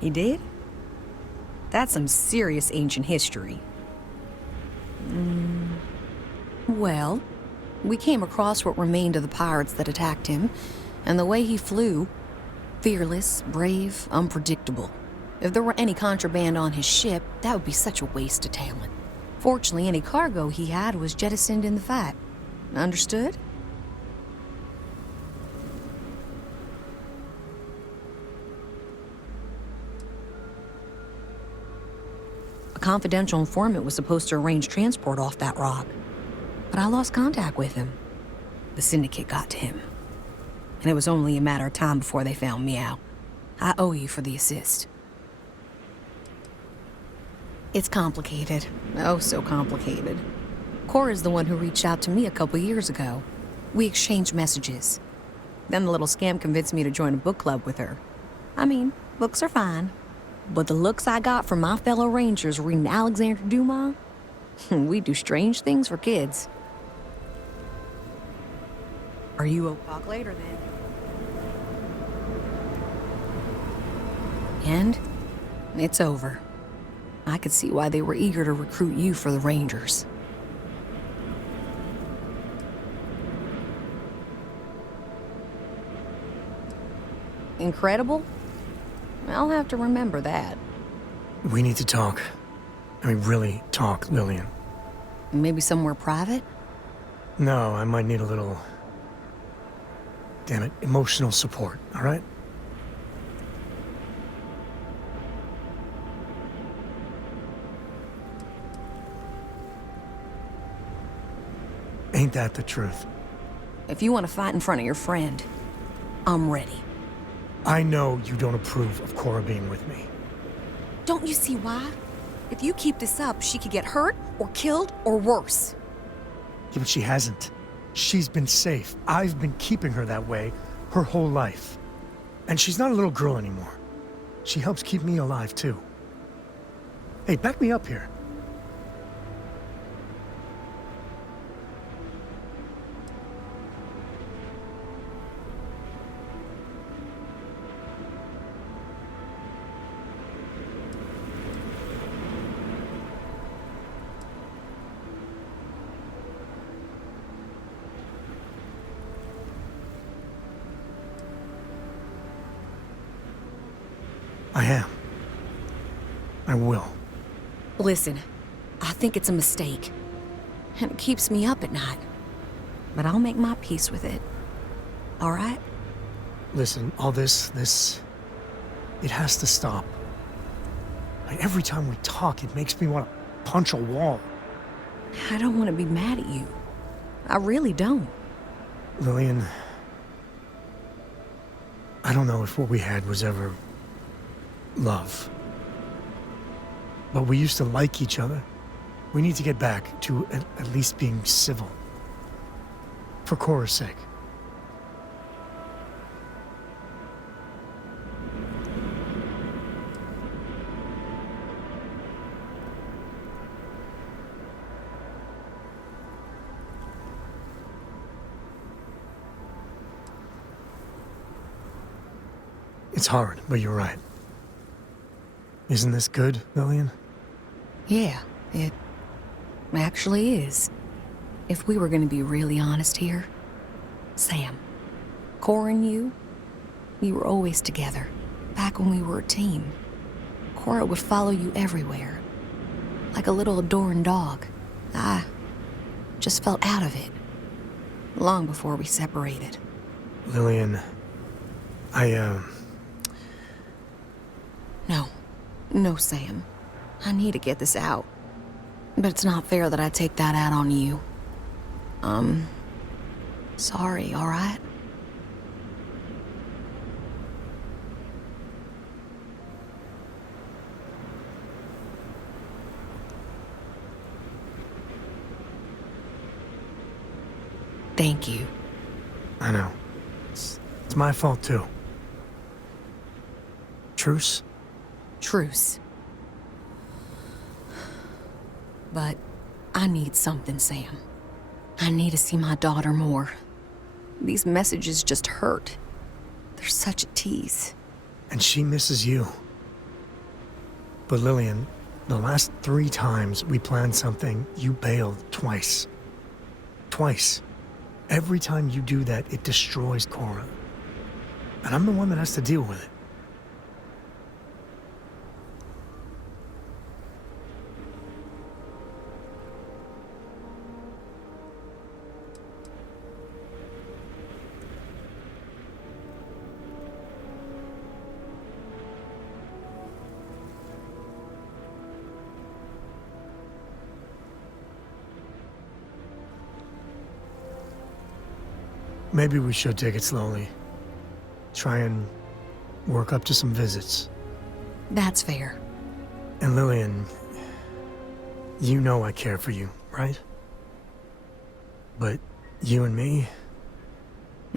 He did? That's some serious ancient history. Well, we came across what remained of the pirates that attacked him, and the way he flew, fearless, brave, unpredictable. If there were any contraband on his ship, that would be such a waste of talent. Fortunately, any cargo he had was jettisoned in the fight. Understood? A confidential informant was supposed to arrange transport off that rock, but I lost contact with him. The Syndicate got to him, and it was only a matter of time before they found me out. I owe you for the assist. It's complicated. Oh, so complicated. Cora's the one who reached out to me a couple years ago. We exchanged messages. Then the little scamp convinced me to join a book club with her. I mean, books are fine. But the looks I got from my fellow Rangers reading Alexander Dumas, we do strange things for kids. Are you a talk later then? And it's over. I could see why they were eager to recruit you for the Rangers. Incredible? I'll have to remember that. We need to talk. I mean, really talk, Lillian. Maybe somewhere private? No, I might need a little... damn it, emotional support, all right? Ain't that the truth? If you want to fight in front of your friend, I'm ready. I know you don't approve of Cora being with me. Don't you see why? If you keep this up, she could get hurt, or killed, or worse. Yeah, but she hasn't. She's been safe. I've been keeping her that way her whole life. And she's not a little girl anymore. She helps keep me alive, too. Hey, back me up here. I am. I will. Listen, I think it's a mistake. And it keeps me up at night. But I'll make my peace with it. All right? Listen, all this, it has to stop. Like, every time we talk, it makes me want to punch a wall. I don't want to be mad at you. I really don't. Lillian, I don't know if what we had was ever love. But we used to like each other. We need to get back to at least being civil. For Cora's sake. It's hard, but you're right. Isn't this good, Lillian? Yeah, it actually is. If we were going to be really honest here, Sam, Cora and you, we were always together, back when we were a team. Cora would follow you everywhere, like a little adoring dog. I just felt out of it, long before we separated. Lillian, No, Sam. I need to get this out. But it's not fair that I take that out on you. Sorry, all right? Thank you. I know. It's my fault, too. Truce? Truce. But I need something, Sam. I need to see my daughter more. These messages just hurt. They're such a tease. And she misses you. But Lillian, the last 3 times we planned something, you bailed twice. Twice. Every time you do that, it destroys Cora. And I'm the one that has to deal with it. Maybe we should take it slowly. Try and work up to some visits. That's fair. And Lillian, you know I care for you, right? But you and me?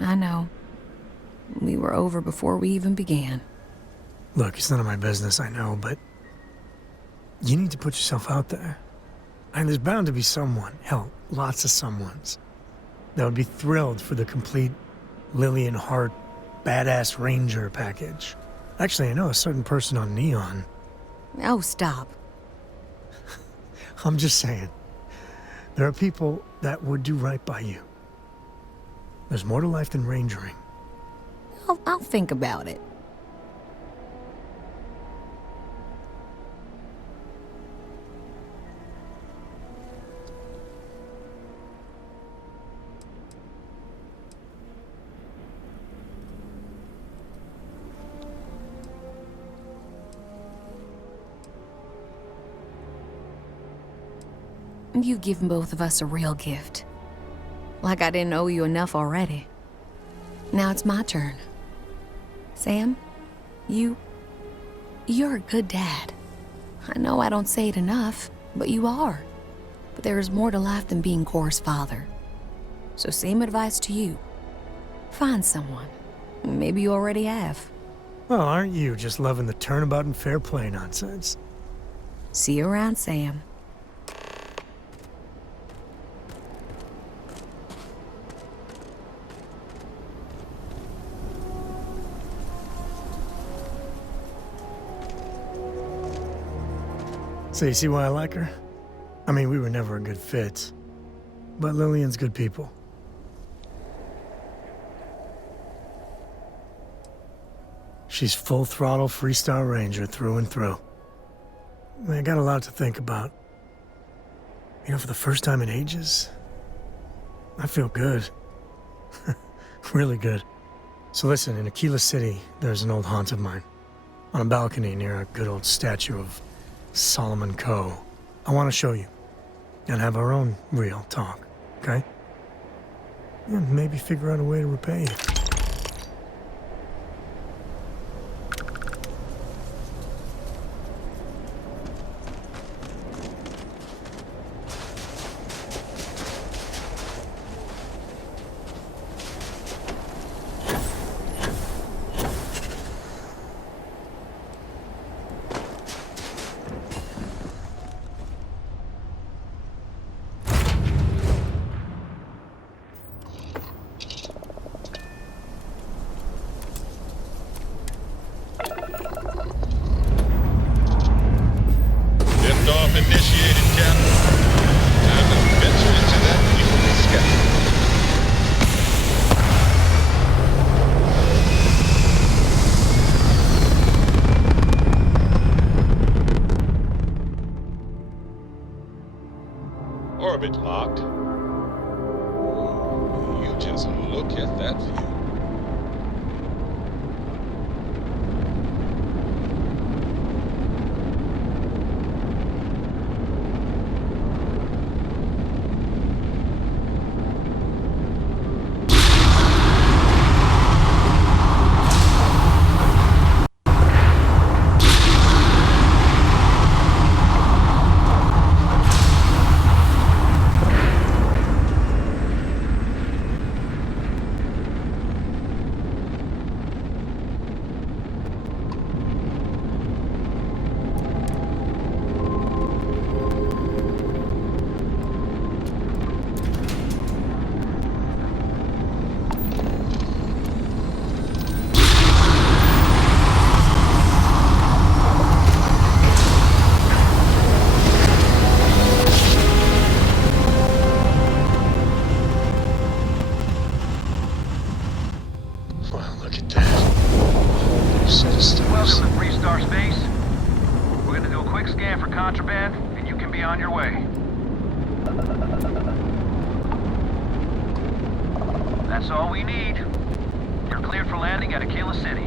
I know. We were over before we even began. Look, it's none of my business, I know, but you need to put yourself out there. And there's bound to be someone, hell, lots of someones, that would be thrilled for the complete Lillian Hart badass ranger package. Actually, I know a certain person on Neon. Oh, stop. I'm just saying. There are people that would do right by you. There's more to life than rangering. I'll think about it. You've given both of us a real gift. Like I didn't owe you enough already. Now it's my turn. Sam, you're a good dad. I know I don't say it enough, but you are. But there is more to life than being Cora's father. So same advice to you. Find someone. Maybe you already have. Well, aren't you just loving the turnabout and fair play nonsense? See you around, Sam. So you see why I like her? I mean, we were never a good fit. But Lillian's good people. She's full throttle Freestar Ranger through and through. I got a lot to think about. You know, for the first time in ages, I feel good. Really good. So listen, in Aquila City, there's an old haunt of mine. On a balcony near a good old statue of Solomon Coe. I want to show you. And have our own real talk, okay? And maybe figure out a way to repay you. Liftoff initiated, Captain. Time to venture into that beautiful sky. Orbit locked. Ooh, you just look at that view. Welcome to Freestar Space. We're gonna do a quick scan for contraband, and you can be on your way. That's all we need. You're cleared for landing at Aquila City.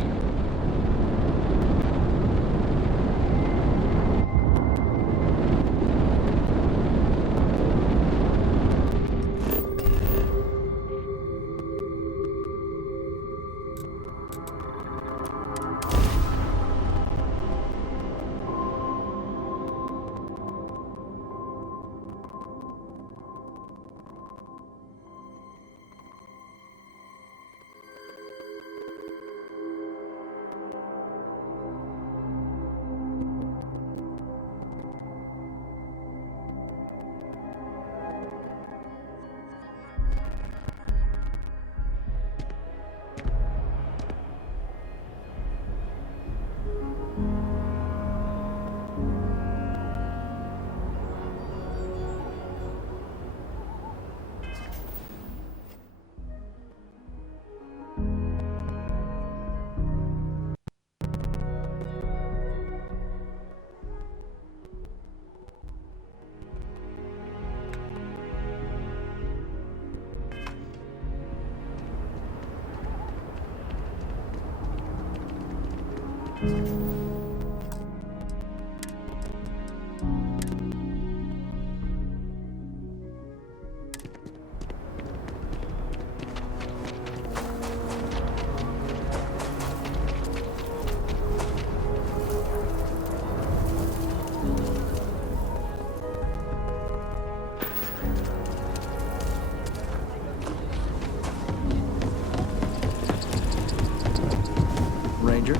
Ranger,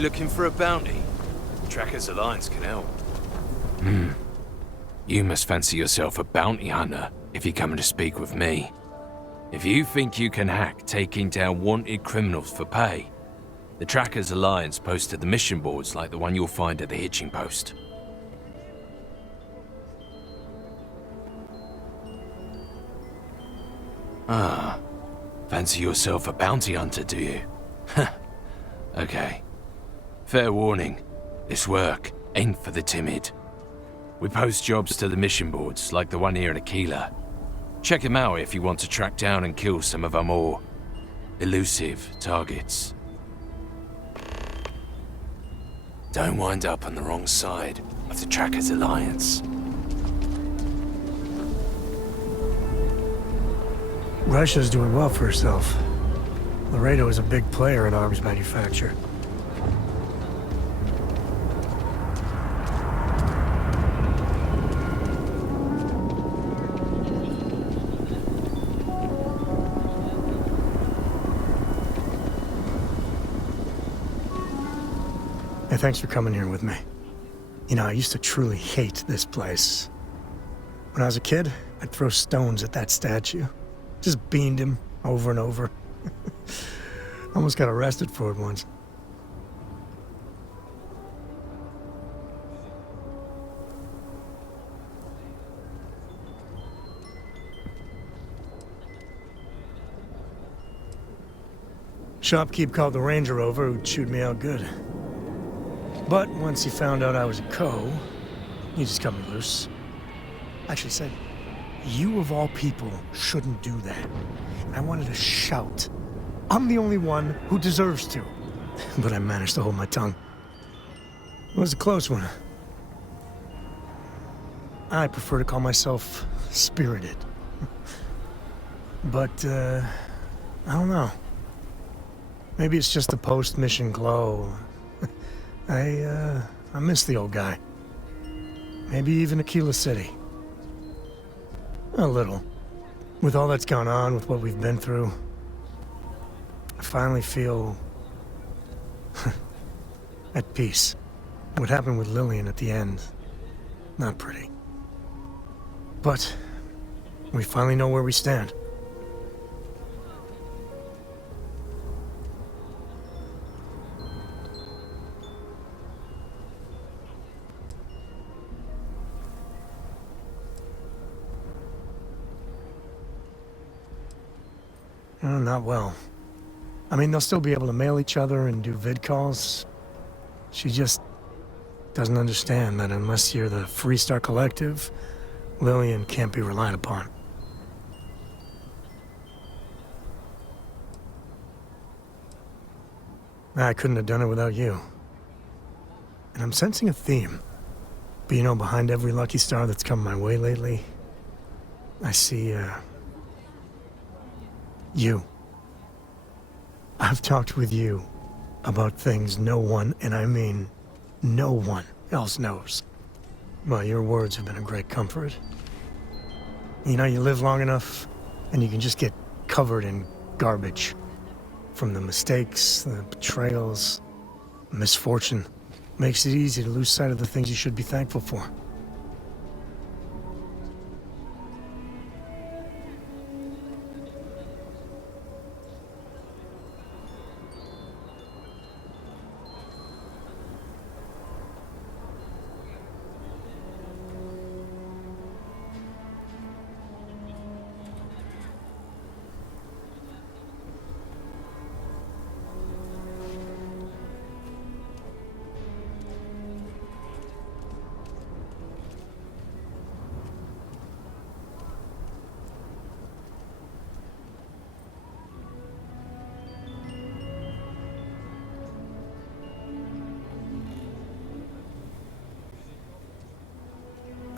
you looking for a bounty? Trackers Alliance can help. You must fancy yourself a bounty hunter if you're coming to speak with me. If you think you can hack taking down wanted criminals for pay, the Trackers Alliance posted the mission boards like the one you'll find at the hitching post. Ah, fancy yourself a bounty hunter, do you? Okay. Fair warning, this work ain't for the timid. We post jobs to the mission boards, like the one here in Aquila. Check them out if you want to track down and kill some of our more elusive targets. Don't wind up on the wrong side of the Trackers Alliance. Russia's doing well for herself. Laredo is a big player in arms manufacture. Hey, thanks for coming here with me. You know, I used to truly hate this place. When I was a kid, I'd throw stones at that statue. Just beamed him over and over. Almost got arrested for it once. Shopkeep called the ranger over, who chewed me out good. But once he found out I was a co, he just cut me loose. Actually said, "You of all people shouldn't do that." And I wanted to shout. I'm the only one who deserves to. But I managed to hold my tongue. It was a close one. I prefer to call myself spirited. But, I don't know. Maybe it's just the post-mission glow. I miss the old guy. Maybe even Aquila City. A little. With all that's gone on, with what we've been through, I finally feel at peace. What happened with Lillian at the end, not pretty. But we finally know where we stand. Not well. I mean, they'll still be able to mail each other and do vid calls. She just doesn't understand that unless you're the Freestar Collective, Lillian can't be relied upon. I couldn't have done it without you. And I'm sensing a theme. But you know, behind every lucky star that's come my way lately, I see, you. I've talked with you about things no one, and I mean no one, else knows. Well, your words have been a great comfort. You know, you live long enough, and you can just get covered in garbage. From the mistakes, the betrayals, misfortune. Makes it easy to lose sight of the things you should be thankful for.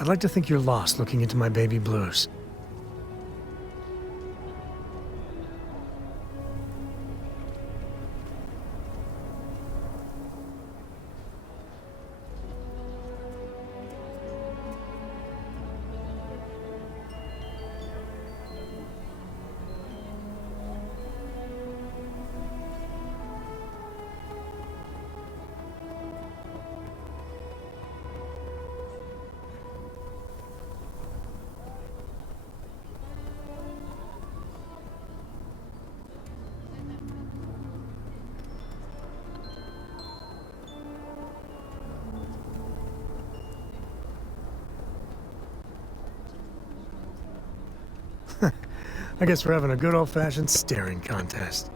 I'd like to think you're lost looking into my baby blues. I guess we're having a good old-fashioned staring contest.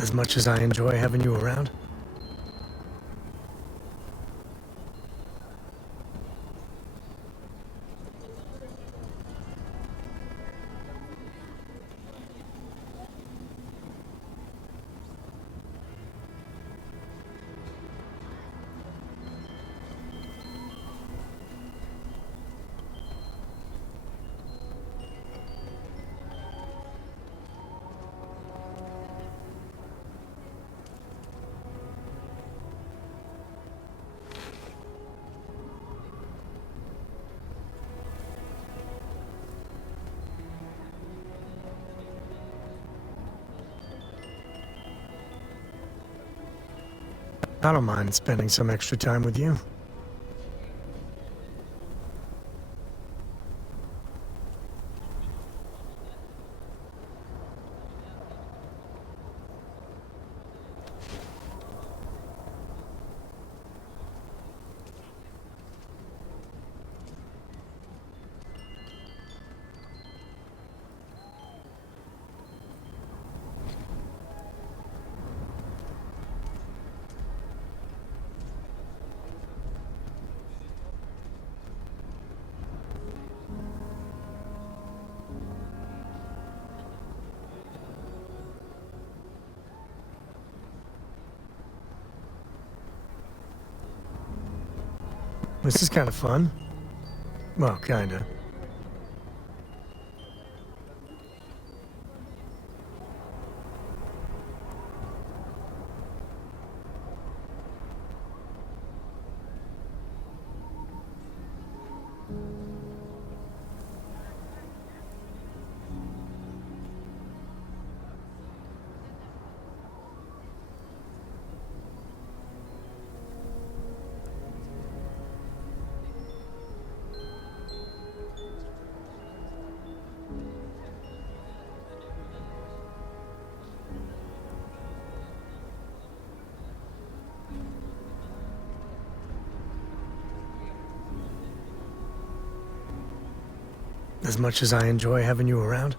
As much as I enjoy having you around. I don't mind spending some extra time with you. This is kind of fun. Well, kinda. As much as I enjoy having you around.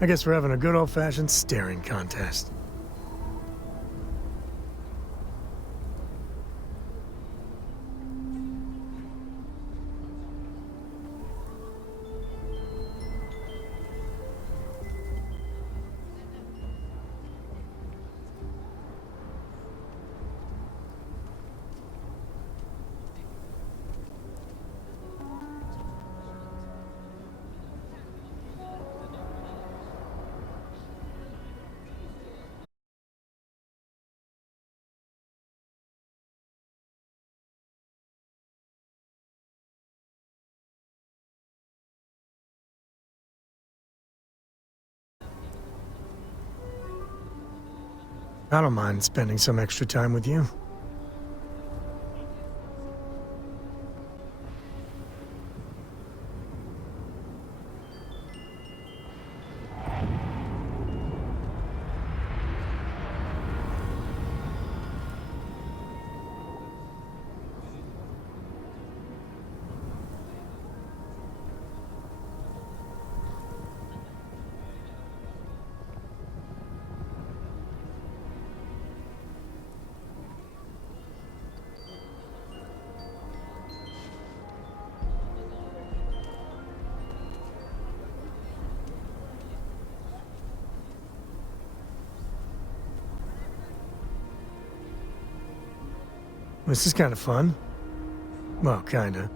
I guess we're having a good old-fashioned staring contest. I don't mind spending some extra time with you. This is kind of fun. Well, kinda.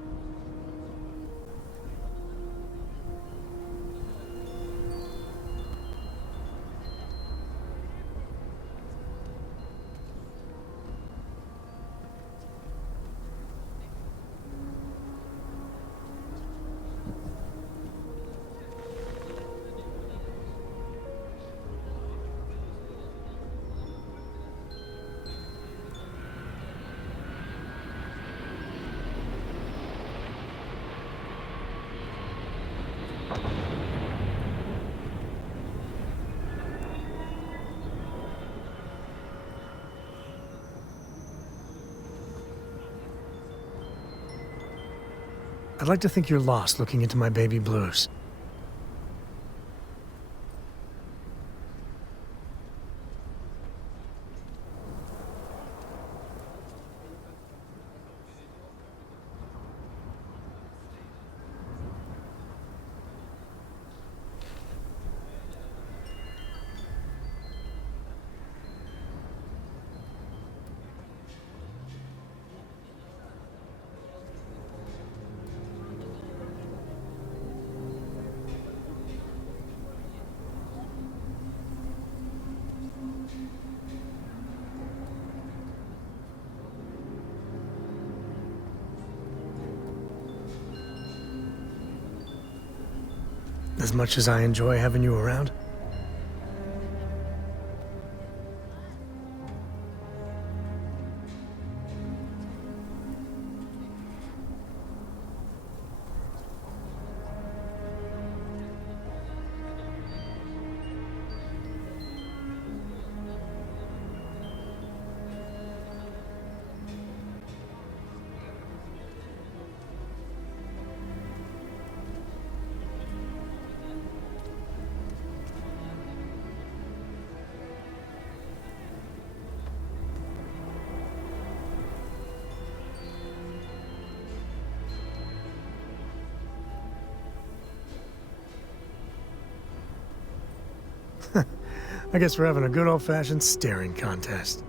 I'd like to think you're lost looking into my baby blues. As much as I enjoy having you around. I guess we're having a good old-fashioned staring contest.